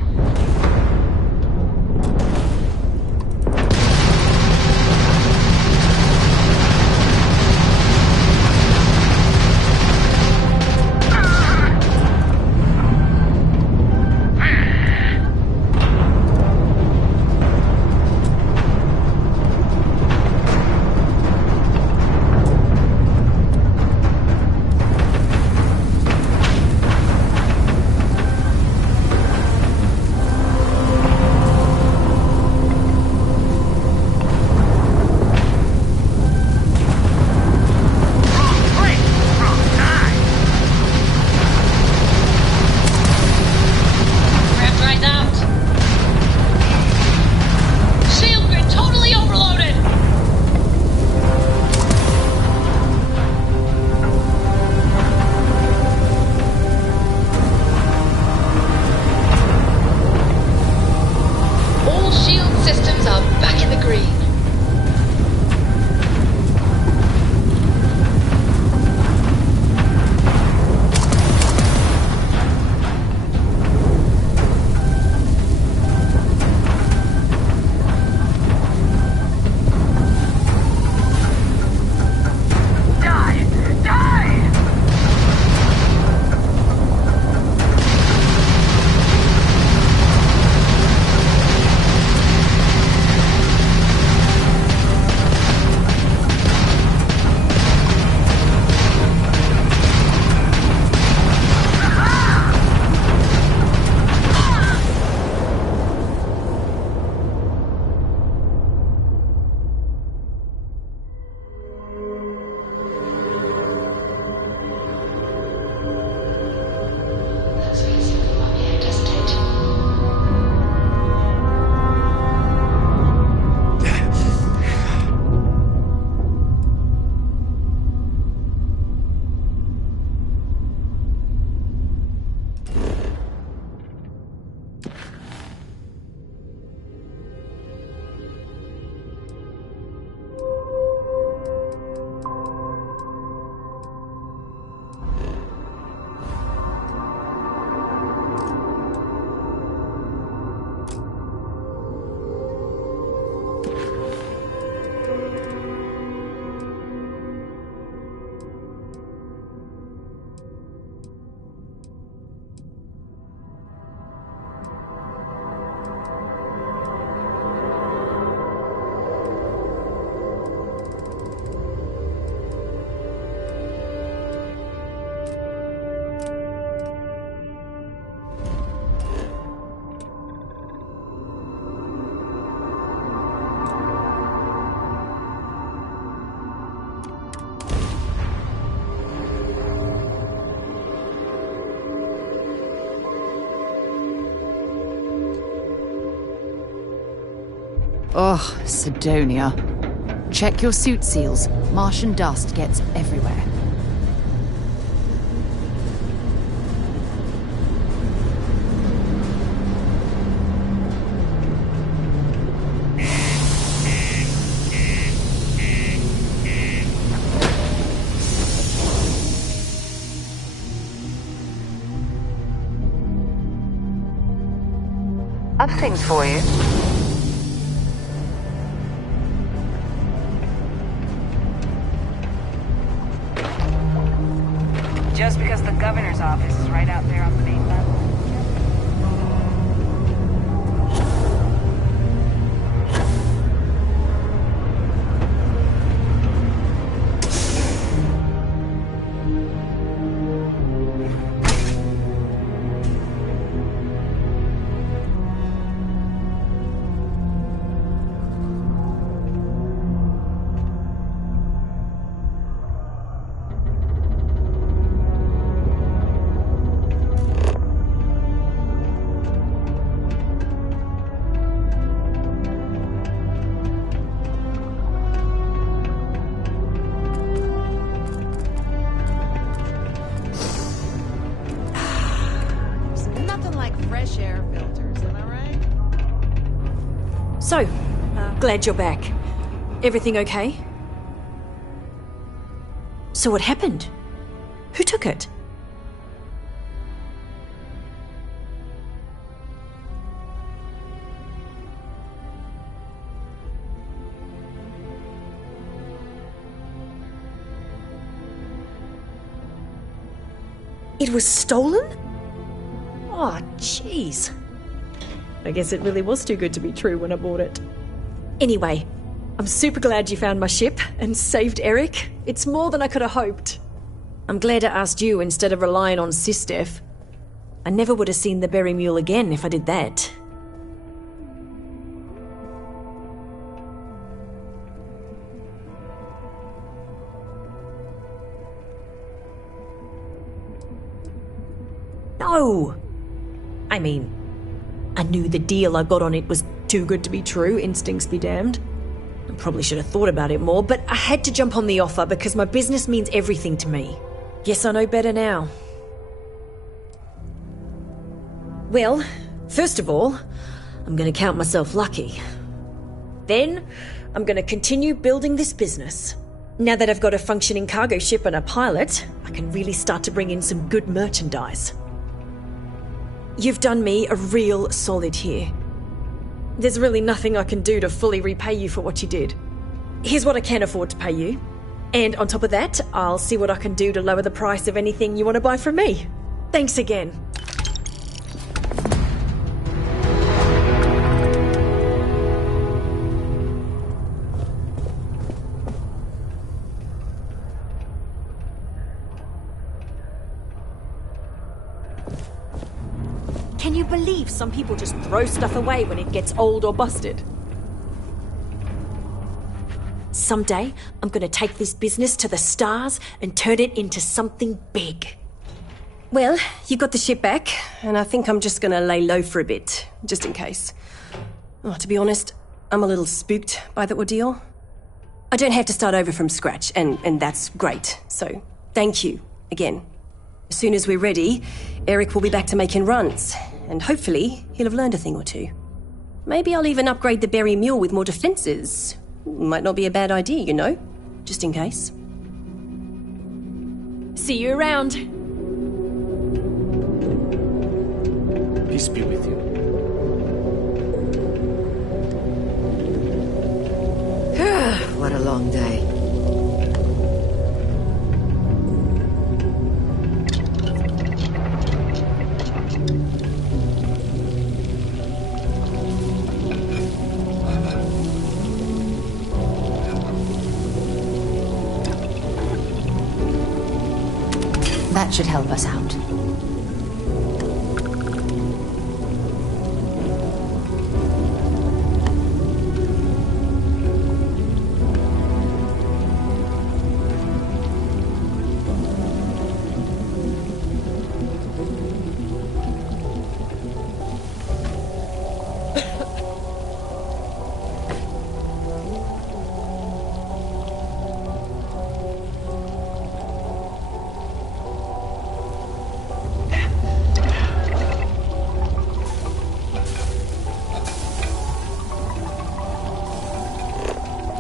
Oh, Sidonia. Check your suit seals. Martian dust gets everywhere. I've things for you. Just because the governor's office is right out there on the main level. So, glad you're back. Everything okay? So what happened? Who took it? It was stolen? Oh, jeez. I guess it really was too good to be true when I bought it. Anyway, I'm super glad you found my ship and saved Eric. It's more than I could have hoped. I'm glad I asked you instead of relying on Sistef. I never would have seen the Berry Mule again if I did that. No! I mean, I knew the deal I got on it was too good to be true, instincts be damned. I probably should have thought about it more, but I had to jump on the offer because my business means everything to me. Guess I know better now. Well, first of all, I'm gonna count myself lucky. Then, I'm gonna continue building this business. Now that I've got a functioning cargo ship and a pilot, I can really start to bring in some good merchandise. You've done me a real solid here. There's really nothing I can do to fully repay you for what you did. Here's what I can afford to pay you. And on top of that, I'll see what I can do to lower the price of anything you want to buy from me. Thanks again. Can you believe some people just throw stuff away when it gets old or busted? Someday, I'm gonna take this business to the stars and turn it into something big. Well, you got the ship back, and I think I'm just gonna lay low for a bit, just in case. Oh, to be honest, I'm a little spooked by the ordeal. I don't have to start over from scratch, and that's great. So, thank you, again. As soon as we're ready, Eric will be back to making runs, and hopefully he'll have learned a thing or two. Maybe I'll even upgrade the Berry Mule with more defenses. Might not be a bad idea, you know, just in case. See you around. Peace be with you. What a long day. That should help us out.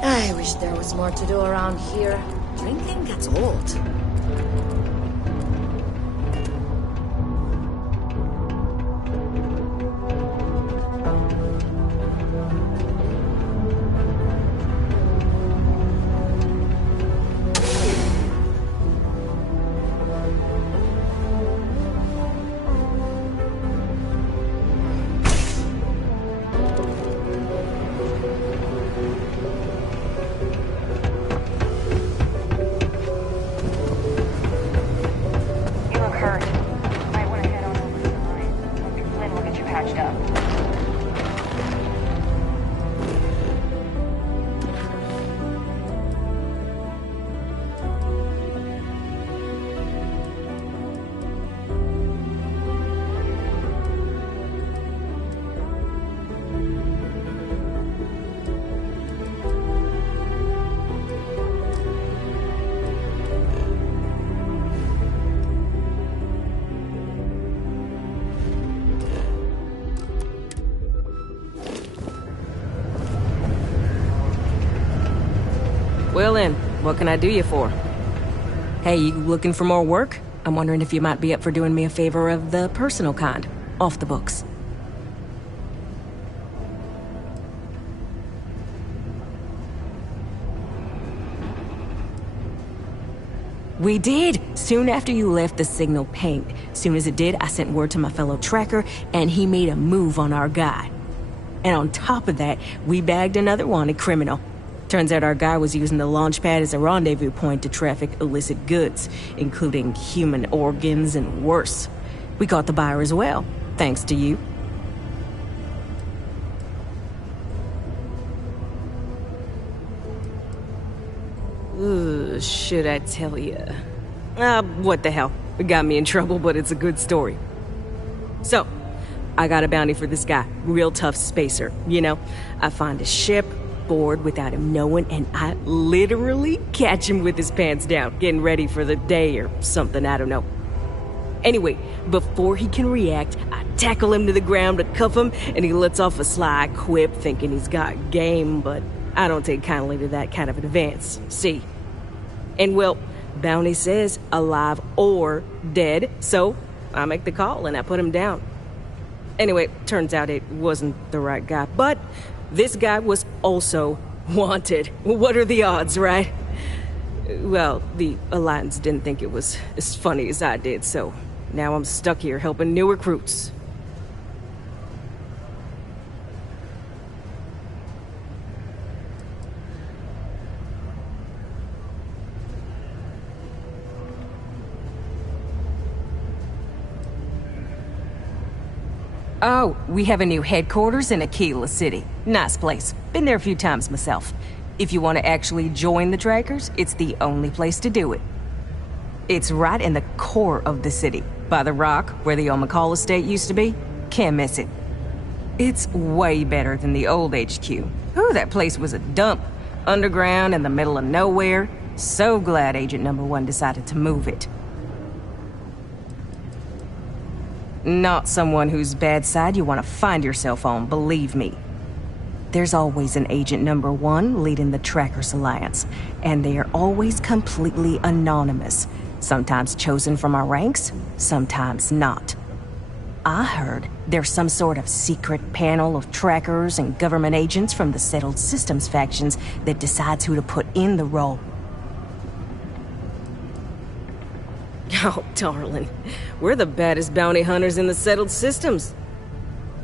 I wish there was more to do around here. Drinking gets old. Well then, what can I do you for? Hey, you looking for more work? I'm wondering if you might be up for doing me a favor of the personal kind, off the books. We did! Soon after you left, the signal pinged. Soon as it did, I sent word to my fellow tracker, and he made a move on our guy. And on top of that, we bagged another wanted criminal. Turns out our guy was using the launch pad as a rendezvous point to traffic illicit goods, including human organs and worse. We caught the buyer as well, thanks to you. Should I tell you? What the hell? It got me in trouble, but it's a good story. So, I got a bounty for this guy. Real tough spacer, you know? I find a ship, board without him knowing, and I literally catch him with his pants down, getting ready for the day or something, I don't know. Anyway, before he can react, I tackle him to the ground to cuff him, and he lets off a sly quip thinking he's got game, but I don't take kindly to that kind of an advance. See? And well, bounty says alive or dead, so I make the call and I put him down. Anyway, turns out it wasn't the right guy, but this guy was also wanted. What are the odds, right? Well, the Alliance didn't think it was as funny as I did, so now I'm stuck here helping new recruits. Oh, we have a new headquarters in Aquila City. Nice place. Been there a few times myself. If you want to actually join the Trackers, it's the only place to do it. It's right in the core of the city, by the rock where the old McCall estate used to be. Can't miss it. It's way better than the old HQ. Ooh, that place was a dump. Underground in the middle of nowhere. So glad Agent Number 1 decided to move it. Not someone whose bad side you want to find yourself on, believe me. There's always an Agent Number 1 leading the Trackers Alliance, and they are always completely anonymous. Sometimes chosen from our ranks, sometimes not. I heard there's some sort of secret panel of trackers and government agents from the Settled Systems factions that decides who to put in the role. Oh, darling. We're the baddest bounty hunters in the Settled Systems.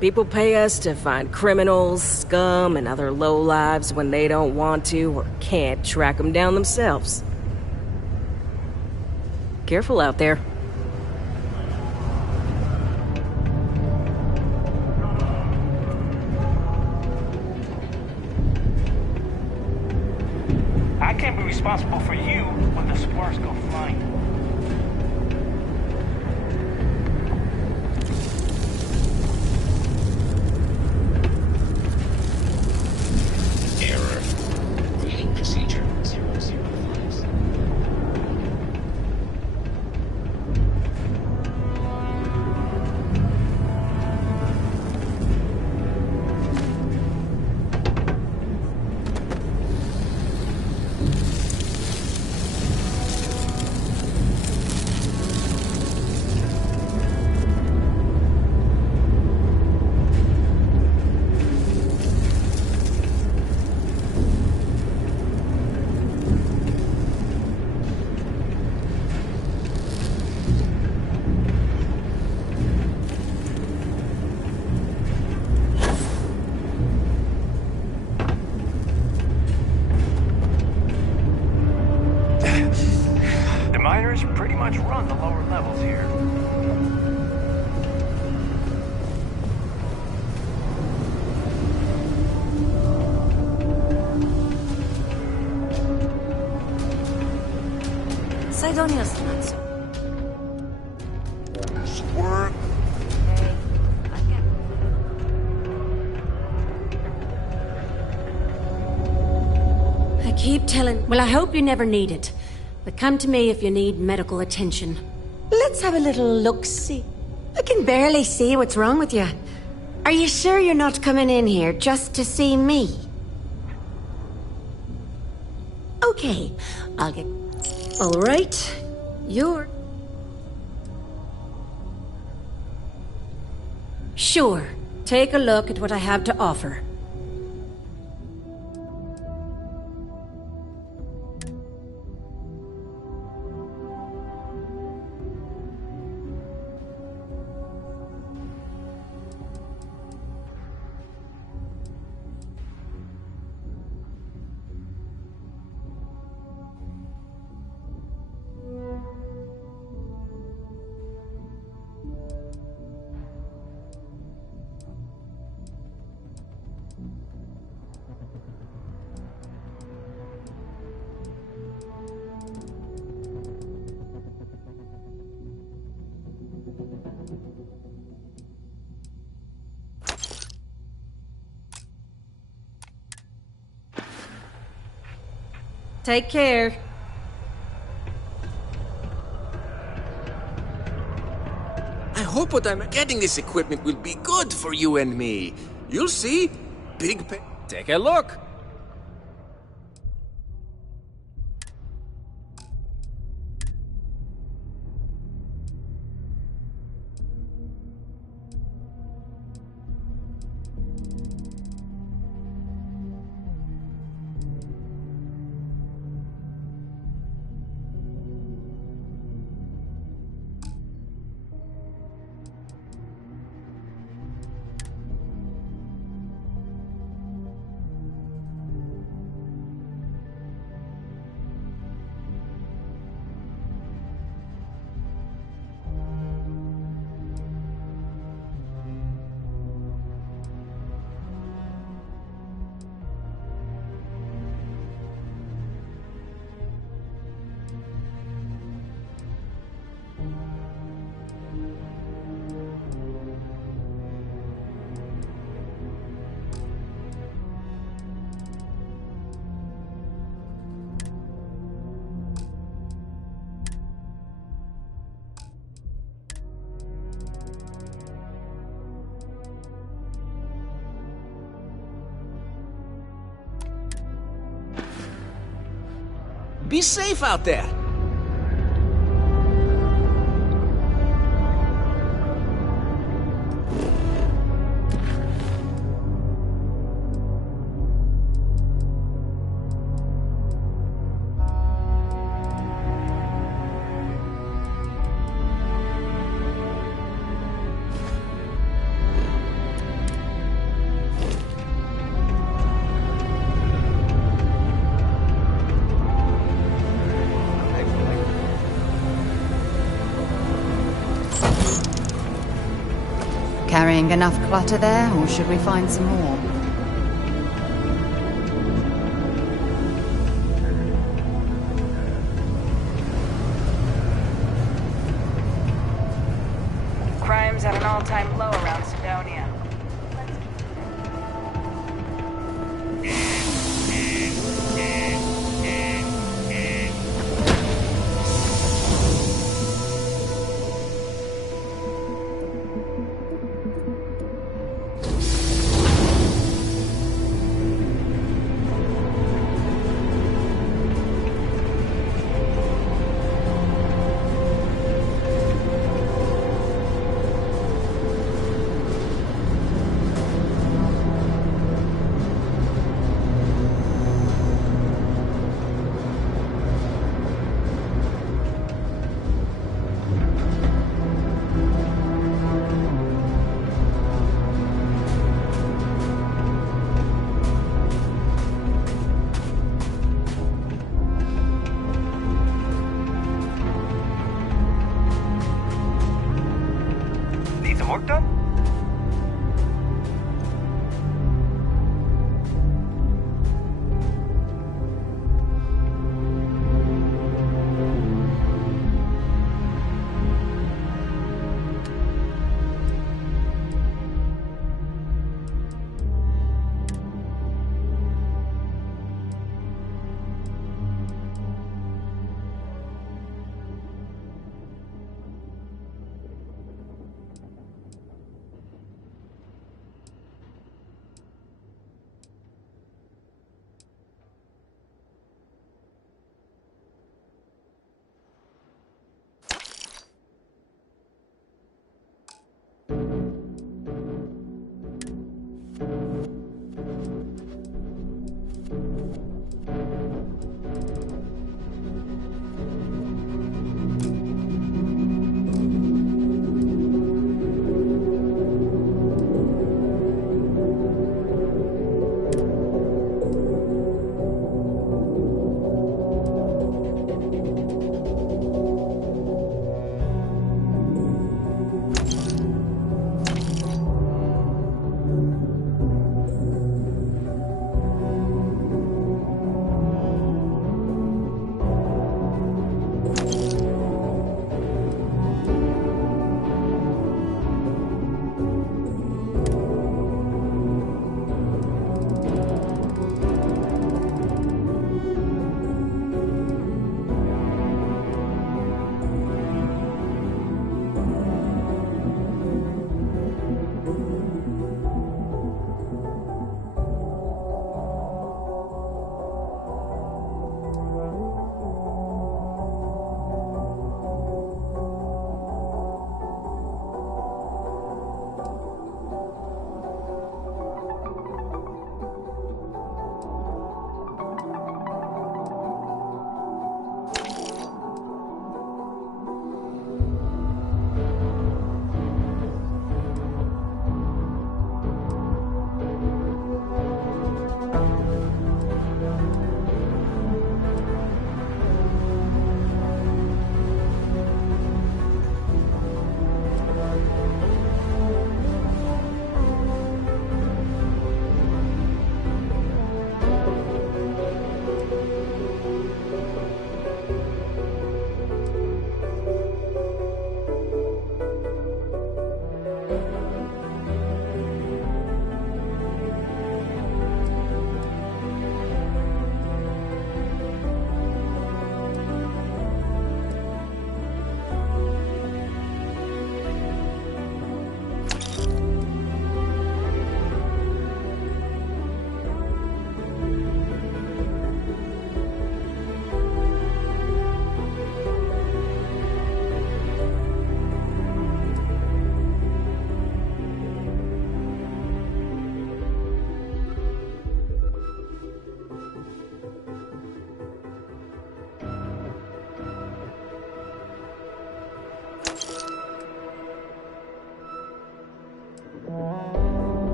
People pay us to find criminals, scum, and other lowlives when they don't want to or can't track them down themselves. Careful out there. I can't be responsible for you when the sparks go flying. Procedure 005. much run the lower levels here. Sidonia's not so. Squirt. I keep telling... Well, I hope you never need it. But come to me if you need medical attention. Let's have a little look-see. I can barely see what's wrong with you. Are you sure you're not coming in here just to see me? Okay, I'll get... All right, you're... Sure, take a look at what I have to offer. Take care. I hope what I'm getting this equipment will be good for you and me. You'll see. Take a look. Be safe out there. Carrying enough clutter there, or should we find some more? Crime's at an all-time low around Sidonia.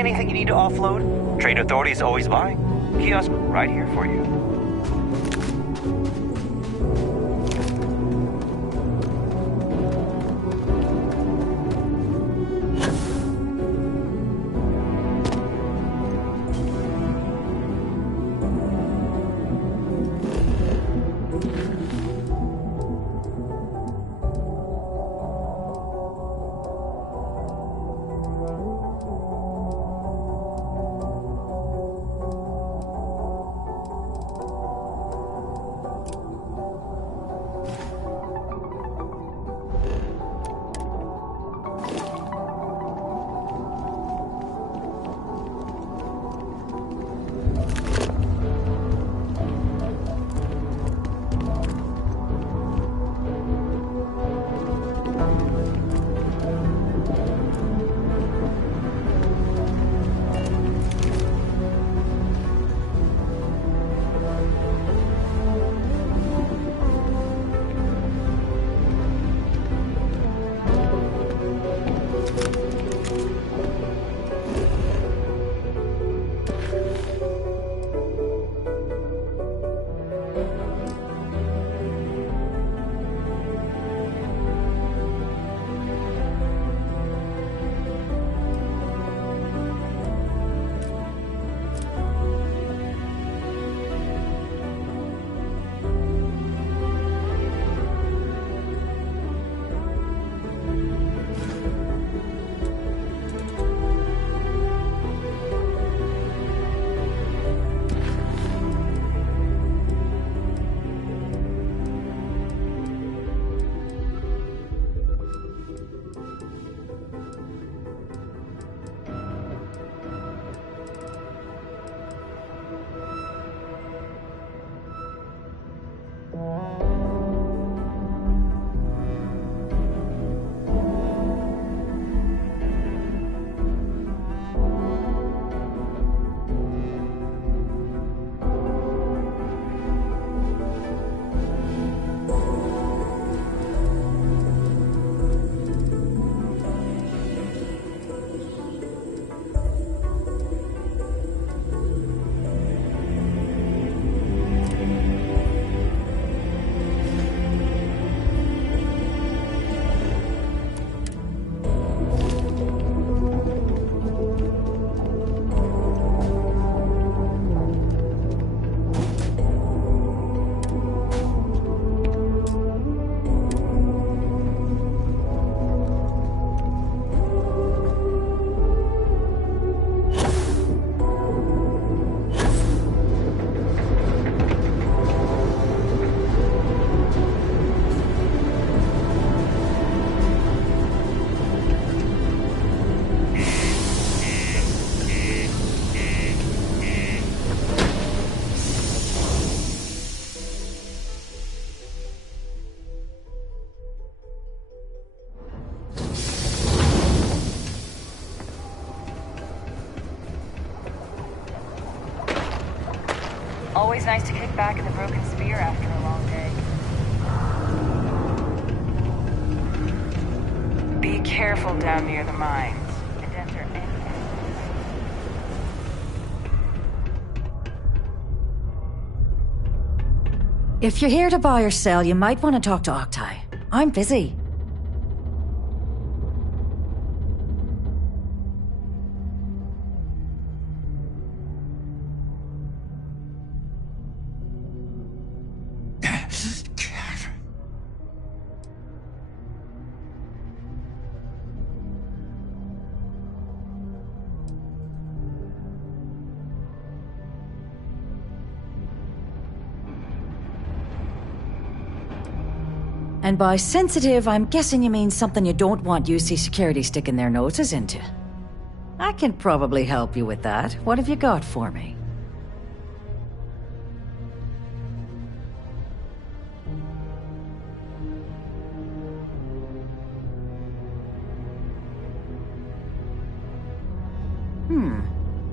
anything you need to offload? Trade Authority's always buying. Kiosk right here for you. Always nice to kick back at the Broken Spear after a long day. Be careful down near the mines. And enter any... If you're here to buy or sell, you might want to talk to Octai. I'm busy. And by sensitive, I'm guessing you mean something you don't want UC Security sticking their noses into. I can probably help you with that. What have you got for me?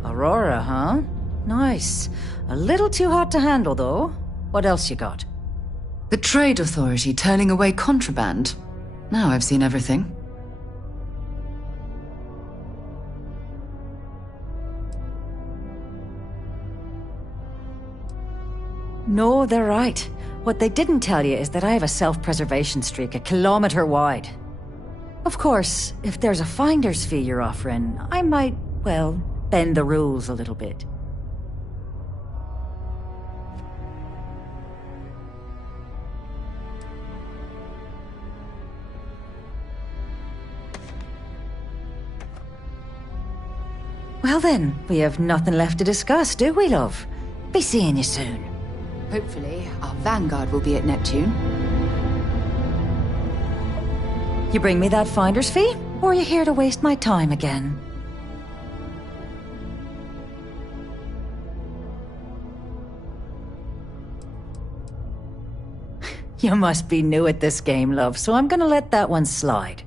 Aurora, huh? Nice. A little too hot to handle, though. What else you got? The Trade Authority turning away contraband. Now I've seen everything. No, they're right. What they didn't tell you is that I have a self-preservation streak 1 kilometer wide. Of course, if there's a finder's fee you're offering, I might, well, bend the rules a little bit. Well then, we have nothing left to discuss, do we, love? Be seeing you soon. Hopefully, our vanguard will be at Neptune. You bring me that finder's fee, or are you here to waste my time again? You must be new at this game, love, so I'm gonna let that one slide.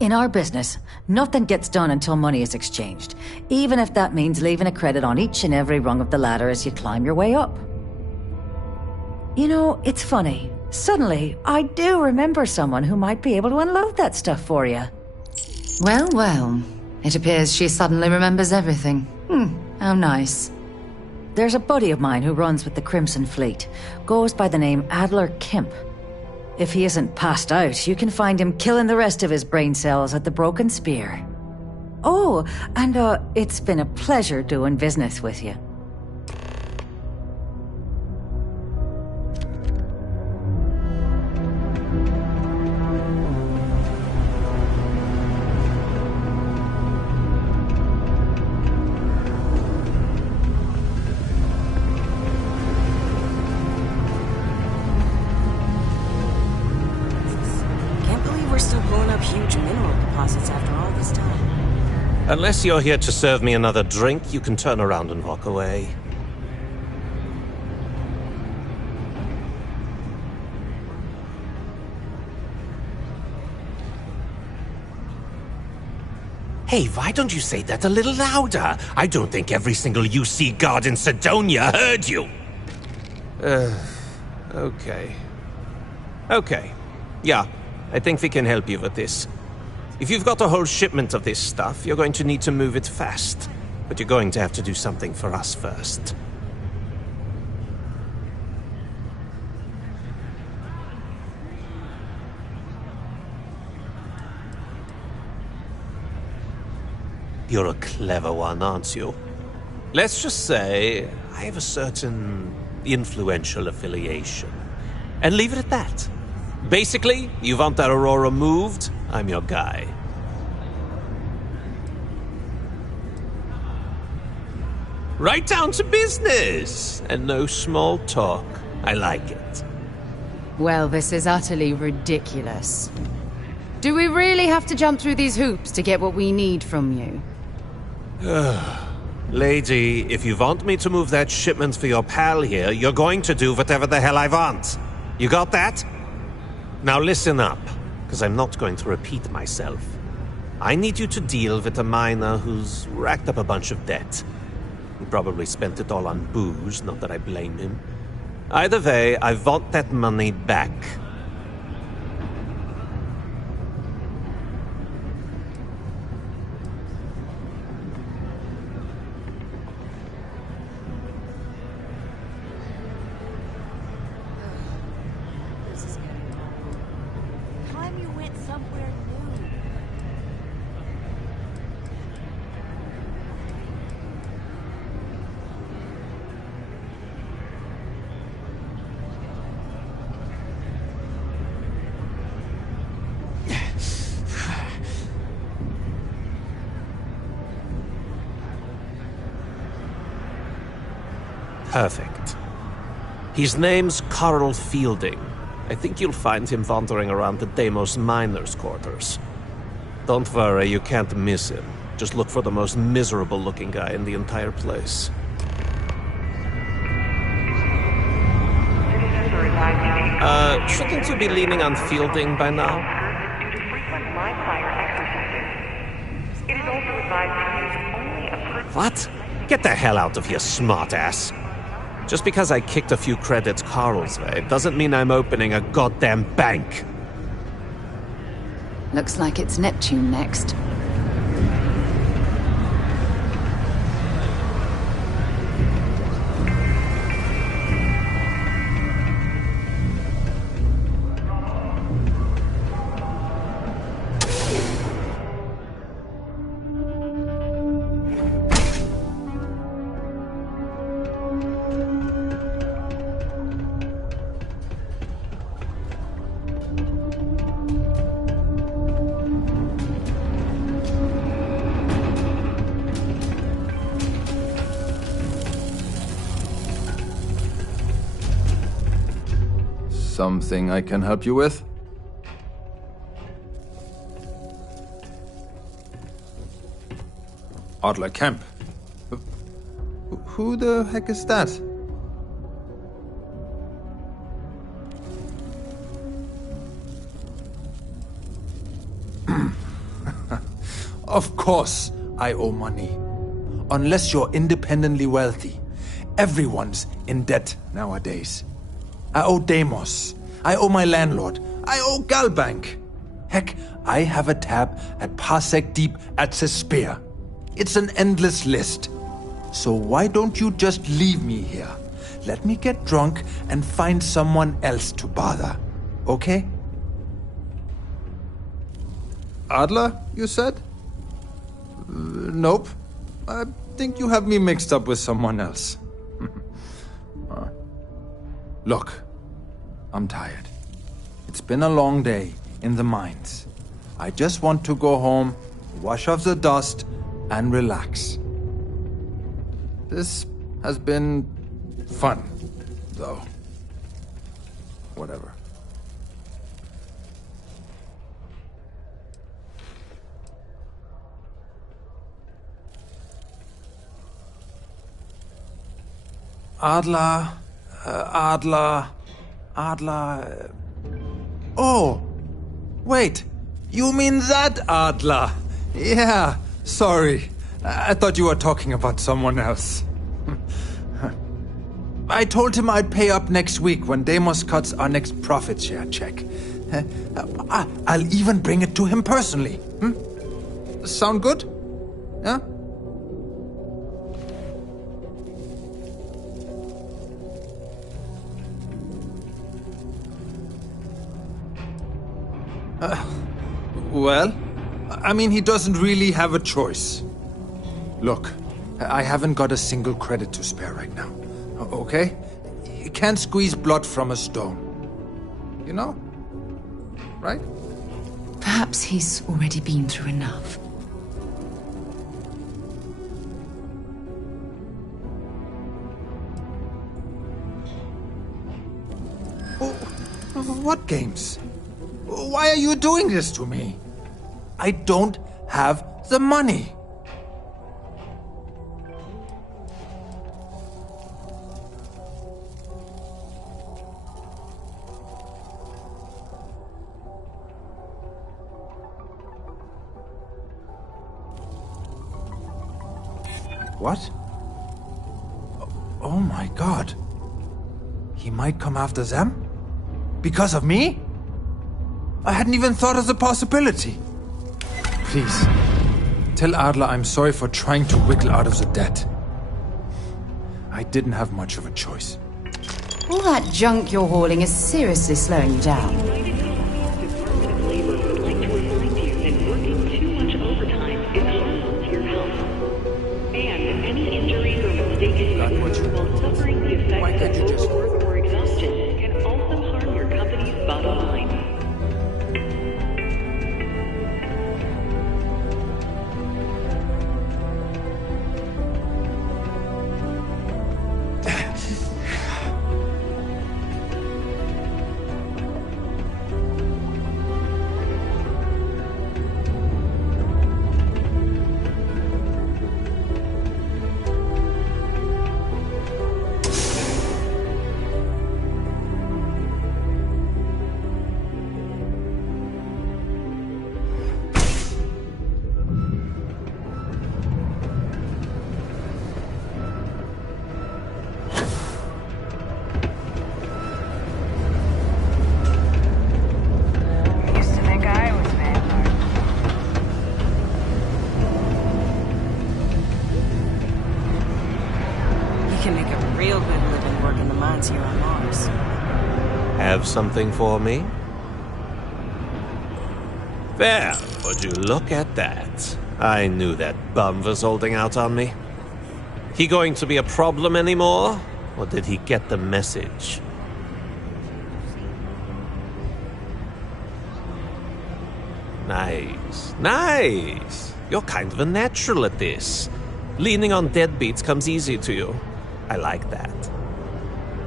In our business, nothing gets done until money is exchanged, even if that means leaving a credit on each and every rung of the ladder as you climb your way up. You know, it's funny. Suddenly, I do remember someone who might be able to unload that stuff for you. Well, well. It appears she suddenly remembers everything. How nice. There's a buddy of mine who runs with the Crimson Fleet. Goes by the name Adler Kemp. If he isn't passed out, you can find him killing the rest of his brain cells at the Broken Spear. Oh, and it's been a pleasure doing business with you. Unless you're here to serve me another drink, you can turn around and walk away. Hey, why don't you say that a little louder? I don't think every single UC guard in Cydonia heard you. Okay. Okay. Yeah, I think we can help you with this. If you've got a whole shipment of this stuff, you're going to need to move it fast. But you're going to have to do something for us first. You're a clever one, aren't you? Let's just say I have a certain influential affiliation. And leave it at that. Basically, you want that Aurora moved, I'm your guy. Right down to business! And no small talk. I like it. Well, this is utterly ridiculous. Do we really have to jump through these hoops to get what we need from you? Lady, if you want me to move that shipment for your pal here, you're going to do whatever the hell I want. You got that? Now listen up, because I'm not going to repeat myself. I need you to deal with a miner who's racked up a bunch of debt. He probably spent it all on booze, not that I blame him. Either way, I want that money back. Perfect. His name's Carl Fielding. I think you'll find him wandering around the Deimos miners' quarters. Don't worry, you can't miss him. Just look for the most miserable-looking guy in the entire place. Shouldn't you be leaning on Fielding by now? What? Get the hell out of here, smartass. Just because I kicked a few credits Carl's way doesn't mean I'm opening a goddamn bank. Looks like it's Neptune next. Something I can help you with? Adler Kemp. Who the heck is that? Of course I owe money. Unless you're independently wealthy. Everyone's in debt nowadays. I owe Deimos. I owe my landlord. I owe Galbank. Heck, I have a tab at Parsec Deep at Cespear. It's an endless list. So why don't you just leave me here? Let me get drunk and find someone else to bother. Okay? Adler, you said? Nope. I think you have me mixed up with someone else. Look, I'm tired. It's been a long day in the mines. I just want to go home, wash off the dust, and relax. This has been fun, though. Whatever. Adler. Oh, wait. You mean that Adler? Yeah, sorry. I thought you were talking about someone else. I told him I'd pay up next week when Deimos cuts our next profit share check. I'll even bring it to him personally. Sound good? Yeah? Well, I mean, he doesn't really have a choice. Look, I haven't got a single credit to spare right now. Okay? You can't squeeze blood from a stone. You know? Right? Perhaps he's already been through enough. What games? Why are you doing this to me? I don't have the money. What? Oh my God. He might come after them? Because of me? I hadn't even thought of the possibility. Please, tell Adler I'm sorry for trying to wiggle out of the debt. I didn't have much of a choice. All that junk you're hauling is seriously slowing you down. Why can't you just... Have something for me? Well, would you look at that? I knew that bum was holding out on me. He going to be a problem anymore? Or did he get the message? Nice. Nice. You're kind of a natural at this. Leaning on deadbeats comes easy to you. I like that.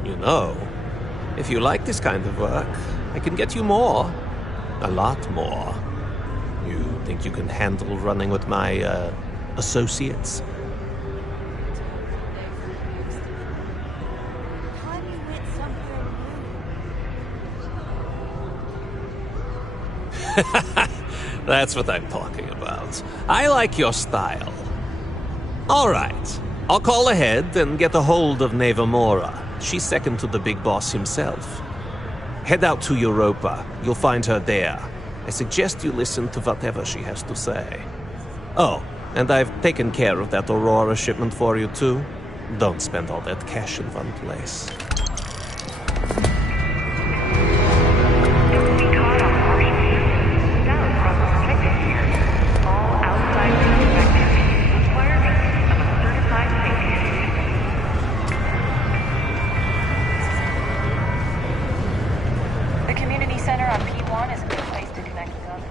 You know, If you like this kind of work, I can get you more. A lot more. You think you can handle running with my, associates? That's what I'm talking about. I like your style. All right. I'll call ahead and get a hold of Neva Mora. She's second to the big boss himself. Head out to Europa. You'll find her there. I suggest you listen to whatever she has to say. Oh, and I've taken care of that Aurora shipment for you too. Don't spend all that cash in one place. The community center on P1 is a good place to connect with others.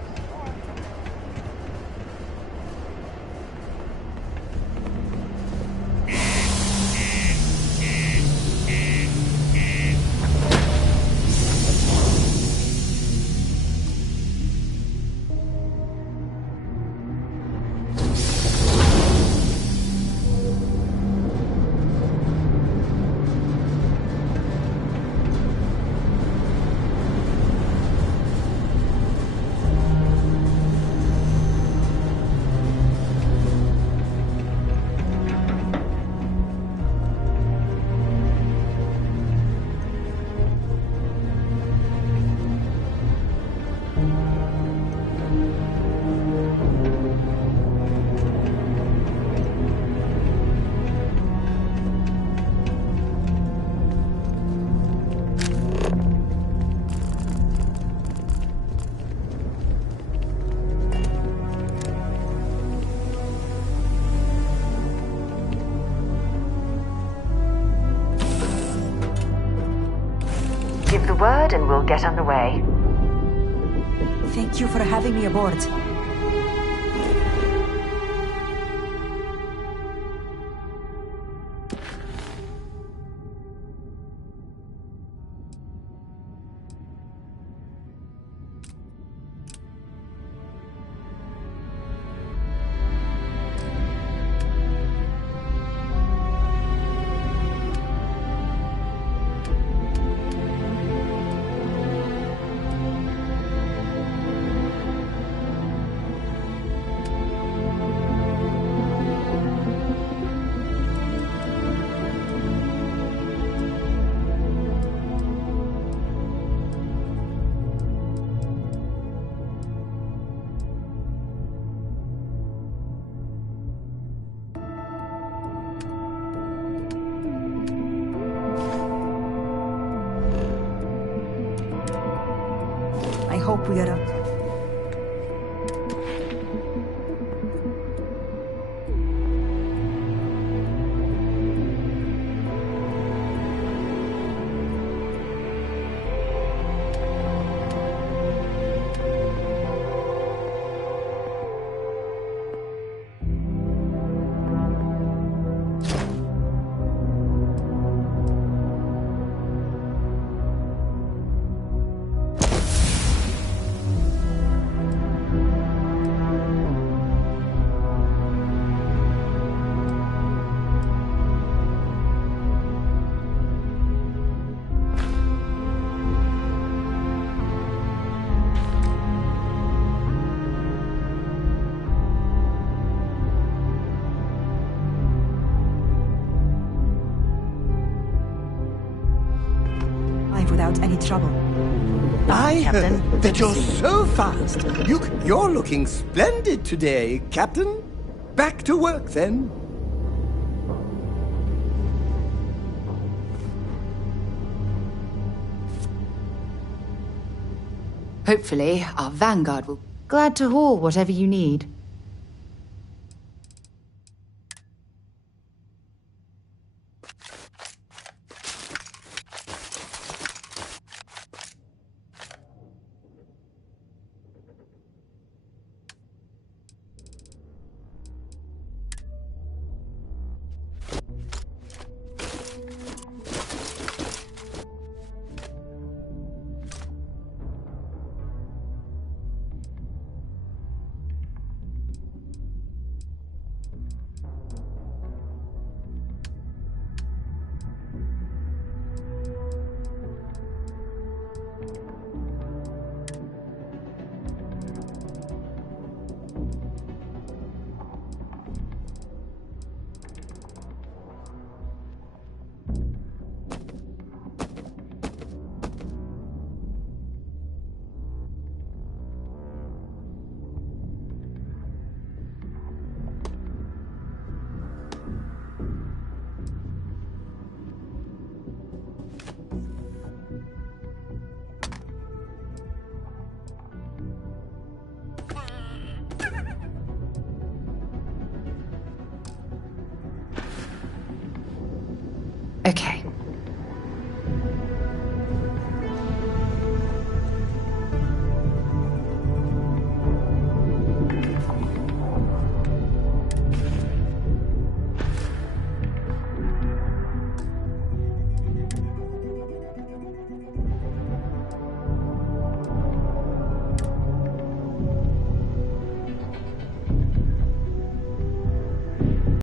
Give the word and we'll get underway. Thank you for having me aboard. I hope we are... without any trouble. I Captain. heard that you're so fast. You're looking splendid today, Captain. Back to work, then. Hopefully, our Vanguard will... Glad to haul whatever you need. Okay.